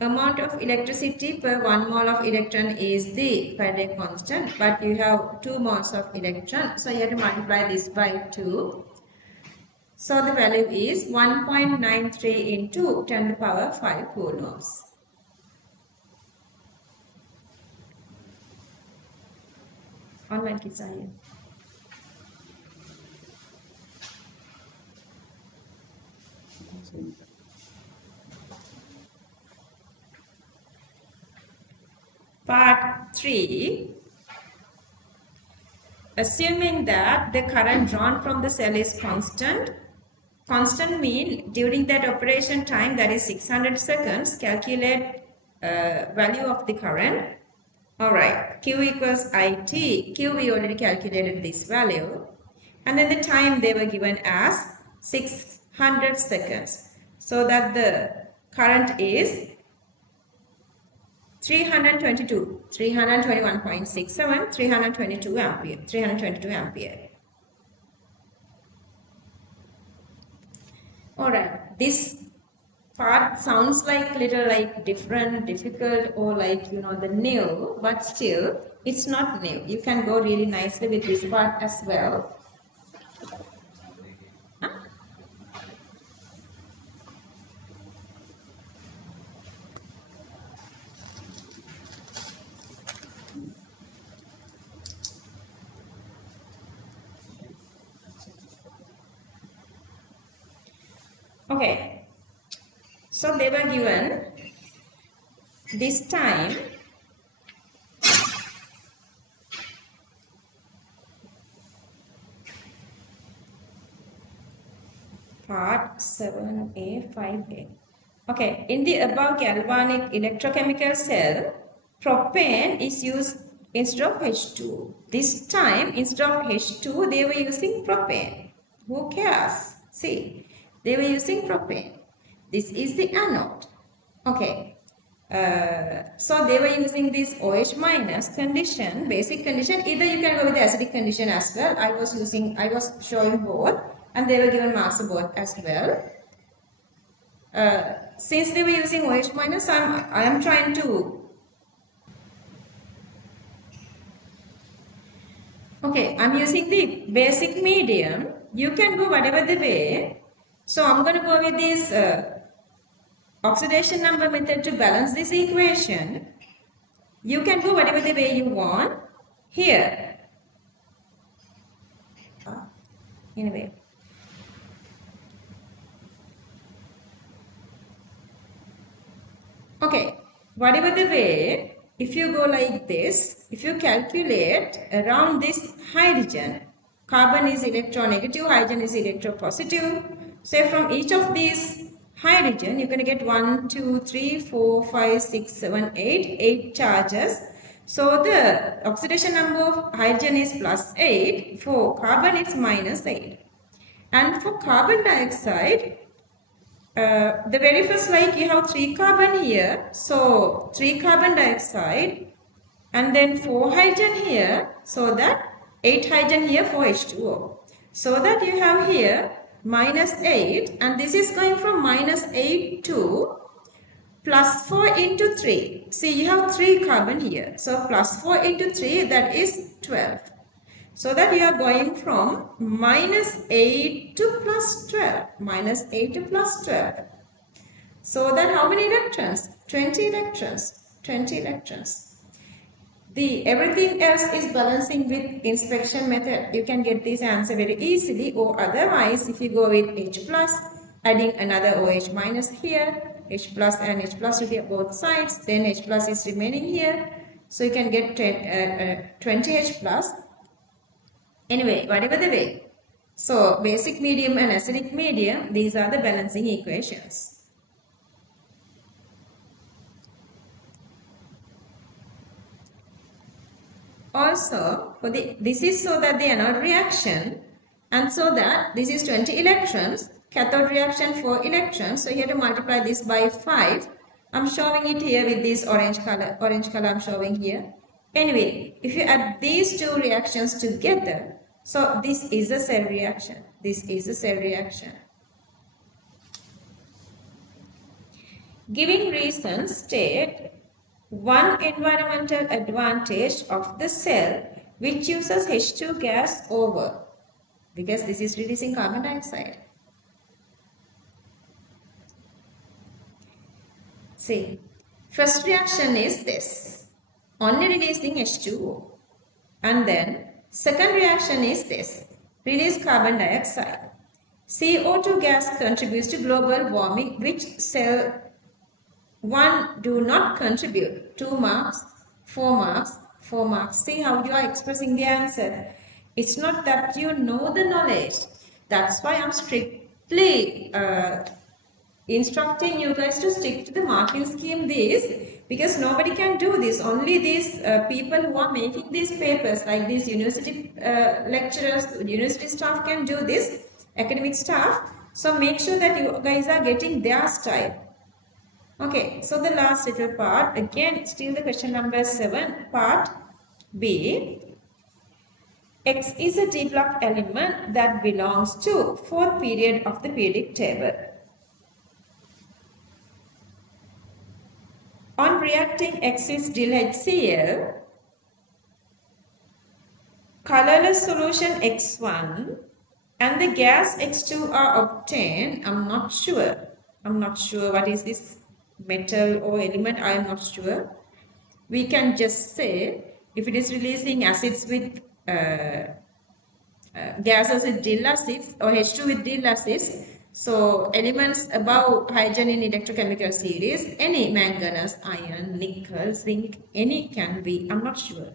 Amount of electricity per 1 mole of electron is the Faraday constant, but you have 2 moles of electron, so you have to multiply this by 2. So the value is 1.93 into 10 to the power 5 coulombs. Online kids are here. Part 3. Assuming that the current drawn from the cell is constant. Constant mean during that operation time, that is 600 seconds, calculate value of the current. Alright, Q equals IT. Q we already calculated this value. And then the time they were given as 600 seconds. So that the current is 321.67, 322 ampere, 322 ampere. Alright, this part sounds like little like different, difficult, or like the new, but still it's not new. You can go really nicely with this part as well. Huh? Okay, so they were given this time part 7a, 5a. Okay, in the above galvanic electrochemical cell, propane is used instead of H2. This time, instead of H2, they were using propane. Who cares? See, they were using propane. This is the anode. Okay. So they were using this OH minus condition, basic condition. Either you can go with the acidic condition as well. I was showing both, and they were given marks of both as well. Since they were using OH minus, I am trying to. Okay, I'm using the basic medium. You can go whatever the way. So I'm going to go with this oxidation number method to balance this equation. You can go whatever the way you want. Here. Anyway. Okay, whatever the way, if you go like this, if you calculate around this hydrogen, carbon is electronegative, hydrogen is electropositive. So from each of these hydrogen, you're going to get 1, 2, 3, 4, 5, 6, 7, 8 charges. So the oxidation number of hydrogen is plus 8, for carbon it's minus 8. And for carbon dioxide, the very first, like, you have 3 carbon here, so 3 carbon dioxide, and then 4 hydrogen here, so that 8 hydrogen here for H2O. So that you have here minus 8, and this is going from minus 8 to plus 4 into 3. See, you have 3 carbon here, so plus 4 into 3, that is 12. So that you are going from minus 8 to plus 12. Minus 8 to plus 12. So that how many electrons? 20 electrons. 20 electrons. Everything else is balancing with inspection method. You can get this answer very easily, or otherwise if you go with H plus, adding another OH minus here, H plus and H plus will be on both sides, then H plus is remaining here. So you can get 20 H plus. Anyway, whatever the way. So, basic medium and acidic medium, these are the balancing equations. Also, this is so that the anode reaction, and so that this is 20 electrons, cathode reaction 4 electrons, so you have to multiply this by 5. I'm showing it here with this orange color I'm showing here. Anyway, if you add these two reactions together, so this is a cell reaction. This is a cell reaction. Giving reasons, state one environmental advantage of the cell which uses H2 gas over, because this is releasing carbon dioxide. See, first reaction is this, only releasing H2O. And then second reaction is this, release carbon dioxide. CO2 gas contributes to global warming, which cell 1 do not contribute. 2 marks, 4 marks, 4 marks. See how you are expressing the answer. It's not that you know the knowledge. That's why I'm strictly instructing you guys to stick to the marking scheme because nobody can do this. Only these people who are making these papers, like these university lecturers, university staff can do this, academic staff. So make sure that you guys are getting their style. Okay, so the last little part, again still the question number 7, part B. X is a D block element that belongs to fourth period of the periodic table. On reacting X with dill HCl, colorless solution X1 and the gas X2 are obtained. I'm not sure what is this metal or element. I am not sure. We can just say if it is releasing acids with gases with dill acids or H2 with dill acids. So elements above hydrogen in electrochemical series, any manganese, iron, nickel, zinc, any can be, I'm not sure.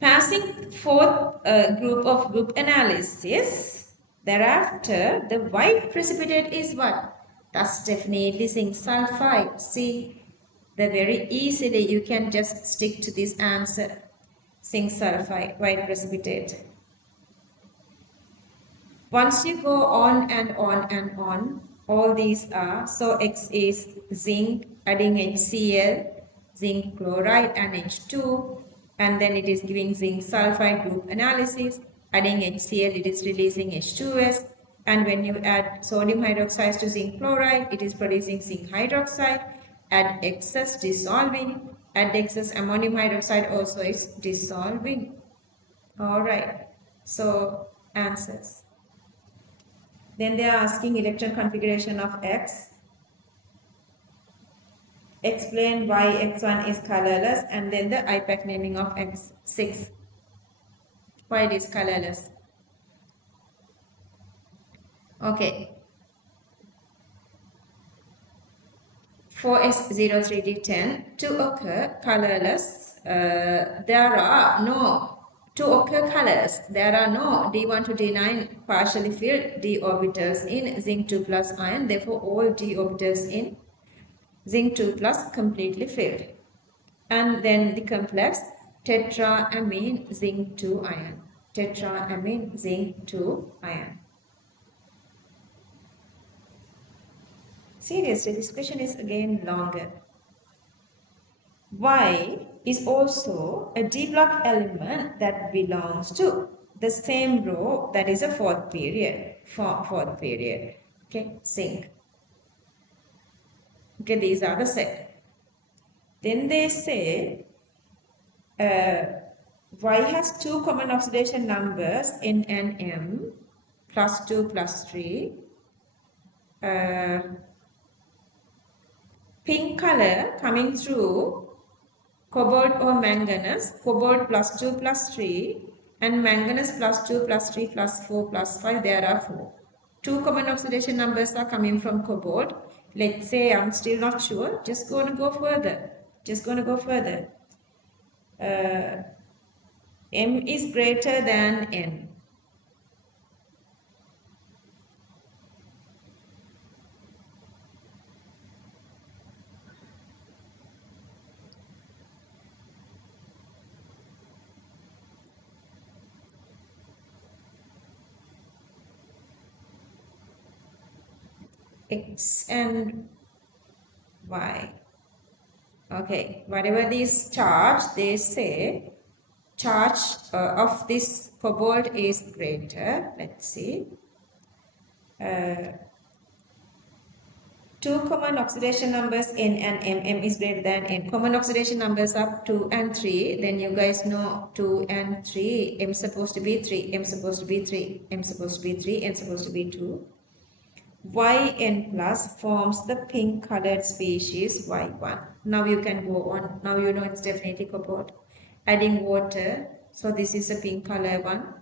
Passing fourth group of group analysis, thereafter the white precipitate is what? That's definitely zinc sulfide. See, the very easily you can just stick to this answer. Zinc sulfide, white precipitate. Once you go on and on and on, all these are, so X is zinc, adding HCl, zinc chloride and H2, and then it is giving zinc sulfide group analysis, adding HCl, it is releasing H2S, and when you add sodium hydroxide to zinc chloride, it is producing zinc hydroxide, add excess dissolving, add excess ammonium hydroxide also is dissolving. Alright, so answers. Then they are asking electron configuration of X. Explain why X1 is colorless and then the IPAC naming of X6. Why it is colorless. Okay. 4S03D10 to occur colorless. To occur colors, there are no D1 to D9 partially filled d orbitals in zinc 2 plus ion. Therefore, all d orbitals in zinc 2 plus completely filled. And then the complex tetraamine zinc 2 ion. Tetraamine zinc 2 ion. Seriously, this question is again longer. Y is also a D block element that belongs to the same row that is a fourth period. Fourth period. Okay, zinc. Okay, these are the set. Then they say Y has two common oxidation numbers N and M, plus 2 plus 3. Pink color coming through cobalt or manganese, cobalt plus 2 plus 3 and manganese plus 2 plus 3 plus 4 plus 5, there are 4. Two common oxidation numbers are coming from cobalt. Let's say I'm still not sure, just going to go further. M is greater than N. X and Y. Okay, whatever this charge, they say charge of this cobalt is greater. Let's see. Two common oxidation numbers N and M. M is greater than N. Common oxidation numbers are 2 and 3. Then you guys know 2 and 3. M supposed to be 3. M supposed to be 3. M supposed to be 3. N supposed to be 2. yn plus forms the pink colored species y1. Now you can go on. Now you know it's definitely cobalt. Adding water. So this is a pink color one.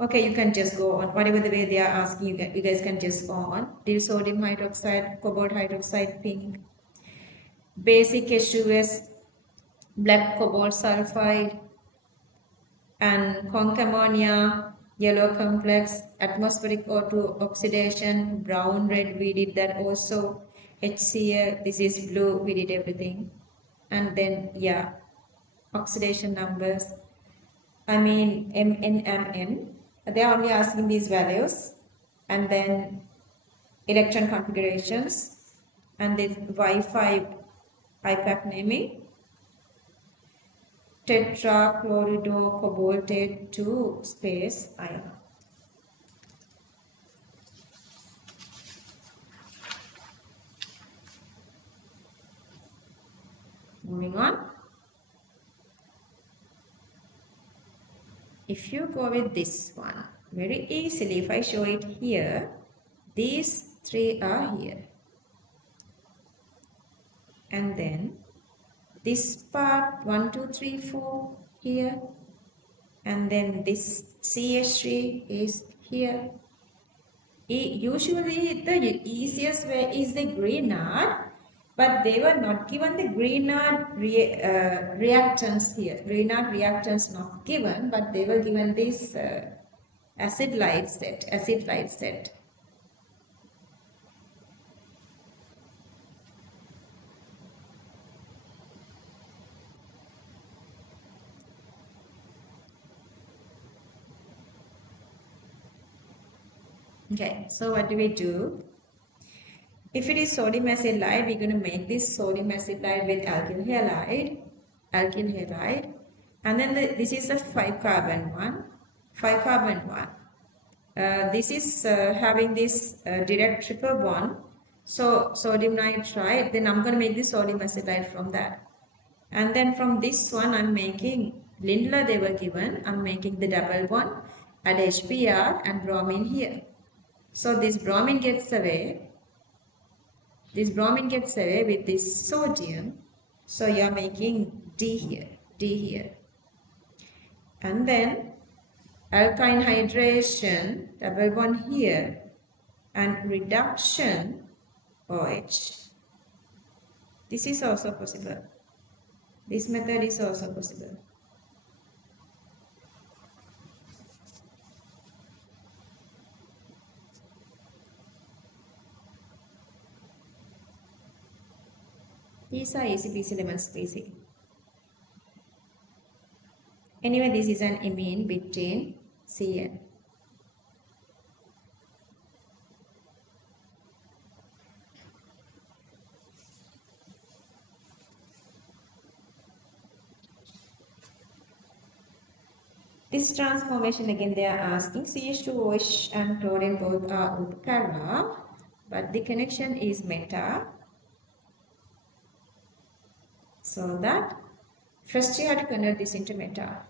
Okay, you can just go on. Whatever the way they are asking, you guys can just go on. This sodium hydroxide, cobalt hydroxide, pink. Basic H2S, black cobalt sulfide, and conch ammonia, yellow complex, atmospheric O2 oxidation, brown, red, we did that also. HCl, this is blue, we did everything. And then, yeah, oxidation numbers. I mean, MN, they are only asking these values. And then electron configurations. And this Wi-Fi IPAC naming. Tetrachloridocobaltate 2 space ion. Moving on. If you go with this one, very easily, if I show it here, these three are here. And then this part 1, 2, 3, 4 here. And then this CH3 is here. Usually the easiest way is the Grignard, but they were not given the Grignard reactants here. Grignard reactants not given, but they were given this acid light set. Okay, so what do we do? If it is sodium acetylide, we're going to make this sodium acetylide with alkyl halide. And then this is a 5 carbon one. This is having this direct triple bond. So sodium nitride, then I'm going to make this sodium acetylide from that. And then from this one, I'm making, Lindlar they were given, I'm making the double bond, add HBr and bromine here. So this bromine gets away. This bromine gets away with this sodium. So you are making D here. And then alkyne hydration, double bond here, and reduction OH. This is also possible. This method is also possible. These are easy peasy lemon squeezy. Anyway, this is an imine between CN. This transformation again they are asking CH2OH and chlorine both are para, but the connection is meta. So that first you have to convert this into meta.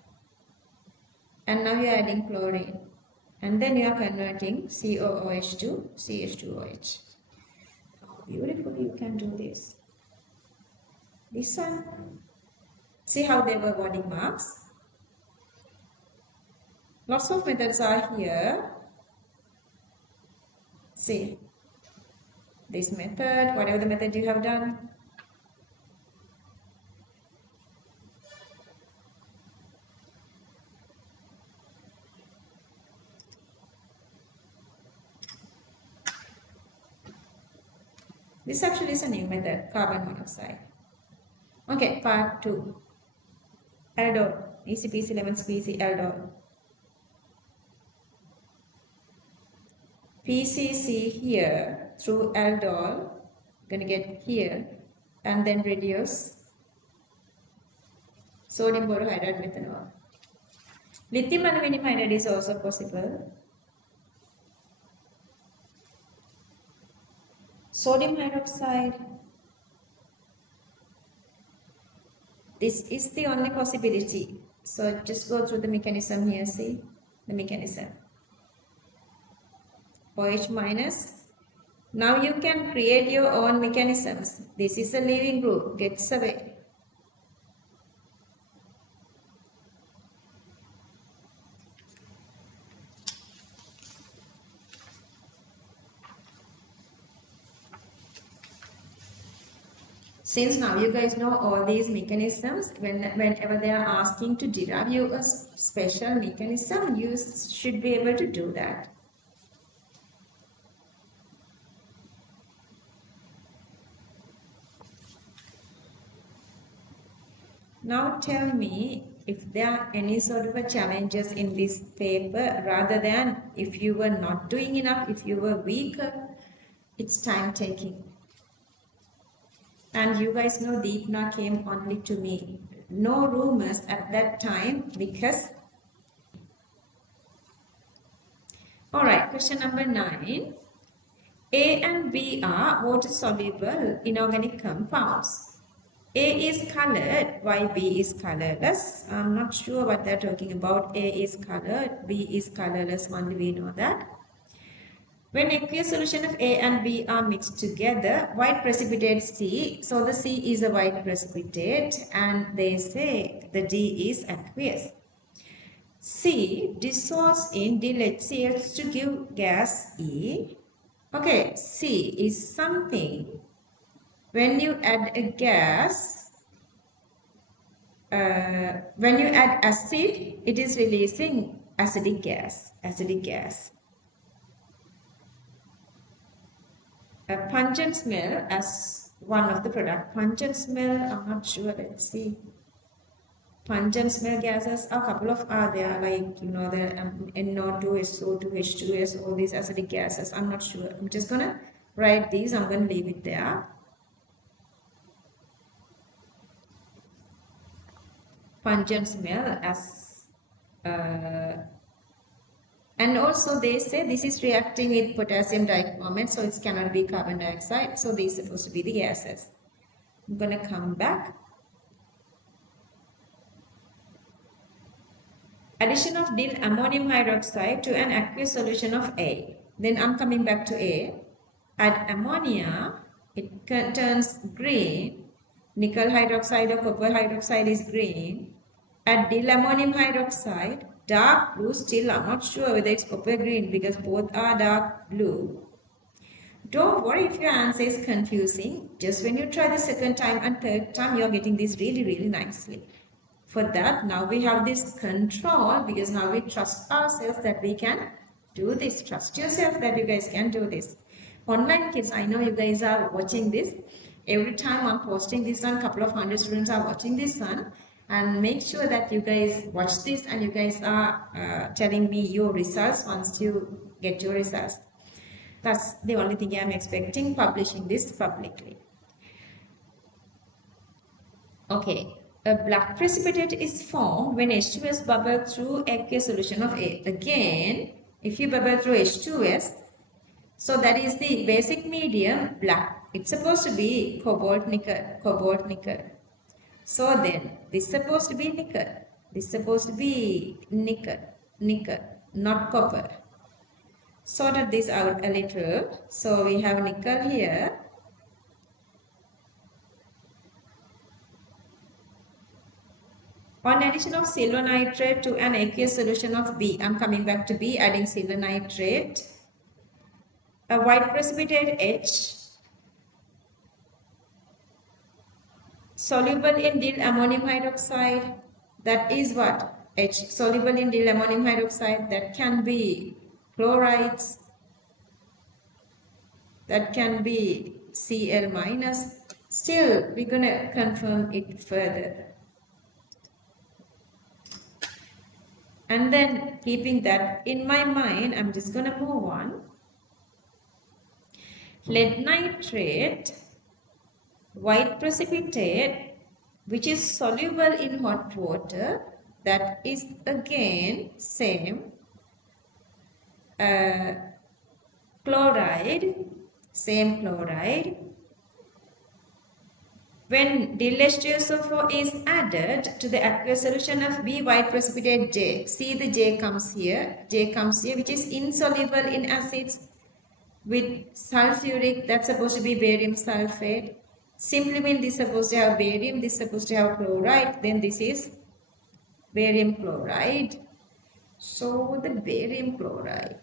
And now you are adding chlorine. And then you are converting COOH to CH2OH. How beautifully you can do this. This one. See how they were bonding marks. Lots of methods are here. See. This method, whatever the method you have done. This actually is a new method, carbon monoxide. Okay, part 2. Aldol, easy peasy lemon squeezy aldol. PCC here through aldol, gonna get here, and then reduce sodium borohydride methanol. Lithium aluminum hydride is also possible. Sodium hydroxide. This is the only possibility. So just go through the mechanism here, see the mechanism. OH minus Now you can create your own mechanisms. This is a leaving group, gets away. Since now you guys know all these mechanisms, whenever they are asking to derive you a special mechanism, you should be able to do that. Now tell me if there are any sort of a challenges in this paper, rather than if you were not doing enough, if you were weaker, it's time taking. And you guys know Deepna came only to me. No rumors at that time because... Alright, question number 9. A and B are water-soluble inorganic compounds. A is colored, while B is colorless. I'm not sure what they're talking about. A is colored, B is colorless, only we know that. When aqueous solution of A and B are mixed together, white precipitate C. So the C is a white precipitate and they say the D is aqueous. C dissolves in DHCl to give gas E. Okay, C is something. When you add a gas, when you add acid, it is releasing acidic gas. A pungent smell as one of the product. Pungent smell, I'm not sure, let's see. Pungent smell gases, a couple of are there, like, you know, the NO2, SO2, H2S, all these acidic gases. I'm not sure. I'm just gonna write these, I'm gonna leave it there. Pungent smell as and also they say this is reacting with potassium dichromate, so it cannot be carbon dioxide, so these are supposed to be the gases. I'm gonna come back. Addition of dill ammonium hydroxide to an aqueous solution of A. Then I'm coming back to A. Add ammonia, it turns green. Nickel hydroxide or copper hydroxide is green. Add dill ammonium hydroxide, dark blue. Still I'm not sure whether it's copper green because both are dark blue. Don't worry if your answer is confusing. Just when you try the second time and third time, you're getting this really nicely. For that, now we have this control because now we trust ourselves that we can do this. Trust yourself that you guys can do this. Online kids, I know you guys are watching this. Every time I'm posting this on, a couple of hundred students are watching this one. And make sure that you guys watch this and you guys are telling me your results once you get your results. That's the only thing I'm expecting, publishing this publicly. Okay. A black precipitate is formed when H2S bubbles through aqueous solution of A. Again, if you bubble through H2S, so that is the basic medium black. It's supposed to be cobalt nickel. So then, this is supposed to be nickel. This is supposed to be nickel, not copper. Sorted this out a little. So we have nickel here. On addition of silver nitrate to an aqueous solution of B, I'm coming back to B, adding silver nitrate, a white precipitate H, soluble in dill ammonium hydroxide, that is what? H, soluble in dill ammonium hydroxide, that can be chlorides, that can be Cl minus. Still, we're going to confirm it further. And then keeping that in my mind, I'm just going to move on. Lead nitrate, white precipitate, which is soluble in hot water, that is again same. Chloride, same chloride. When dill H2SO4 is added to the aqueous solution of B, white precipitate J. See the J comes here, which is insoluble in acids. with sulfuric, that's supposed to be barium sulfate. Simply mean this is supposed to have barium, this is supposed to have chloride, then this is barium chloride. So the barium chloride,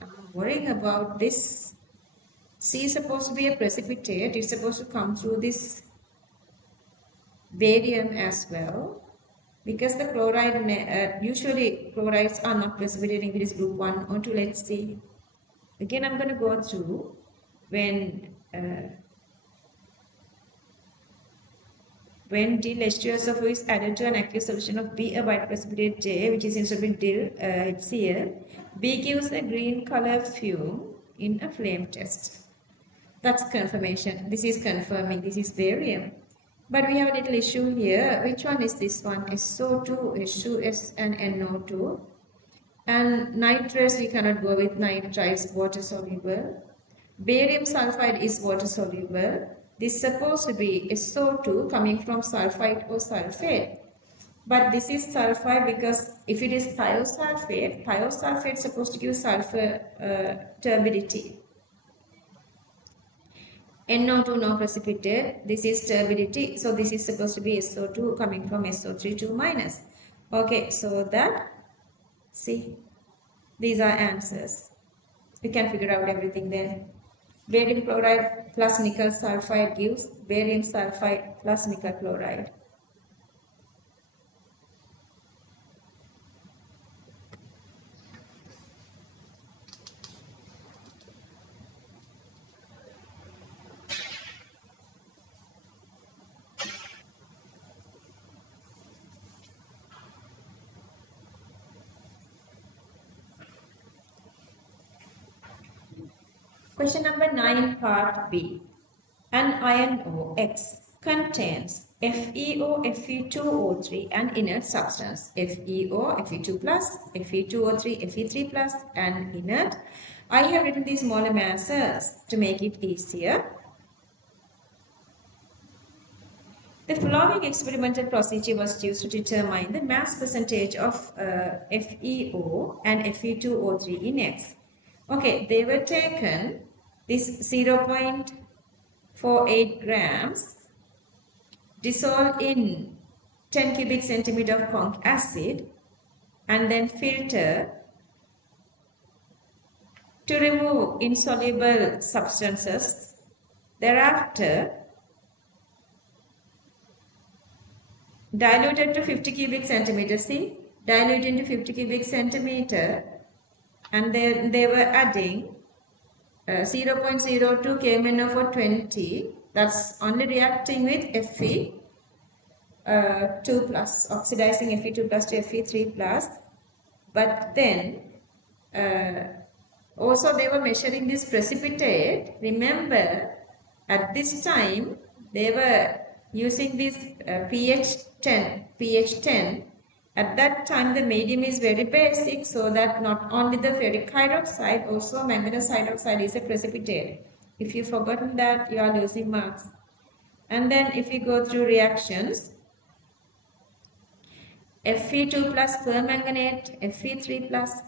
I'm worrying about this. C is supposed to be a precipitate, it's supposed to come through this barium as well. Because the chloride, usually chlorides are not precipitating, it is group 1 or 2, let's see. Again, I'm going to go through when dill H2SO4 is added to an aqueous solution of B, a white precipitate J, which is instead of dill HCl, B gives a green color fume in a flame test. That's confirmation. This is confirming. This is barium. But we have a little issue here. Which one is this one? SO2, H2S and NO2. And nitrates we cannot go with, nitrites water soluble. Barium sulfide is water soluble. This is supposed to be SO2 coming from sulfide or sulfate. But this is sulfide because if it is thiosulfate is supposed to give sulfur turbidity. NO2 no precipitate, this is turbidity, so this is supposed to be SO2 coming from SO3 2 minus. Okay, so that, see, these are answers. You can figure out everything then. Barium chloride plus nickel sulfide gives barium sulfide plus nickel chloride. Question number 9, part B. An iron ore X contains FeO, Fe2O3 and inert substance FeO, Fe2 plus, Fe2O3, Fe3 plus and inert. I have written these molar masses to make it easier. The following experimental procedure was used to determine the mass percentage of FeO and Fe2O3 in X. Okay, they were taken this 0.48 grams dissolved in 10 cubic centimeter of conch acid and then filter to remove insoluble substances. Thereafter, diluted to 50 cubic centimeter, see, dilute into 50 cubic centimeter, and then they were adding 0.02 kmnO for 20, that's only reacting with Fe2 plus, oxidizing Fe2 plus to Fe3 plus, but then also they were measuring this precipitate. Remember, at this time they were using this pH 10. At that time the medium is very basic, so that not only the ferric hydroxide, also manganese hydroxide is a precipitate. If you've forgotten that, you are losing marks. And then if you go through reactions, Fe2 plus permanganate, Fe3 plus,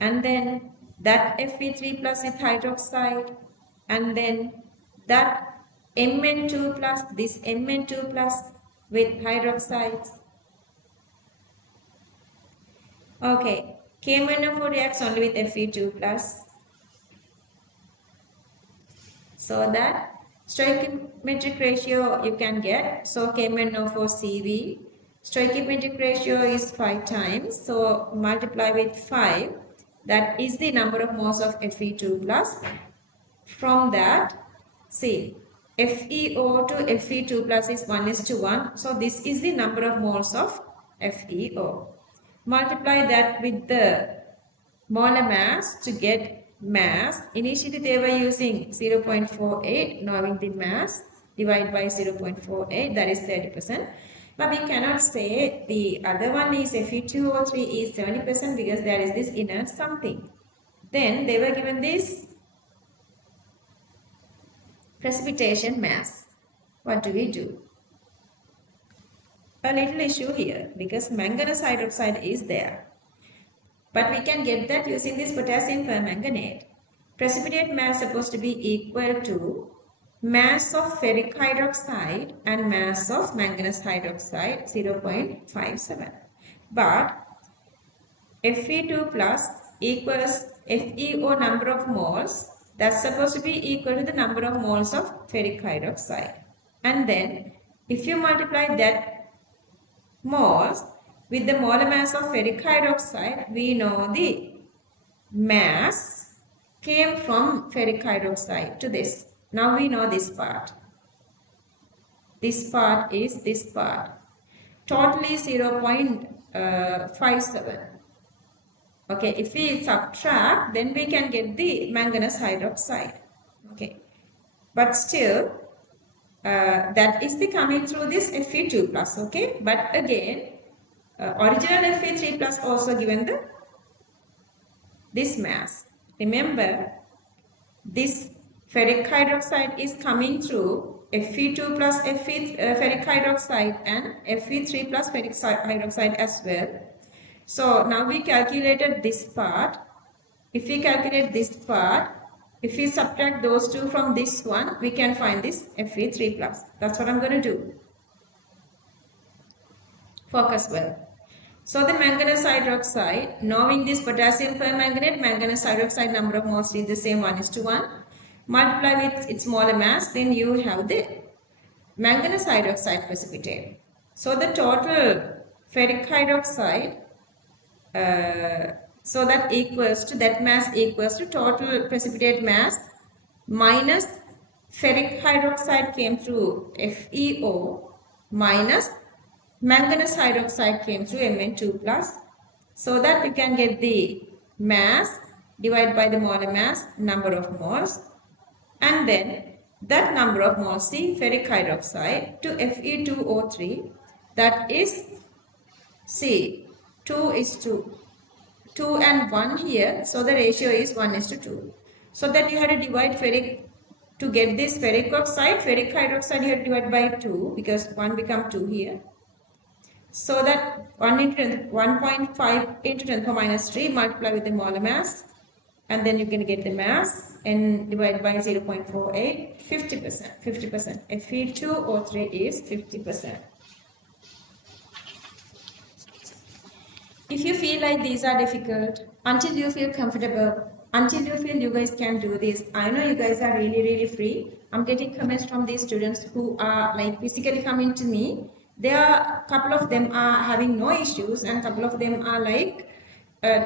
and then that Fe3 plus with hydroxide, and then that Mn2 plus, this Mn2 plus with hydroxides. Okay, KMnO4 reacts only with Fe2 plus. So that stoichiometric ratio you can get. So KMnO4 CV, stoichiometric ratio is 5 times. So multiply with 5. That is the number of moles of Fe2 plus. From that, see, FeO to Fe2 plus is 1:1. So this is the number of moles of FeO. Multiply that with the molar mass to get mass. Initially they were using 0.48, knowing the mass, divide by 0.48, that is 30%. But we cannot say the other one is Fe2O3 is 70% because there is this inert something. Then they were given this precipitation mass. What do we do? A little issue here because manganese hydroxide is there. But we can get that using this potassium permanganate. Precipitate mass supposed to be equal to mass of ferric hydroxide and mass of manganese hydroxide 0.57. But Fe2 plus equals FeO number of moles. That's supposed to be equal to the number of moles of ferric hydroxide. And then if you multiply that moles with the molar mass of ferric hydroxide, we know the mass came from ferric hydroxide to this. Now we know this part. This part is this part. Totally 0.57. Okay, if we subtract, then we can get the manganese hydroxide. Okay, but still, that is the coming through this Fe2 plus. Okay, but again, original Fe3 plus also given this mass. Remember, this ferric hydroxide is coming through Fe2 plus ferric hydroxide and Fe3 plus ferric hydroxide as well. So now we calculated this part. If we calculate this part, if we subtract those two from this one, we can find this Fe3 plus. That's what I'm going to do. Focus well. So the manganese hydroxide, knowing this potassium permanganate, manganese hydroxide number of moles is the same 1:1. Multiply with its molar mass, then you have the manganese hydroxide precipitate. So the total ferric hydroxide, so that equals to, that mass equals to total precipitate mass minus ferric hydroxide came through FeO minus manganese hydroxide came through Mn2 plus, so that you can get the mass divided by the molar mass, number of moles, and then that number of moles, see, ferric hydroxide to Fe2O3, that is, see, 2 is to 2 and 1 here, so the ratio is 1:2. So that you have to divide ferric, to get this ferric hydroxide you have to divide by 2 because 1 become 2 here. So that 1.5 into 10 power minus 3 multiply with the molar mass, and then you can get the mass and divide by 0.48, 50%. 50%. Fe2O3 is 50%. If you feel like these are difficult, until you feel comfortable, until you feel you guys can do this, I know you guys are really free. I'm getting comments from these students who are like physically coming to me. There are a couple of them are having no issues, and a couple of them are like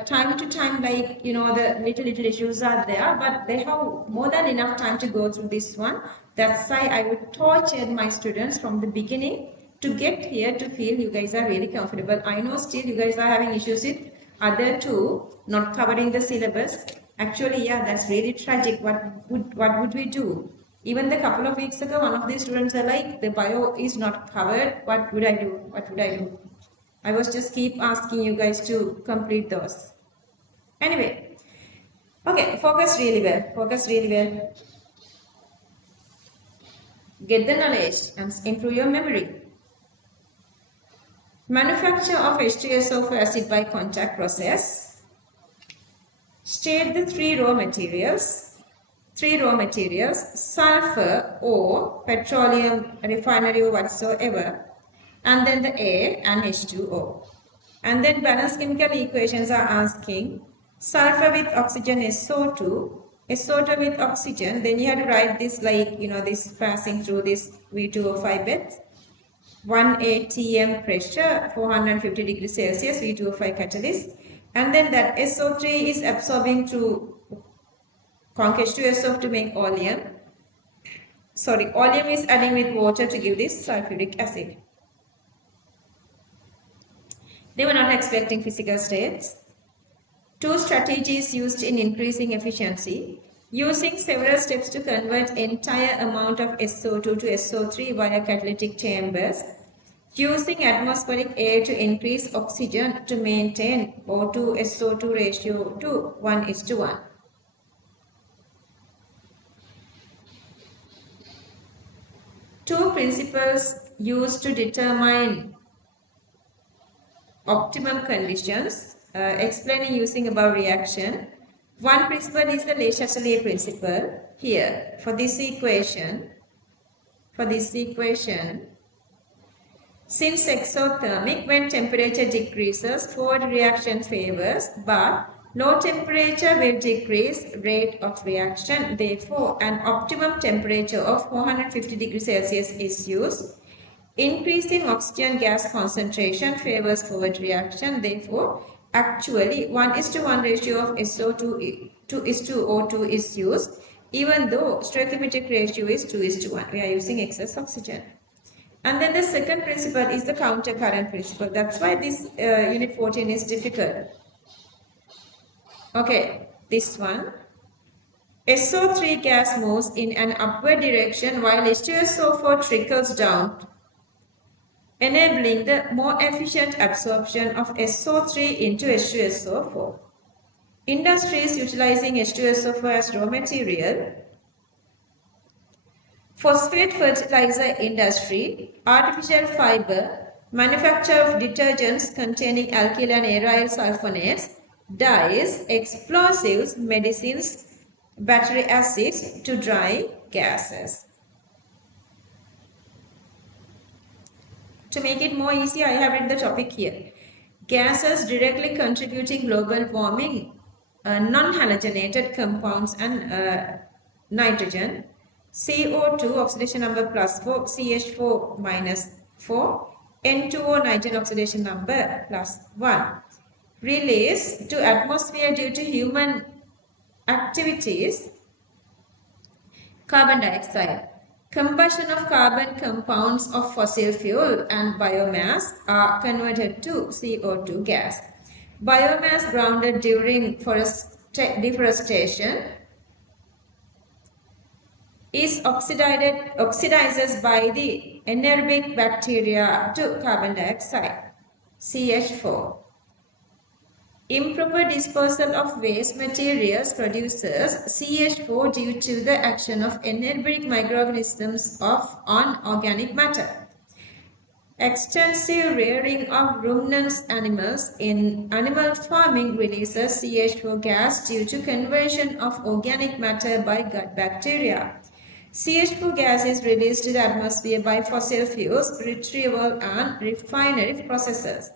time to time, like, you know, the little issues are there, but they have more than enough time to go through this one. That's why I would torture my students from the beginning to get here to feel you guys are really comfortable. I know still you guys are having issues with other two not covering the syllabus. Actually, yeah, that's really tragic. What would we do? Even the couple of weeks ago, one of the students are like, the bio is not covered. What would I do? What would I do? I was just keep asking you guys to complete those. Anyway, okay, focus really well. Focus really well. Get the knowledge and improve your memory. Manufacture of H2SO4 acid by contact process. State the three raw materials. Sulfur or petroleum refinery or whatsoever, and then the A and H2O. And then balanced chemical equations are asking sulfur with oxygen SO2, SO2 with oxygen, then you have to write this like, you know, this passing through this V2O5 beds. 1 atm pressure, 450 degrees Celsius, V2O5 catalyst, and then that SO3 is absorbing through conc H2SO to make oleum. Sorry, oleum is adding with water to give this sulfuric acid. They were not expecting physical states. Two strategies used in increasing efficiency. Using several steps to convert entire amount of SO2 to SO3 via catalytic chambers. Using atmospheric air to increase oxygen to maintain O2 SO2 ratio to 1:1. Two principles used to determine optimal conditions. explaining using above reaction. One principle is the Le Chatelier principle. Here, for this equation, since exothermic, when temperature decreases, forward reaction favors, but low temperature will decrease rate of reaction. Therefore, an optimum temperature of 450 degrees Celsius is used. Increasing oxygen gas concentration favors forward reaction. Therefore, actually 1:1 ratio of SO2 to O2 is used, even though stoichiometric ratio is 2:1. We are using excess oxygen. And then the second principle is the counter current principle. That's why this unit 14 is difficult. Okay, this one. SO3 gas moves in an upward direction while H2SO4 trickles down, enabling the more efficient absorption of SO3 into H2SO4. Industries utilizing H2SO4 as raw material, phosphate fertilizer industry, artificial fiber, manufacture of detergents containing alkyl and aryl sulfonates, dyes, explosives, medicines, battery acids to dry gases. To make it more easy, I have written the topic here. Gases directly contributing global warming, non-halogenated compounds and nitrogen, CO2 oxidation number +4, CH4 -4, N2O nitrogen oxidation number +1. Release to atmosphere due to human activities, carbon dioxide. Combustion of carbon compounds of fossil fuel and biomass are converted to CO2 gas. Biomass grounded during deforestation is oxidizes by the anaerobic bacteria to carbon dioxide, CH4. Improper disposal of waste materials produces CH4 due to the action of anaerobic microorganisms on organic matter. Extensive rearing of ruminant animals in animal farming releases CH4 gas due to conversion of organic matter by gut bacteria. CH4 gas is released to the atmosphere by fossil fuels, retrieval and refinery processes.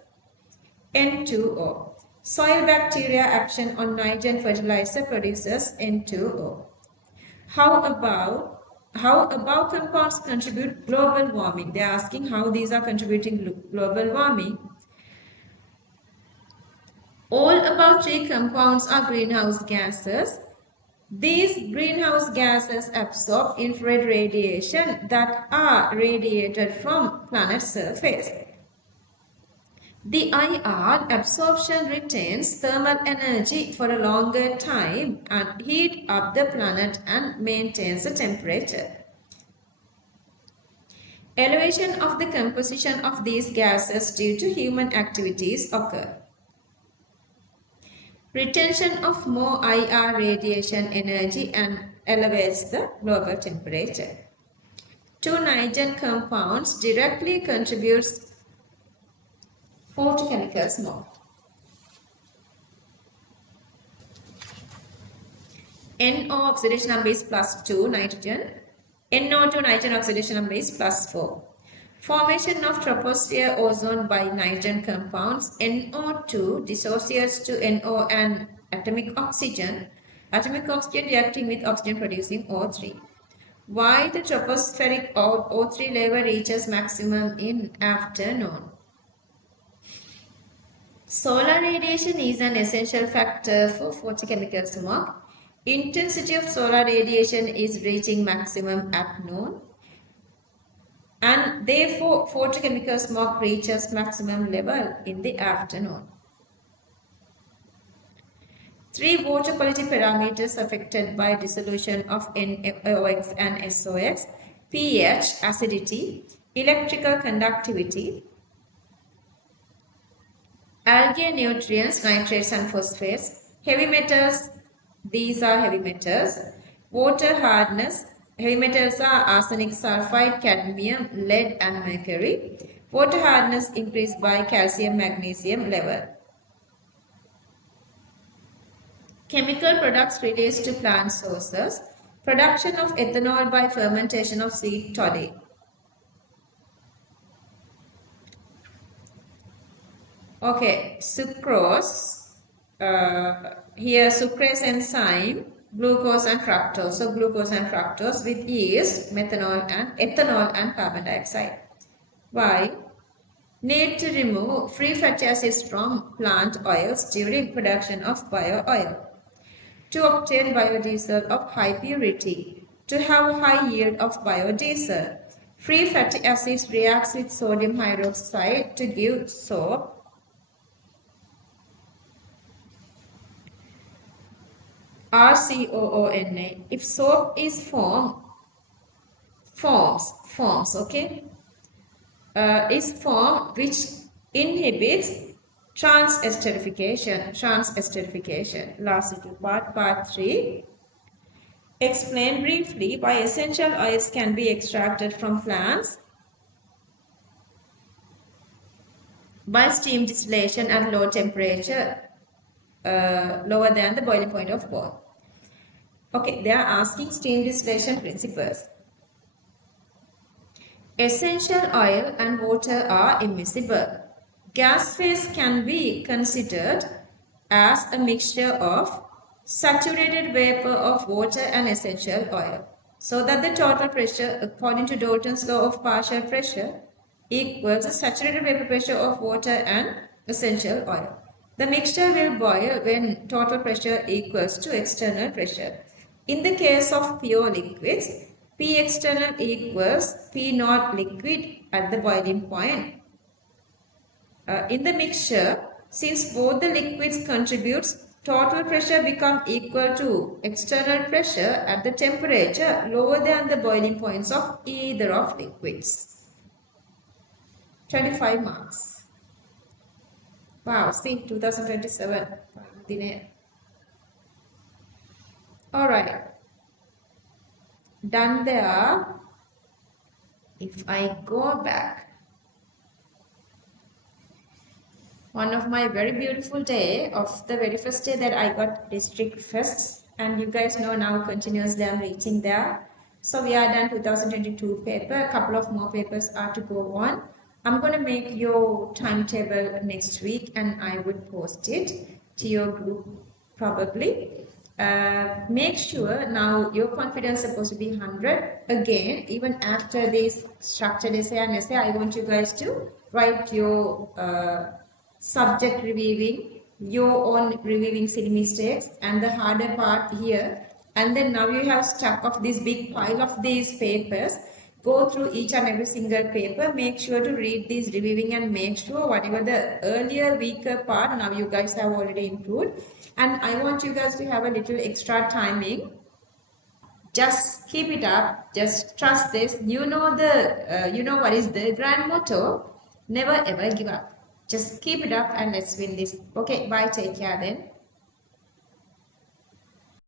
N2O. Soil bacteria action on nitrogen fertilizer produces N2O. How above compounds contribute global warming? They are asking how these are contributing global warming. All above three compounds are greenhouse gases. These greenhouse gases absorb infrared radiation that are radiated from planet surface. The IR absorption retains thermal energy for a longer time and heat up the planet and maintains the temperature. Elevation of the composition of these gases due to human activities occur. Retention of more IR radiation energy and elevates the global temperature. Two nitrogen compounds directly contributes photochemical smoke. NO oxidation number is +2 nitrogen. NO2 nitrogen oxidation number is +4. Formation of troposphere ozone by nitrogen compounds. NO2 dissociates to NO and atomic oxygen reacting with oxygen producing O3. Why the tropospheric O3 level reaches maximum in afternoon? Solar radiation is an essential factor for photochemical smoke. Intensity of solar radiation is reaching maximum at noon, and therefore photochemical smoke reaches maximum level in the afternoon. 3 water quality parameters affected by dissolution of NOx and SOx: pH, acidity, electrical conductivity, algae nutrients, nitrates and phosphates, heavy metals, these are heavy metals, water hardness, heavy metals are arsenic sulfide, cadmium, lead and mercury. Water hardness increased by calcium, magnesium level. Chemical products released to plant sources. Production of ethanol by fermentation of seed toddy. Okay, sucrose. Here sucrase enzyme, glucose and fructose. So glucose and fructose with yeast, methanol and ethanol and carbon dioxide. Why? Need to remove free fatty acids from plant oils during production of bio-oil. To obtain biodiesel of high purity. To have high yield of biodiesel. Free fatty acids reacts with sodium hydroxide to give soap. RCOONA. If soap is forms, okay, is form which inhibits transesterification. Last little part 3. Explain briefly why essential oils can be extracted from plants by steam distillation at low temperature, lower than the boiling point of boil. Okay, they are asking steam distillation principles. Essential oil and water are immiscible. Gas phase can be considered as a mixture of saturated vapor of water and essential oil, so that the total pressure, according to Dalton's law of partial pressure, equals the saturated vapor pressure of water and essential oil. The mixture will boil when total pressure equals to external pressure. In the case of pure liquids, P external equals P naught liquid at the boiling point. In the mixture, since both the liquids contributes, total pressure become equal to external pressure at the temperature lower than the boiling points of either of liquids. 25 marks. Wow, see, 2027. Alright. Done there. If I go back, one of my very beautiful day of the very first day that I got district first, and you guys know now continuously I'm reaching there. So we are done 2022 paper. A couple of more papers are to go on. I'm going to make your timetable next week and I would post it to your group probably. Make sure now your confidence is supposed to be 100. Again, even after this structured essay and essay, I want you guys to write your subject reviewing, your own reviewing silly mistakes, and the harder part here. And then now you have stuck of this big pile of these papers. Go through each and every single paper. Make sure to read these reviewing and make sure whatever the earlier weaker part, now you guys have already improved. And I want you guys to have a little extra timing. Just keep it up. Just trust this. You know what is the grand motto? Never ever give up. Just keep it up and let's win this. Okay, bye. Take care then.